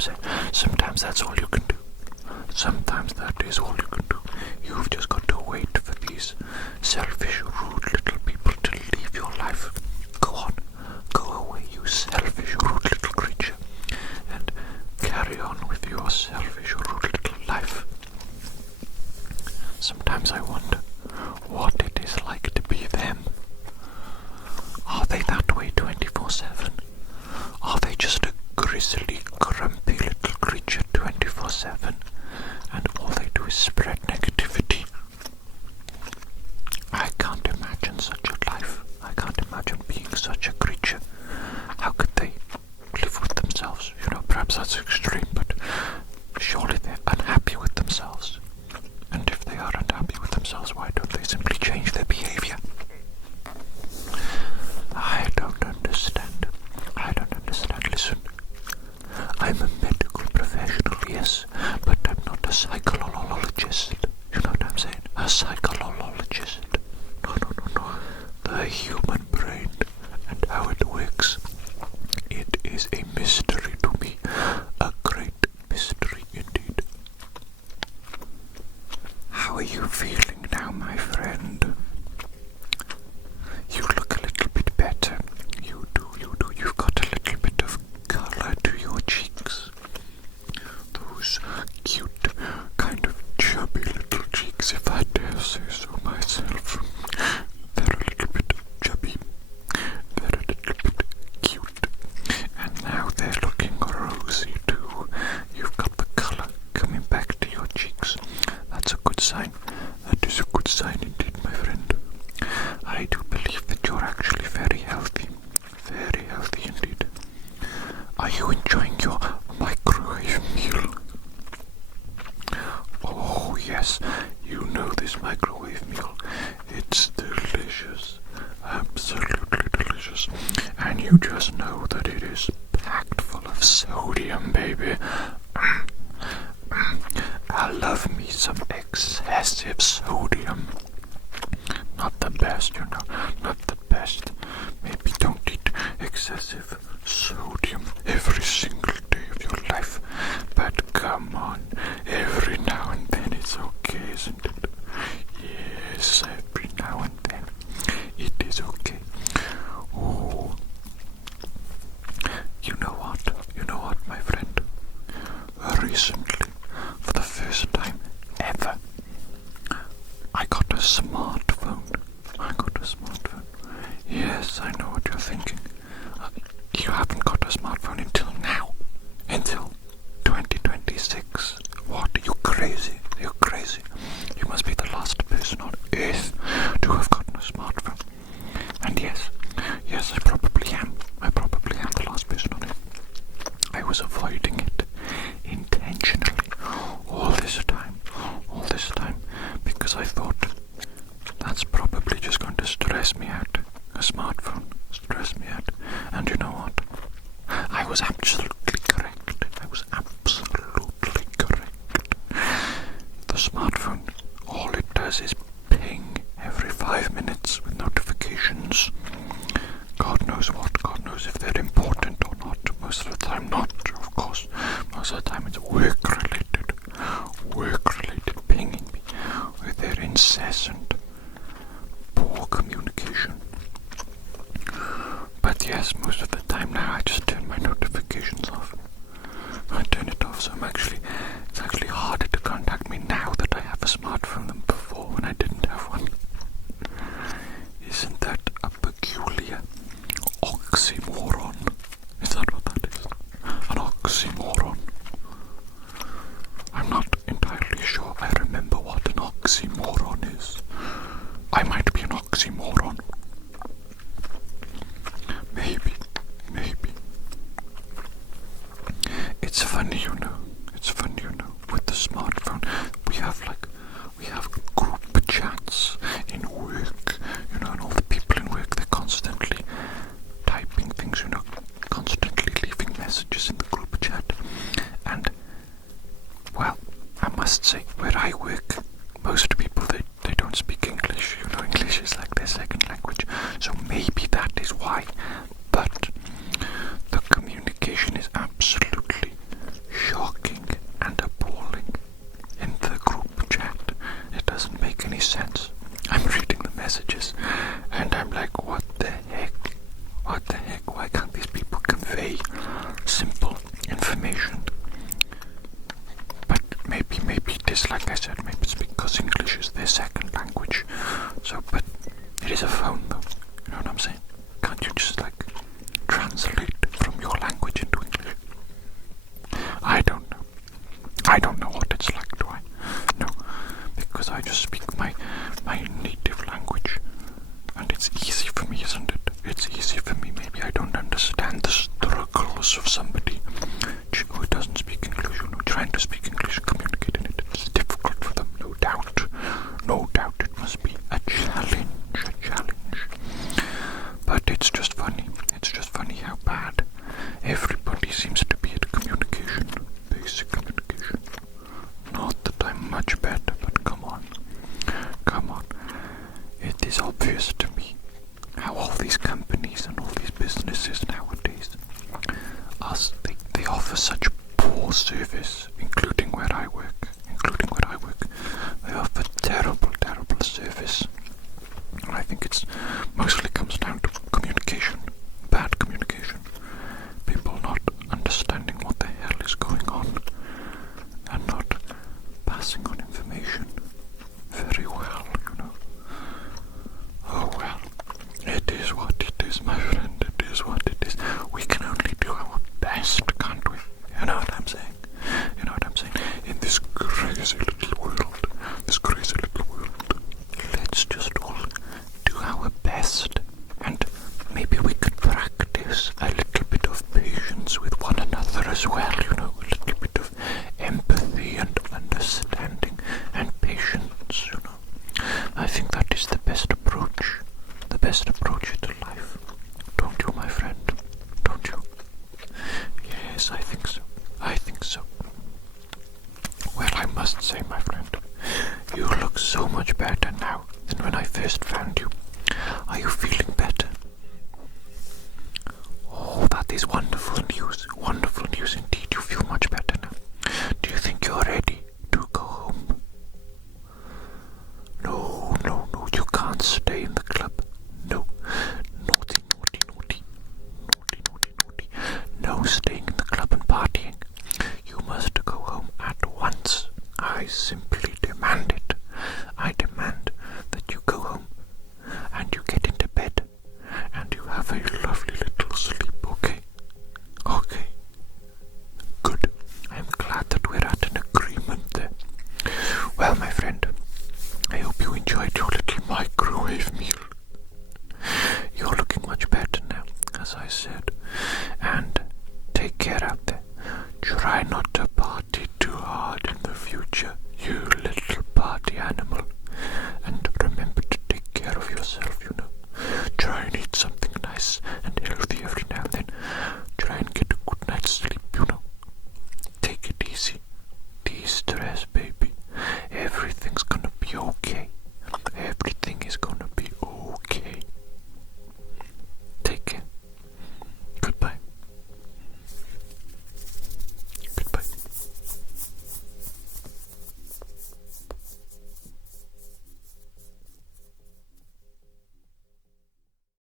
I'm saying? Sometimes that's all you can do. Sometimes that is all you can do. You've just got to wait for these selfish, rude little people to leave your life. Go on, go away, you selfish, rude little creature, and carry on with your selfish, rude little life. Sometimes I wonder what it is like to be them. Are they that way 24/7? Are they just a grisly, grumpy little creature 24/7, and all they do is spread negativity? I can't imagine such a life. I can't imagine being such a creature. How could they live with themselves? Perhaps that's extreme, but surely they're unhappy with themselves. And if they are unhappy with themselves, why don't they simply change their behavior? I don't understand. Listen, I'm a medical professional, yes, but I'm not a psychologist. You know what I'm saying? A psychologist. No. The human brain and how it works. It is a mystery to me. A great mystery indeed. How are you feeling now, my friend? You look a little bit better. You do. You've got a little bit of color to your cheeks. Those cute, kind of chubby little cheeks, if I dare say so myself. They're a little bit chubby. They're a little bit cute. And now they're looking rosy too. You've got the color coming back to your cheeks. That's a good sign. That is a good sign indeed, my friend. I do believe that you're actually very healthy. Very healthy indeed. Are you enjoying your microwave meal? Oh yes, you know this microwave meal. It's delicious. Absolutely delicious. And you just know that it is packed full of sodium, baby. I love me some excessive sodium. Not the best, not the best. Maybe don't eat excessive sodium every single day of your life. But come on, every now and then it's okay, isn't it? Yes, every now and then it is okay. Oh, you know what, my friend? Recently, for the first time ever, I got a smartphone. Yes, I know what you're thinking. You haven't got a smartphone until now. Until 2026. What? Are you crazy? You're crazy. You must be the last person on earth to have gotten a smartphone. And yes, I probably am. The last person on earth. I was avoiding it intentionally all this time, because I thought that's probably just going to stress me out. A smartphone stress me out. And you know what? I was absolutely correct. The smartphone, all it does is ping every 5 minutes with notifications. God knows if they're important or not. Most of the time not, of course. Most of the time it's work-related pinging me with their incessant poor communication. But yes, most of the time now I just turn my notifications off. I turn it off, so it's actually harder to contact me now that I have a smartphone than before when I didn't have one. Isn't that a peculiar oxymoron? Is that what that is? An oxymoron? I'm not entirely sure I remember what an oxymoron is. I might be an oxymoron. Maybe. It's funny, with the smartphone, we have group chats in work, and all the people in work, they're constantly typing things, constantly leaving messages in the group chat. And, well, I must say, where I work, most people, they don't speak English. English is like their second language, so maybe that is why. But the communication is absolutely somebody who doesn't speak English, trying to speak English and communicate in it. It's difficult for them, no doubt. No doubt it must be a challenge. But it's just funny. It's just funny how bad everybody seems to be at communication, basic communication. Not that I'm much better, but come on. It is obvious to me how all these companies and all these businesses nowadays, they offer such poor service, including where I work. They offer terrible service. And I think it's mostly comes down to communication, bad communication. People not understanding what the hell is going on and not passing on information very well, Oh well, it is what it is, my friend, it is what it is. We can only do our best, can't we? You know what I'm saying? In this crazy little world, let's just all do our best, and maybe we could practice a little bit of patience with one another as well, a little bit of empathy and understanding and patience, I think that is the best approach to life. Don't you, my friend? Don't you? Yes, I think so. Well, I must say, my friend, you look so much better now than when I first found you. Are you feeling better? Oh, that is wonderful news. Wonderful news indeed. You feel much better now. Do you think you're ready to go home? No, you can't stay in the club. No. Naughty. No staying in the club and partying. You must go home at once. I simply demand it. I demand that you go home and you get into bed and you have a lovely little sleep, okay? Okay. Good. I'm glad that we're at an agreement there. Well, my friend, I hope you enjoyed your little microwave meal. You're looking much better now, as I said. And take care out there. Try not to party too hard in the future, you little party animal.